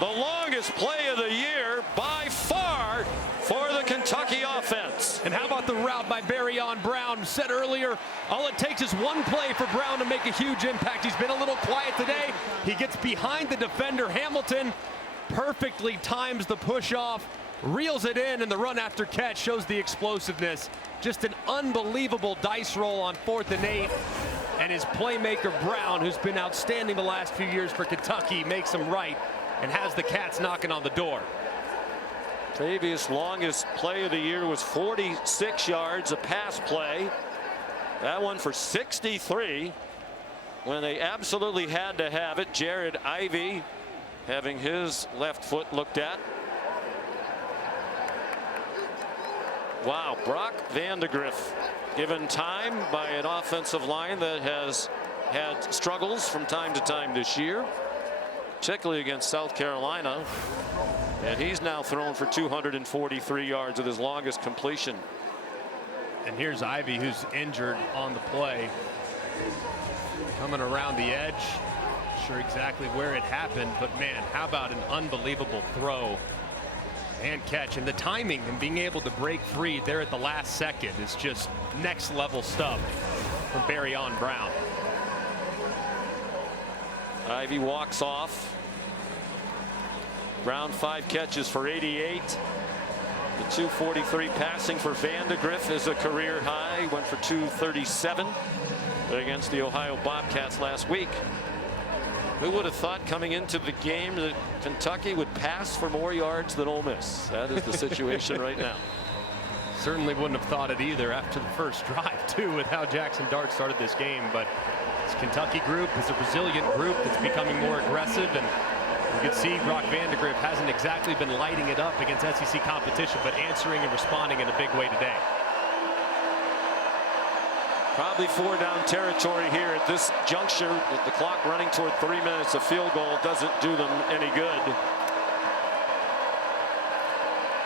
The longest play of the year by far for the Kentucky offense. And how about the route by Barryon Brown? Said earlier, all it takes is one play for Brown to make a huge impact. He's been a little quiet today. He gets behind the defender, Hamilton, perfectly times the push off, reels it in, and the run after catch shows the explosiveness. Just an unbelievable dice roll on 4th and 8. And his playmaker Brown, who's been outstanding the last few years for Kentucky, makes him right and has the Cats knocking on the door. Previous longest play of the year was 46 yards, a pass play. That one for 63 when they absolutely had to have it. Jared Ivey having his left foot looked at. Wow, Brock Vandegrift given time by an offensive line that has had struggles from time to time this year, particularly against South Carolina. And he's now thrown for 243 yards with his longest completion. And here's Ivey, who's injured on the play. Coming around the edge. Not sure exactly where it happened, but man, how about an unbelievable throw and catch. And the timing and being able to break free there at the last second is just next level stuff from Barryon Brown. Ivey walks off. Brown 5 catches for 88. The 243 passing for Vandegrift is a career high. Went for 237 against the Ohio Bobcats last week. Who would have thought coming into the game that Kentucky would pass for more yards than Ole Miss? That is the situation right now. Certainly wouldn't have thought it either after the first drive too, with how Jackson Dart started this game. But this Kentucky group is a resilient group that's becoming more aggressive, and you can see Brock Vandegrift hasn't exactly been lighting it up against SEC competition, but answering and responding in a big way today. Probably 4 down territory here at this juncture, with the clock running toward 3 minutes. A field goal doesn't do them any good.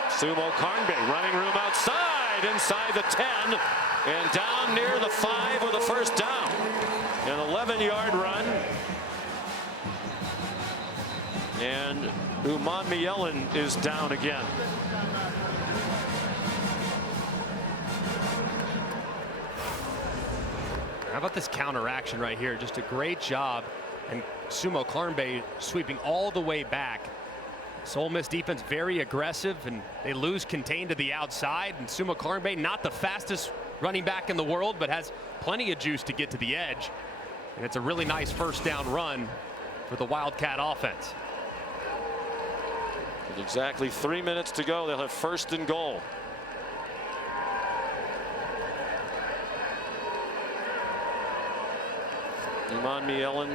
Sumo Karnbe, running room outside, inside the 10, and down near the 5 with a first down. An 11-yard run. And Umanmielen is down again. How about this counteraction right here? Just a great job. And Sumo Karnbe sweeping all the way back. Ole Miss defense very aggressive, and they lose contained to the outside. And Sumo Karnbe, not the fastest running back in the world, but has plenty of juice to get to the edge. And it's a really nice first down run for the Wildcat offense. With exactly 3 minutes to go, they'll have first and goal. Umanmielen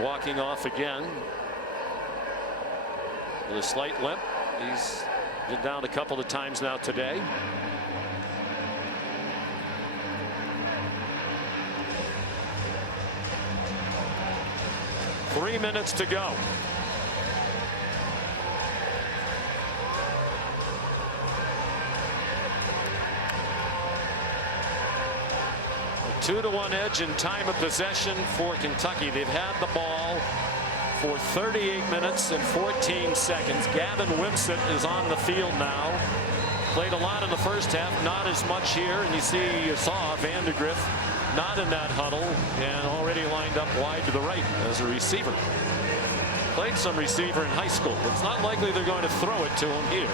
walking off again with a slight limp. He's been down a couple of times now today. Three minutes to go. A 2-1 edge in time of possession for Kentucky. They've had the ball for 38 minutes and 14 seconds. Gavin Wimsatt is on the field now. Played a lot in the first half, not as much here. And you saw Vandegrift not in that huddle and already lined up wide to the right as a receiver. Played some receiver in high school. It's not likely they're going to throw it to him here.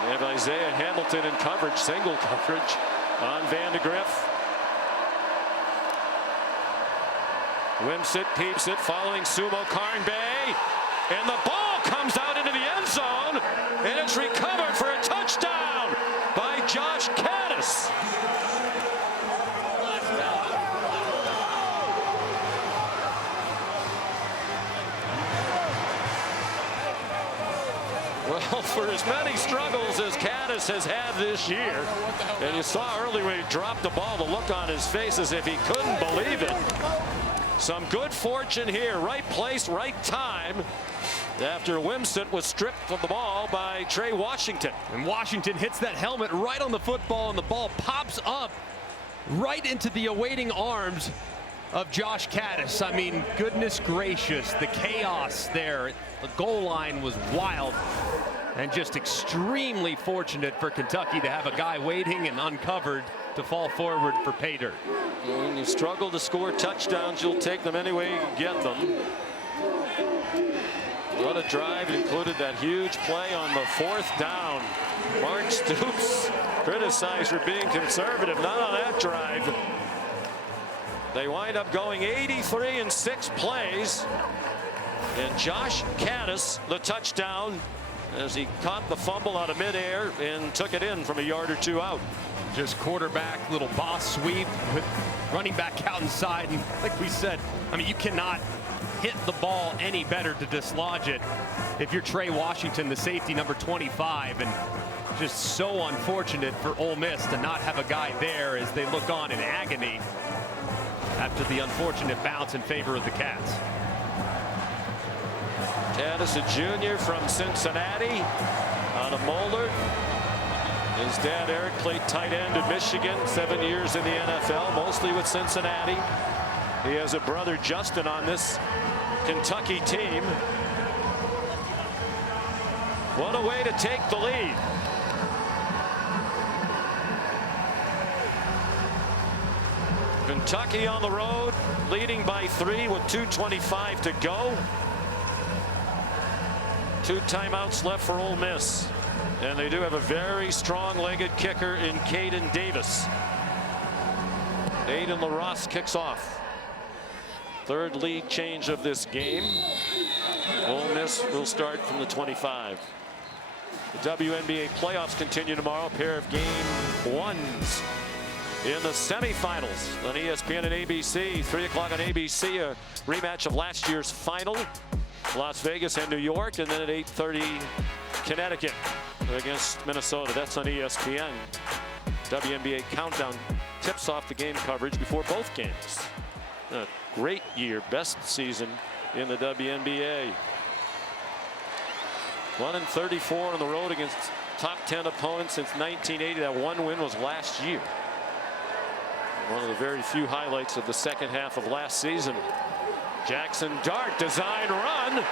They have Isaiah Hamilton in coverage, single coverage on Vandegrift. Wimsatt keeps it, following Sumo Karnbe, and the ball comes out into the end zone, and it's recovered for a touchdown by Josh Caddis. Well, for as many struggles as Caddis has had this year, and you saw earlier when he dropped the ball, the look on his face as if he couldn't believe it. Some good fortune here, right place, right time, after Wimsatt was stripped of the ball by Trey Washington. And Washington hits that helmet right on the football, and the ball pops up right into the awaiting arms of Josh Caddis. I mean, goodness gracious, the chaos there. The goal line was wild, and just extremely fortunate for Kentucky to have a guy waiting and uncovered to fall forward for pay dirt. When you struggle to score touchdowns, you'll take them any way you can get them. What a drive. It included that huge play on the 4th down. Mark Stoops criticized for being conservative, not on that drive. They wind up going 83 in 6 plays. And Josh Caddis, the touchdown, as he caught the fumble out of midair and took it in from a yard or two out. Just quarterback, little boss sweep with running back out inside. And like we said, I mean, you cannot hit the ball any better to dislodge it if you're Trey Washington, the safety, number 25. And just so unfortunate for Ole Miss to not have a guy there as they look on in agony after the unfortunate bounce in favor of the Cats. Caddis, a junior from Cincinnati, out of Moeller. His dad, Eric, played tight end in Michigan, 7 years in the NFL, mostly with Cincinnati. He has a brother, Justin, on this Kentucky team. What a way to take the lead. Kentucky on the road, leading by 3 with 2:25 to go. 2 timeouts left for Ole Miss. And they do have a very strong-legged kicker in Caden Davis. Aiden LaRosse kicks off. 3rd lead change of this game. Ole Miss will start from the 25. The WNBA playoffs continue tomorrow. A pair of game 1s in the semifinals on ESPN and ABC. 3 o'clock on ABC, a rematch of last year's final. Las Vegas and New York, and then at 8:30, Connecticut. against Minnesota. That's on ESPN. WNBA Countdown tips off the game coverage before both games. A great year, best season in the WNBA. 1-34 on the road against top 10 opponents since 1980. That one win was last year. One of the very few highlights of the second half of last season. Jackson Dart, design run,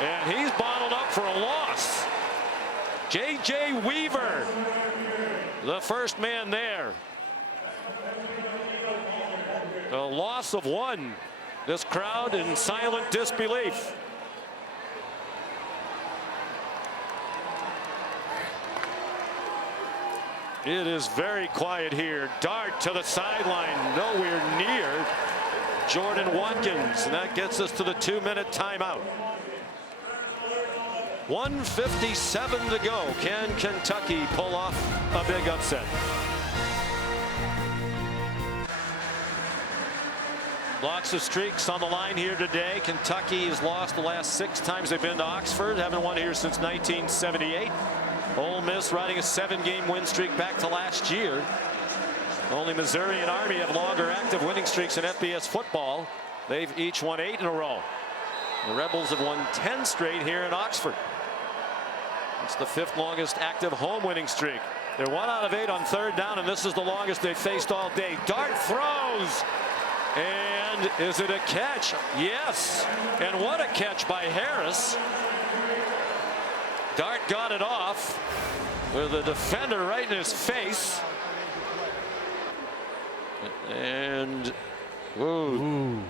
and he's bottled up for a loss. J.J. Weaver, the first man there. A loss of one. This crowd in silent disbelief. It is very quiet here. Dart to the sideline, nowhere near Jordan Watkins, and that gets us to the 2-minute timeout. 1:57 to go. Can Kentucky pull off a big upset? Lots of streaks on the line here today. Kentucky has lost the last 6 times they've been to Oxford. Haven't won here since 1978. Ole Miss riding a 7-game win streak back to last year. Only Missouri and Army have longer active winning streaks in FBS football. They've each won 8 in a row. The Rebels have won 10 straight here in Oxford. It's the 5th longest active home winning streak. They're 1 out of 8 on 3rd down, and this is the longest they've faced all day. Dart throws. And is it a catch? Yes. And what a catch by Harris. Dart got it off with a defender right in his face. And ooh.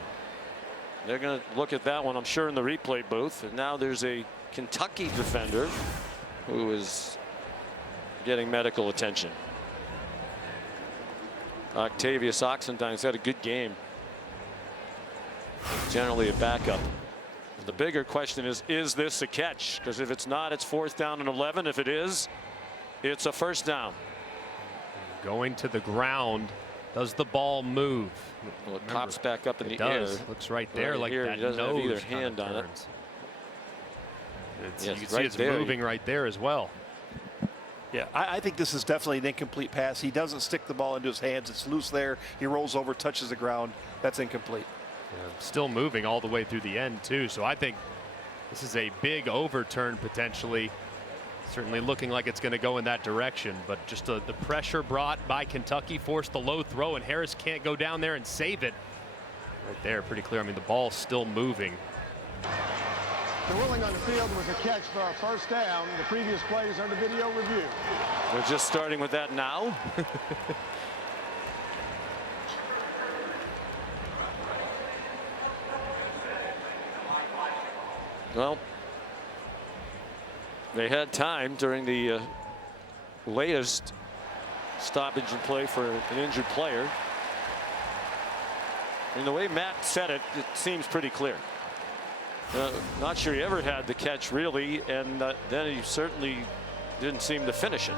They're going to look at that one, I'm sure, in the replay booth. And now there's a Kentucky defender who is getting medical attention. Octavius Oxendine's had a good game. Generally a backup. The bigger question is this a catch? Because if it's not, it's 4th down and 11. If it is, it's a 1st down. Going to the ground. Does the ball move? Well, it pops back up in the air. Looks right there, right like here. that He doesn't have either nose hand on it. Yes, you can see it's moving right there as well. Yeah, I think this is definitely an incomplete pass. He doesn't stick the ball into his hands. It's loose there. He rolls over, touches the ground. That's incomplete. Yeah, still moving all the way through the end, too. So I think this is a big overturn potentially. Certainly looking like it's going to go in that direction. But just the pressure brought by Kentucky forced the low throw, and Harris can't go down there and save it. Right there, pretty clear. I mean, the ball's still moving. The ruling on the field was a catch for our 1st down. The previous play is under video review. We're just starting with that now. Well, they had time during the latest stoppage in play for an injured player. And the way Matt said it, it seems pretty clear. Not sure he ever had the catch, really, and then he certainly didn't seem to finish it.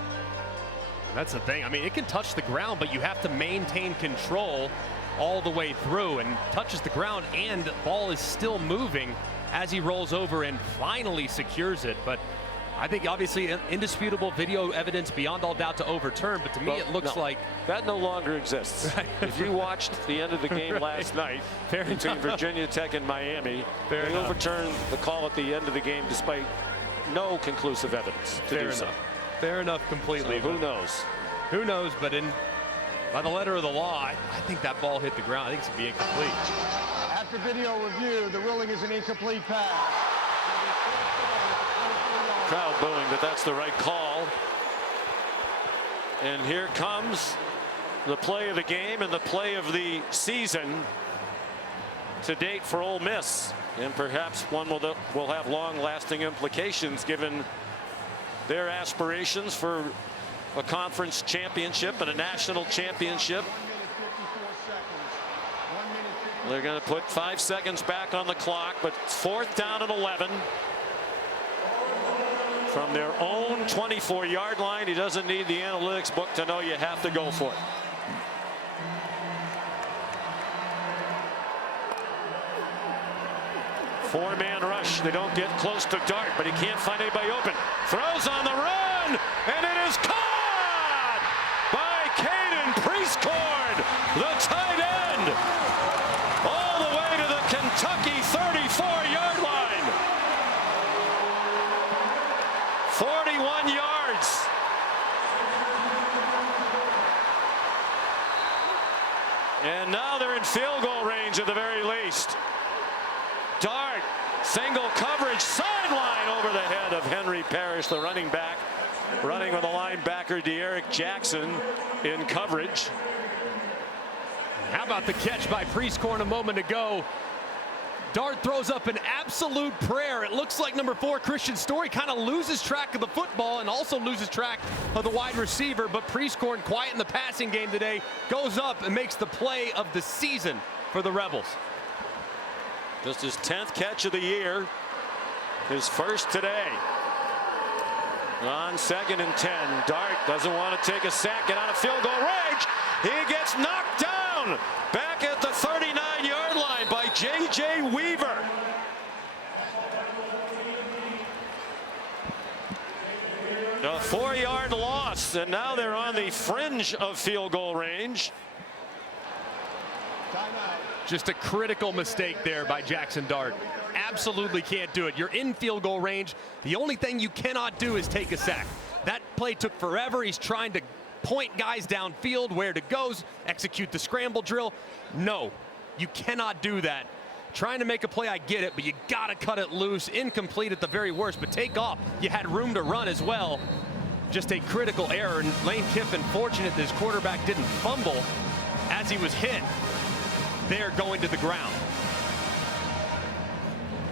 That's the thing. I mean, it can touch the ground, but you have to maintain control all the way through, and touches the ground, and the ball is still moving as he rolls over and finally secures it. But I think obviously indisputable video evidence beyond all doubt to overturn, but to me it looks like that no longer exists. If you watched the end of the game last night between Virginia Tech and Miami, they overturned the call at the end of the game despite no conclusive evidence to do so. Fair enough completely. So who knows? Who knows, but by the letter of the law, I think that ball hit the ground. I think it's going to be incomplete. After video review, the ruling is an incomplete pass. Crowd booing, but that's the right call. And here comes the play of the game and the play of the season to date for Ole Miss. And perhaps one will have long-lasting implications given their aspirations for a conference championship and a national championship. They're going to put 5 seconds back on the clock, but 4th down and 11. From their own 24-yard line. He doesn't need the analytics book to know you have to go for it. Four-man rush. They don't get close to Dart, but he can't find anybody open. Throws on the run. and it is caught by Caden Priestcorn, the tight end, all the way to the Kentucky 34-yard line. 41 yards. And now they're in field goal range at the very least. Dart, single coverage, sideline over the head of Henry Parrish, the running back, running with the linebacker De'Eric Jackson in coverage. How about the catch by Priestcorn a moment ago? Dart throws up an absolute prayer. It looks like number 4, Christian Story, kind of loses track of the football and also loses track of the wide receiver. But Priestcorn, quiet in the passing game today, goes up and makes the play of the season for the Rebels. Just his 10th catch of the year, his first today. On 2nd and 10, Dart doesn't want to take a sack, get out of field goal range. He gets knocked down back at the 39-yard line by J.J. Weaver. A 4-yard loss, and now they're on the fringe of field goal range. Just a critical mistake there by Jackson Dart. Absolutely can't do it. You're in field goal range. The only thing you cannot do is take a sack. That play took forever. He's trying to point guys downfield where to go, execute the scramble drill. No, you cannot do that. Trying to make a play, I get it, but you got to cut it loose. Incomplete at the very worst, but take off. You had room to run as well. Just a critical error. And Lane Kiffin, fortunate that his quarterback didn't fumble as he was hit. They're going to the ground.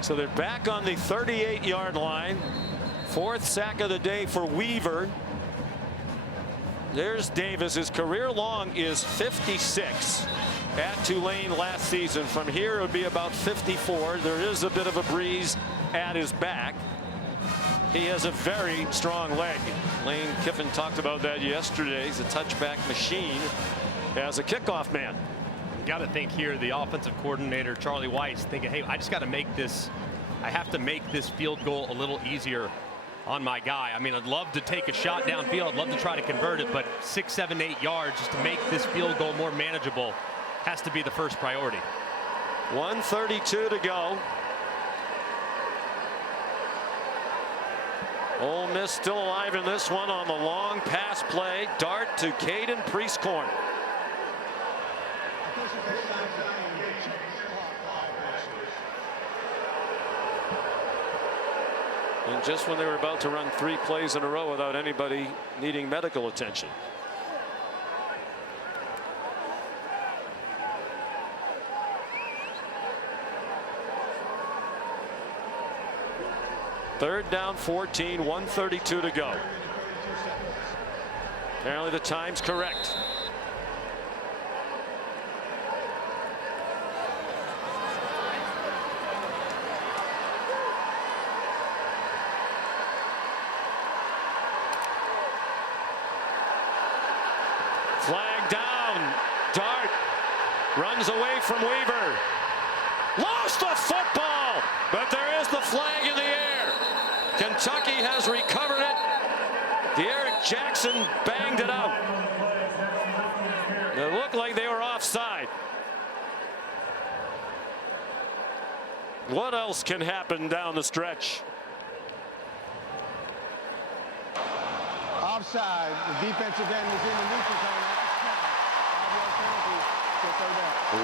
So they're back on the 38-yard line. 4th sack of the day for Weaver. There's Davis. His career long is 56 at Tulane last season. From here it would be about 54. There is a bit of a breeze at his back. He has a very strong leg. Lane Kiffin talked about that yesterday. He's a touchback machine as a kickoff man. Got to think here, the offensive coordinator, Charlie Weiss, thinking, hey, I just got to make this, I have to make this field goal a little easier on my guy. I mean, I'd love to take a shot downfield. I'd love to try to convert it, but 6, 7, 8 yards just to make this field goal more manageable has to be the first priority. 1:32 to go. Ole Miss still alive in this one on the long pass play. Dart to Caden Priestcorn. And just when they were about to run 3 plays in a row without anybody needing medical attention. Third down 14, 1:32 to go. Apparently the time's correct. Flag down. Dart runs away from Weaver. Lost the football, but there is the flag in the air. Kentucky has recovered it. De'Eric Jackson banged it out. It looked like they were offside. What else can happen down the stretch? Offside. The defensive end is in the neutral zone.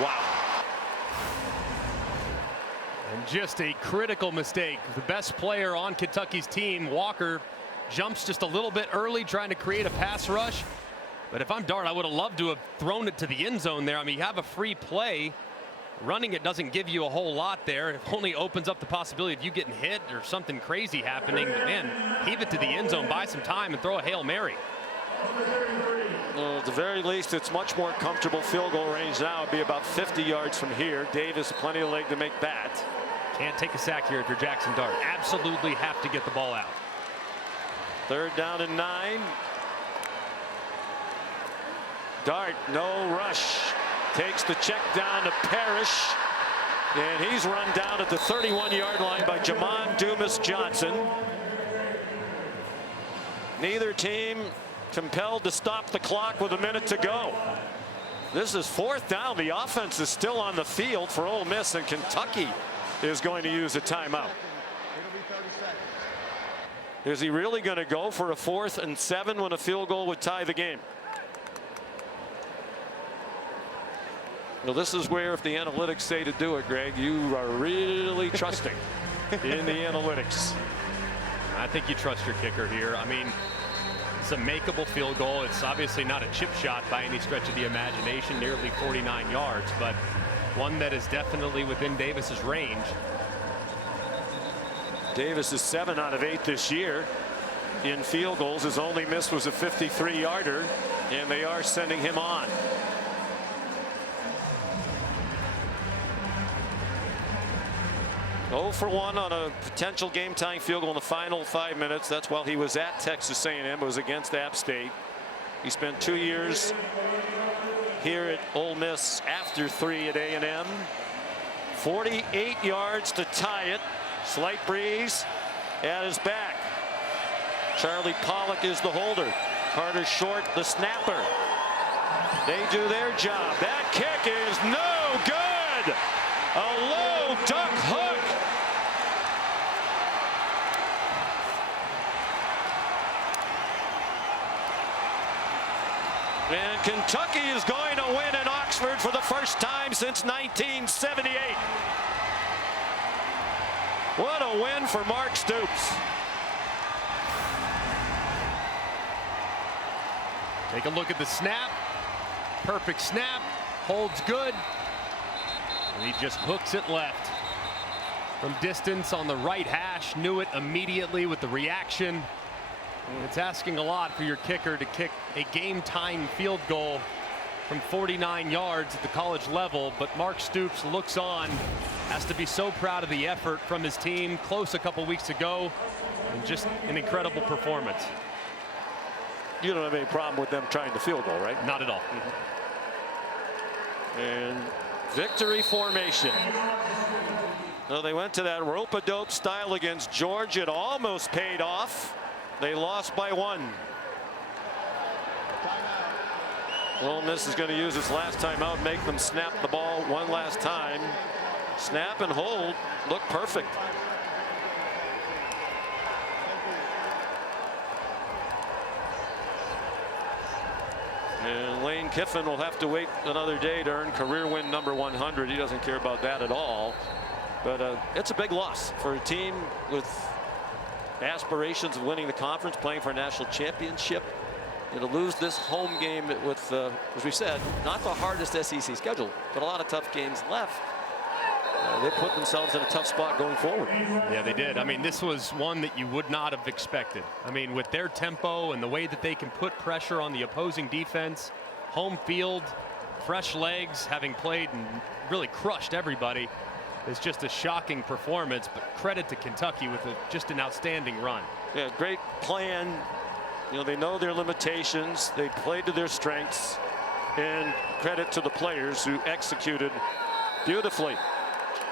Wow. And just a critical mistake. The best player on Kentucky's team, Walker, jumps just a little bit early trying to create a pass rush. But if I'm Dart, I would have loved to have thrown it to the end zone there. I mean, you have a free play. Running it doesn't give you a whole lot there. It only opens up the possibility of you getting hit or something crazy happening. But man, heave it to the end zone, buy some time, and throw a Hail Mary. Well, at the very least, it's much more comfortable field goal range now. It'd be about 50 yards from here. Davis, plenty of leg to make that. Can't take a sack here if you're Jackson Dart. Absolutely have to get the ball out. Third down and 9. Dart, no rush. Takes the check down to Parrish. And he's run down at the 31-yard line by Jamon Dumas Johnson. Neither team compelled to stop the clock with a minute to go. This is 4th down. The offense is still on the field for Ole Miss, and Kentucky is going to use a timeout. Is he really going to go for a 4th and 7 when a field goal would tie the game? Well, this is where, if the analytics say to do it, Greg, you are really trusting in the analytics. I think you trust your kicker here. I mean, it's a makeable field goal. It's obviously not a chip shot by any stretch of the imagination, nearly 49 yards, but one that is definitely within Davis's range. Davis is 7 out of 8 this year in field goals. His only miss was a 53-yarder, and they are sending him on. Oh for 1 on a potential game-tying field goal in the final 5 minutes. That's while he was at Texas A&M. It was against App State. He spent 2 years here at Ole Miss after 3 at A&M. 48 yards to tie it. Slight breeze at his back. Charlie Pollock is the holder. Carter Short the snapper. They do their job. That kick is no good. A low duck hook. And Kentucky is going to win in Oxford for the first time since 1978. What a win for Mark Stoops. Take a look at the snap. Perfect snap. Holds good. And he just hooks it left. From distance on the right hash. Knew it immediately with the reaction. It's asking a lot for your kicker to kick a game-tying field goal from 49 yards at the college level, but Mark Stoops looks on, has to be so proud of the effort from his team, close a couple weeks ago, and just an incredible performance. You don't have any problem with them trying the field goal, right? Not at all. And victory formation. So they went to that rope-a-dope style against Georgia. It almost paid off. They lost by 1. Ole Miss is going to use its last timeout, make them snap the ball one last time. Snap and hold look perfect. And Lane Kiffin will have to wait another day to earn career win number 100. He doesn't care about that at all. But it's a big loss for a team with aspirations of winning the conference, playing for a national championship. And to lose this home game with, as we said, not the hardest SEC schedule, but a lot of tough games left. They put themselves in a tough spot going forward. Yeah, they did. I mean, this was one that you would not have expected. I mean, with their tempo and the way that they can put pressure on the opposing defense, home field, fresh legs, having played and really crushed everybody. It's just a shocking performance, but credit to Kentucky with just an outstanding run. Yeah, great plan. You know, they know their limitations. They played to their strengths, and credit to the players who executed beautifully.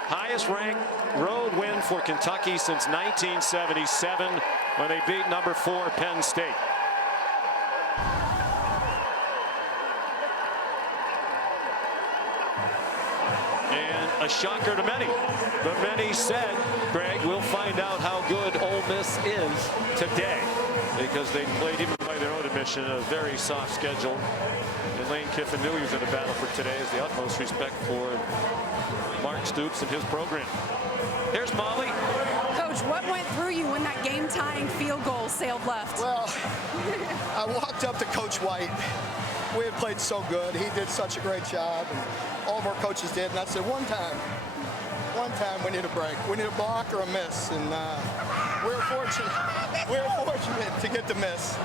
Highest ranked road win for Kentucky since 1977 when they beat number 4 Penn State. A shocker to many, but many said, Greg, we'll find out how good Ole Miss is today, because they played, even by their own admission, a very soft schedule. And Lane Kiffin knew he was in a battle for today. Has the utmost respect for Mark Stoops and his program. Here's Molly. Coach, what went through you when that game-tying field goal sailed left? Well, I walked up to Coach White. We had played so good. He did such a great job, and all of our coaches did. And I said, one time we need a break. We need a block or a miss. And we were fortunate to get the miss.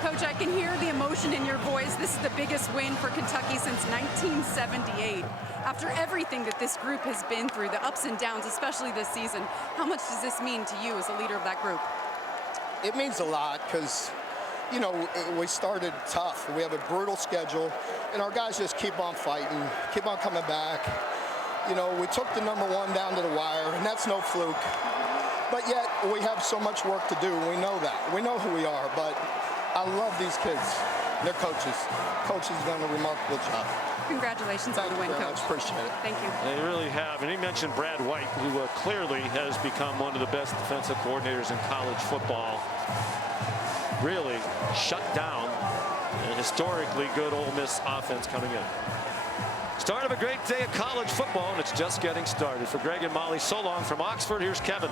Coach, I can hear the emotion in your voice. This is the biggest win for Kentucky since 1978. After everything that this group has been through, the ups and downs, especially this season, how much does this mean to you as a leader of that group? It means a lot, because you know, we started tough. We have a brutal schedule, and our guys just keep on fighting, keep on coming back. You know, we took the number 1 down to the wire, and that's no fluke. But yet, we have so much work to do. We know that. We know who we are, but I love these kids. Their coaches. Coaches have done a remarkable job. Congratulations on the win, Coach. Appreciate it. Thank you. They really have. And he mentioned Brad White, who clearly has become one of the best defensive coordinators in college football. Really shut down a historically good Ole Miss offense coming in. Start of a great day of college football, and it's just getting started. For Greg and Molly, so long from Oxford, here's Kevin.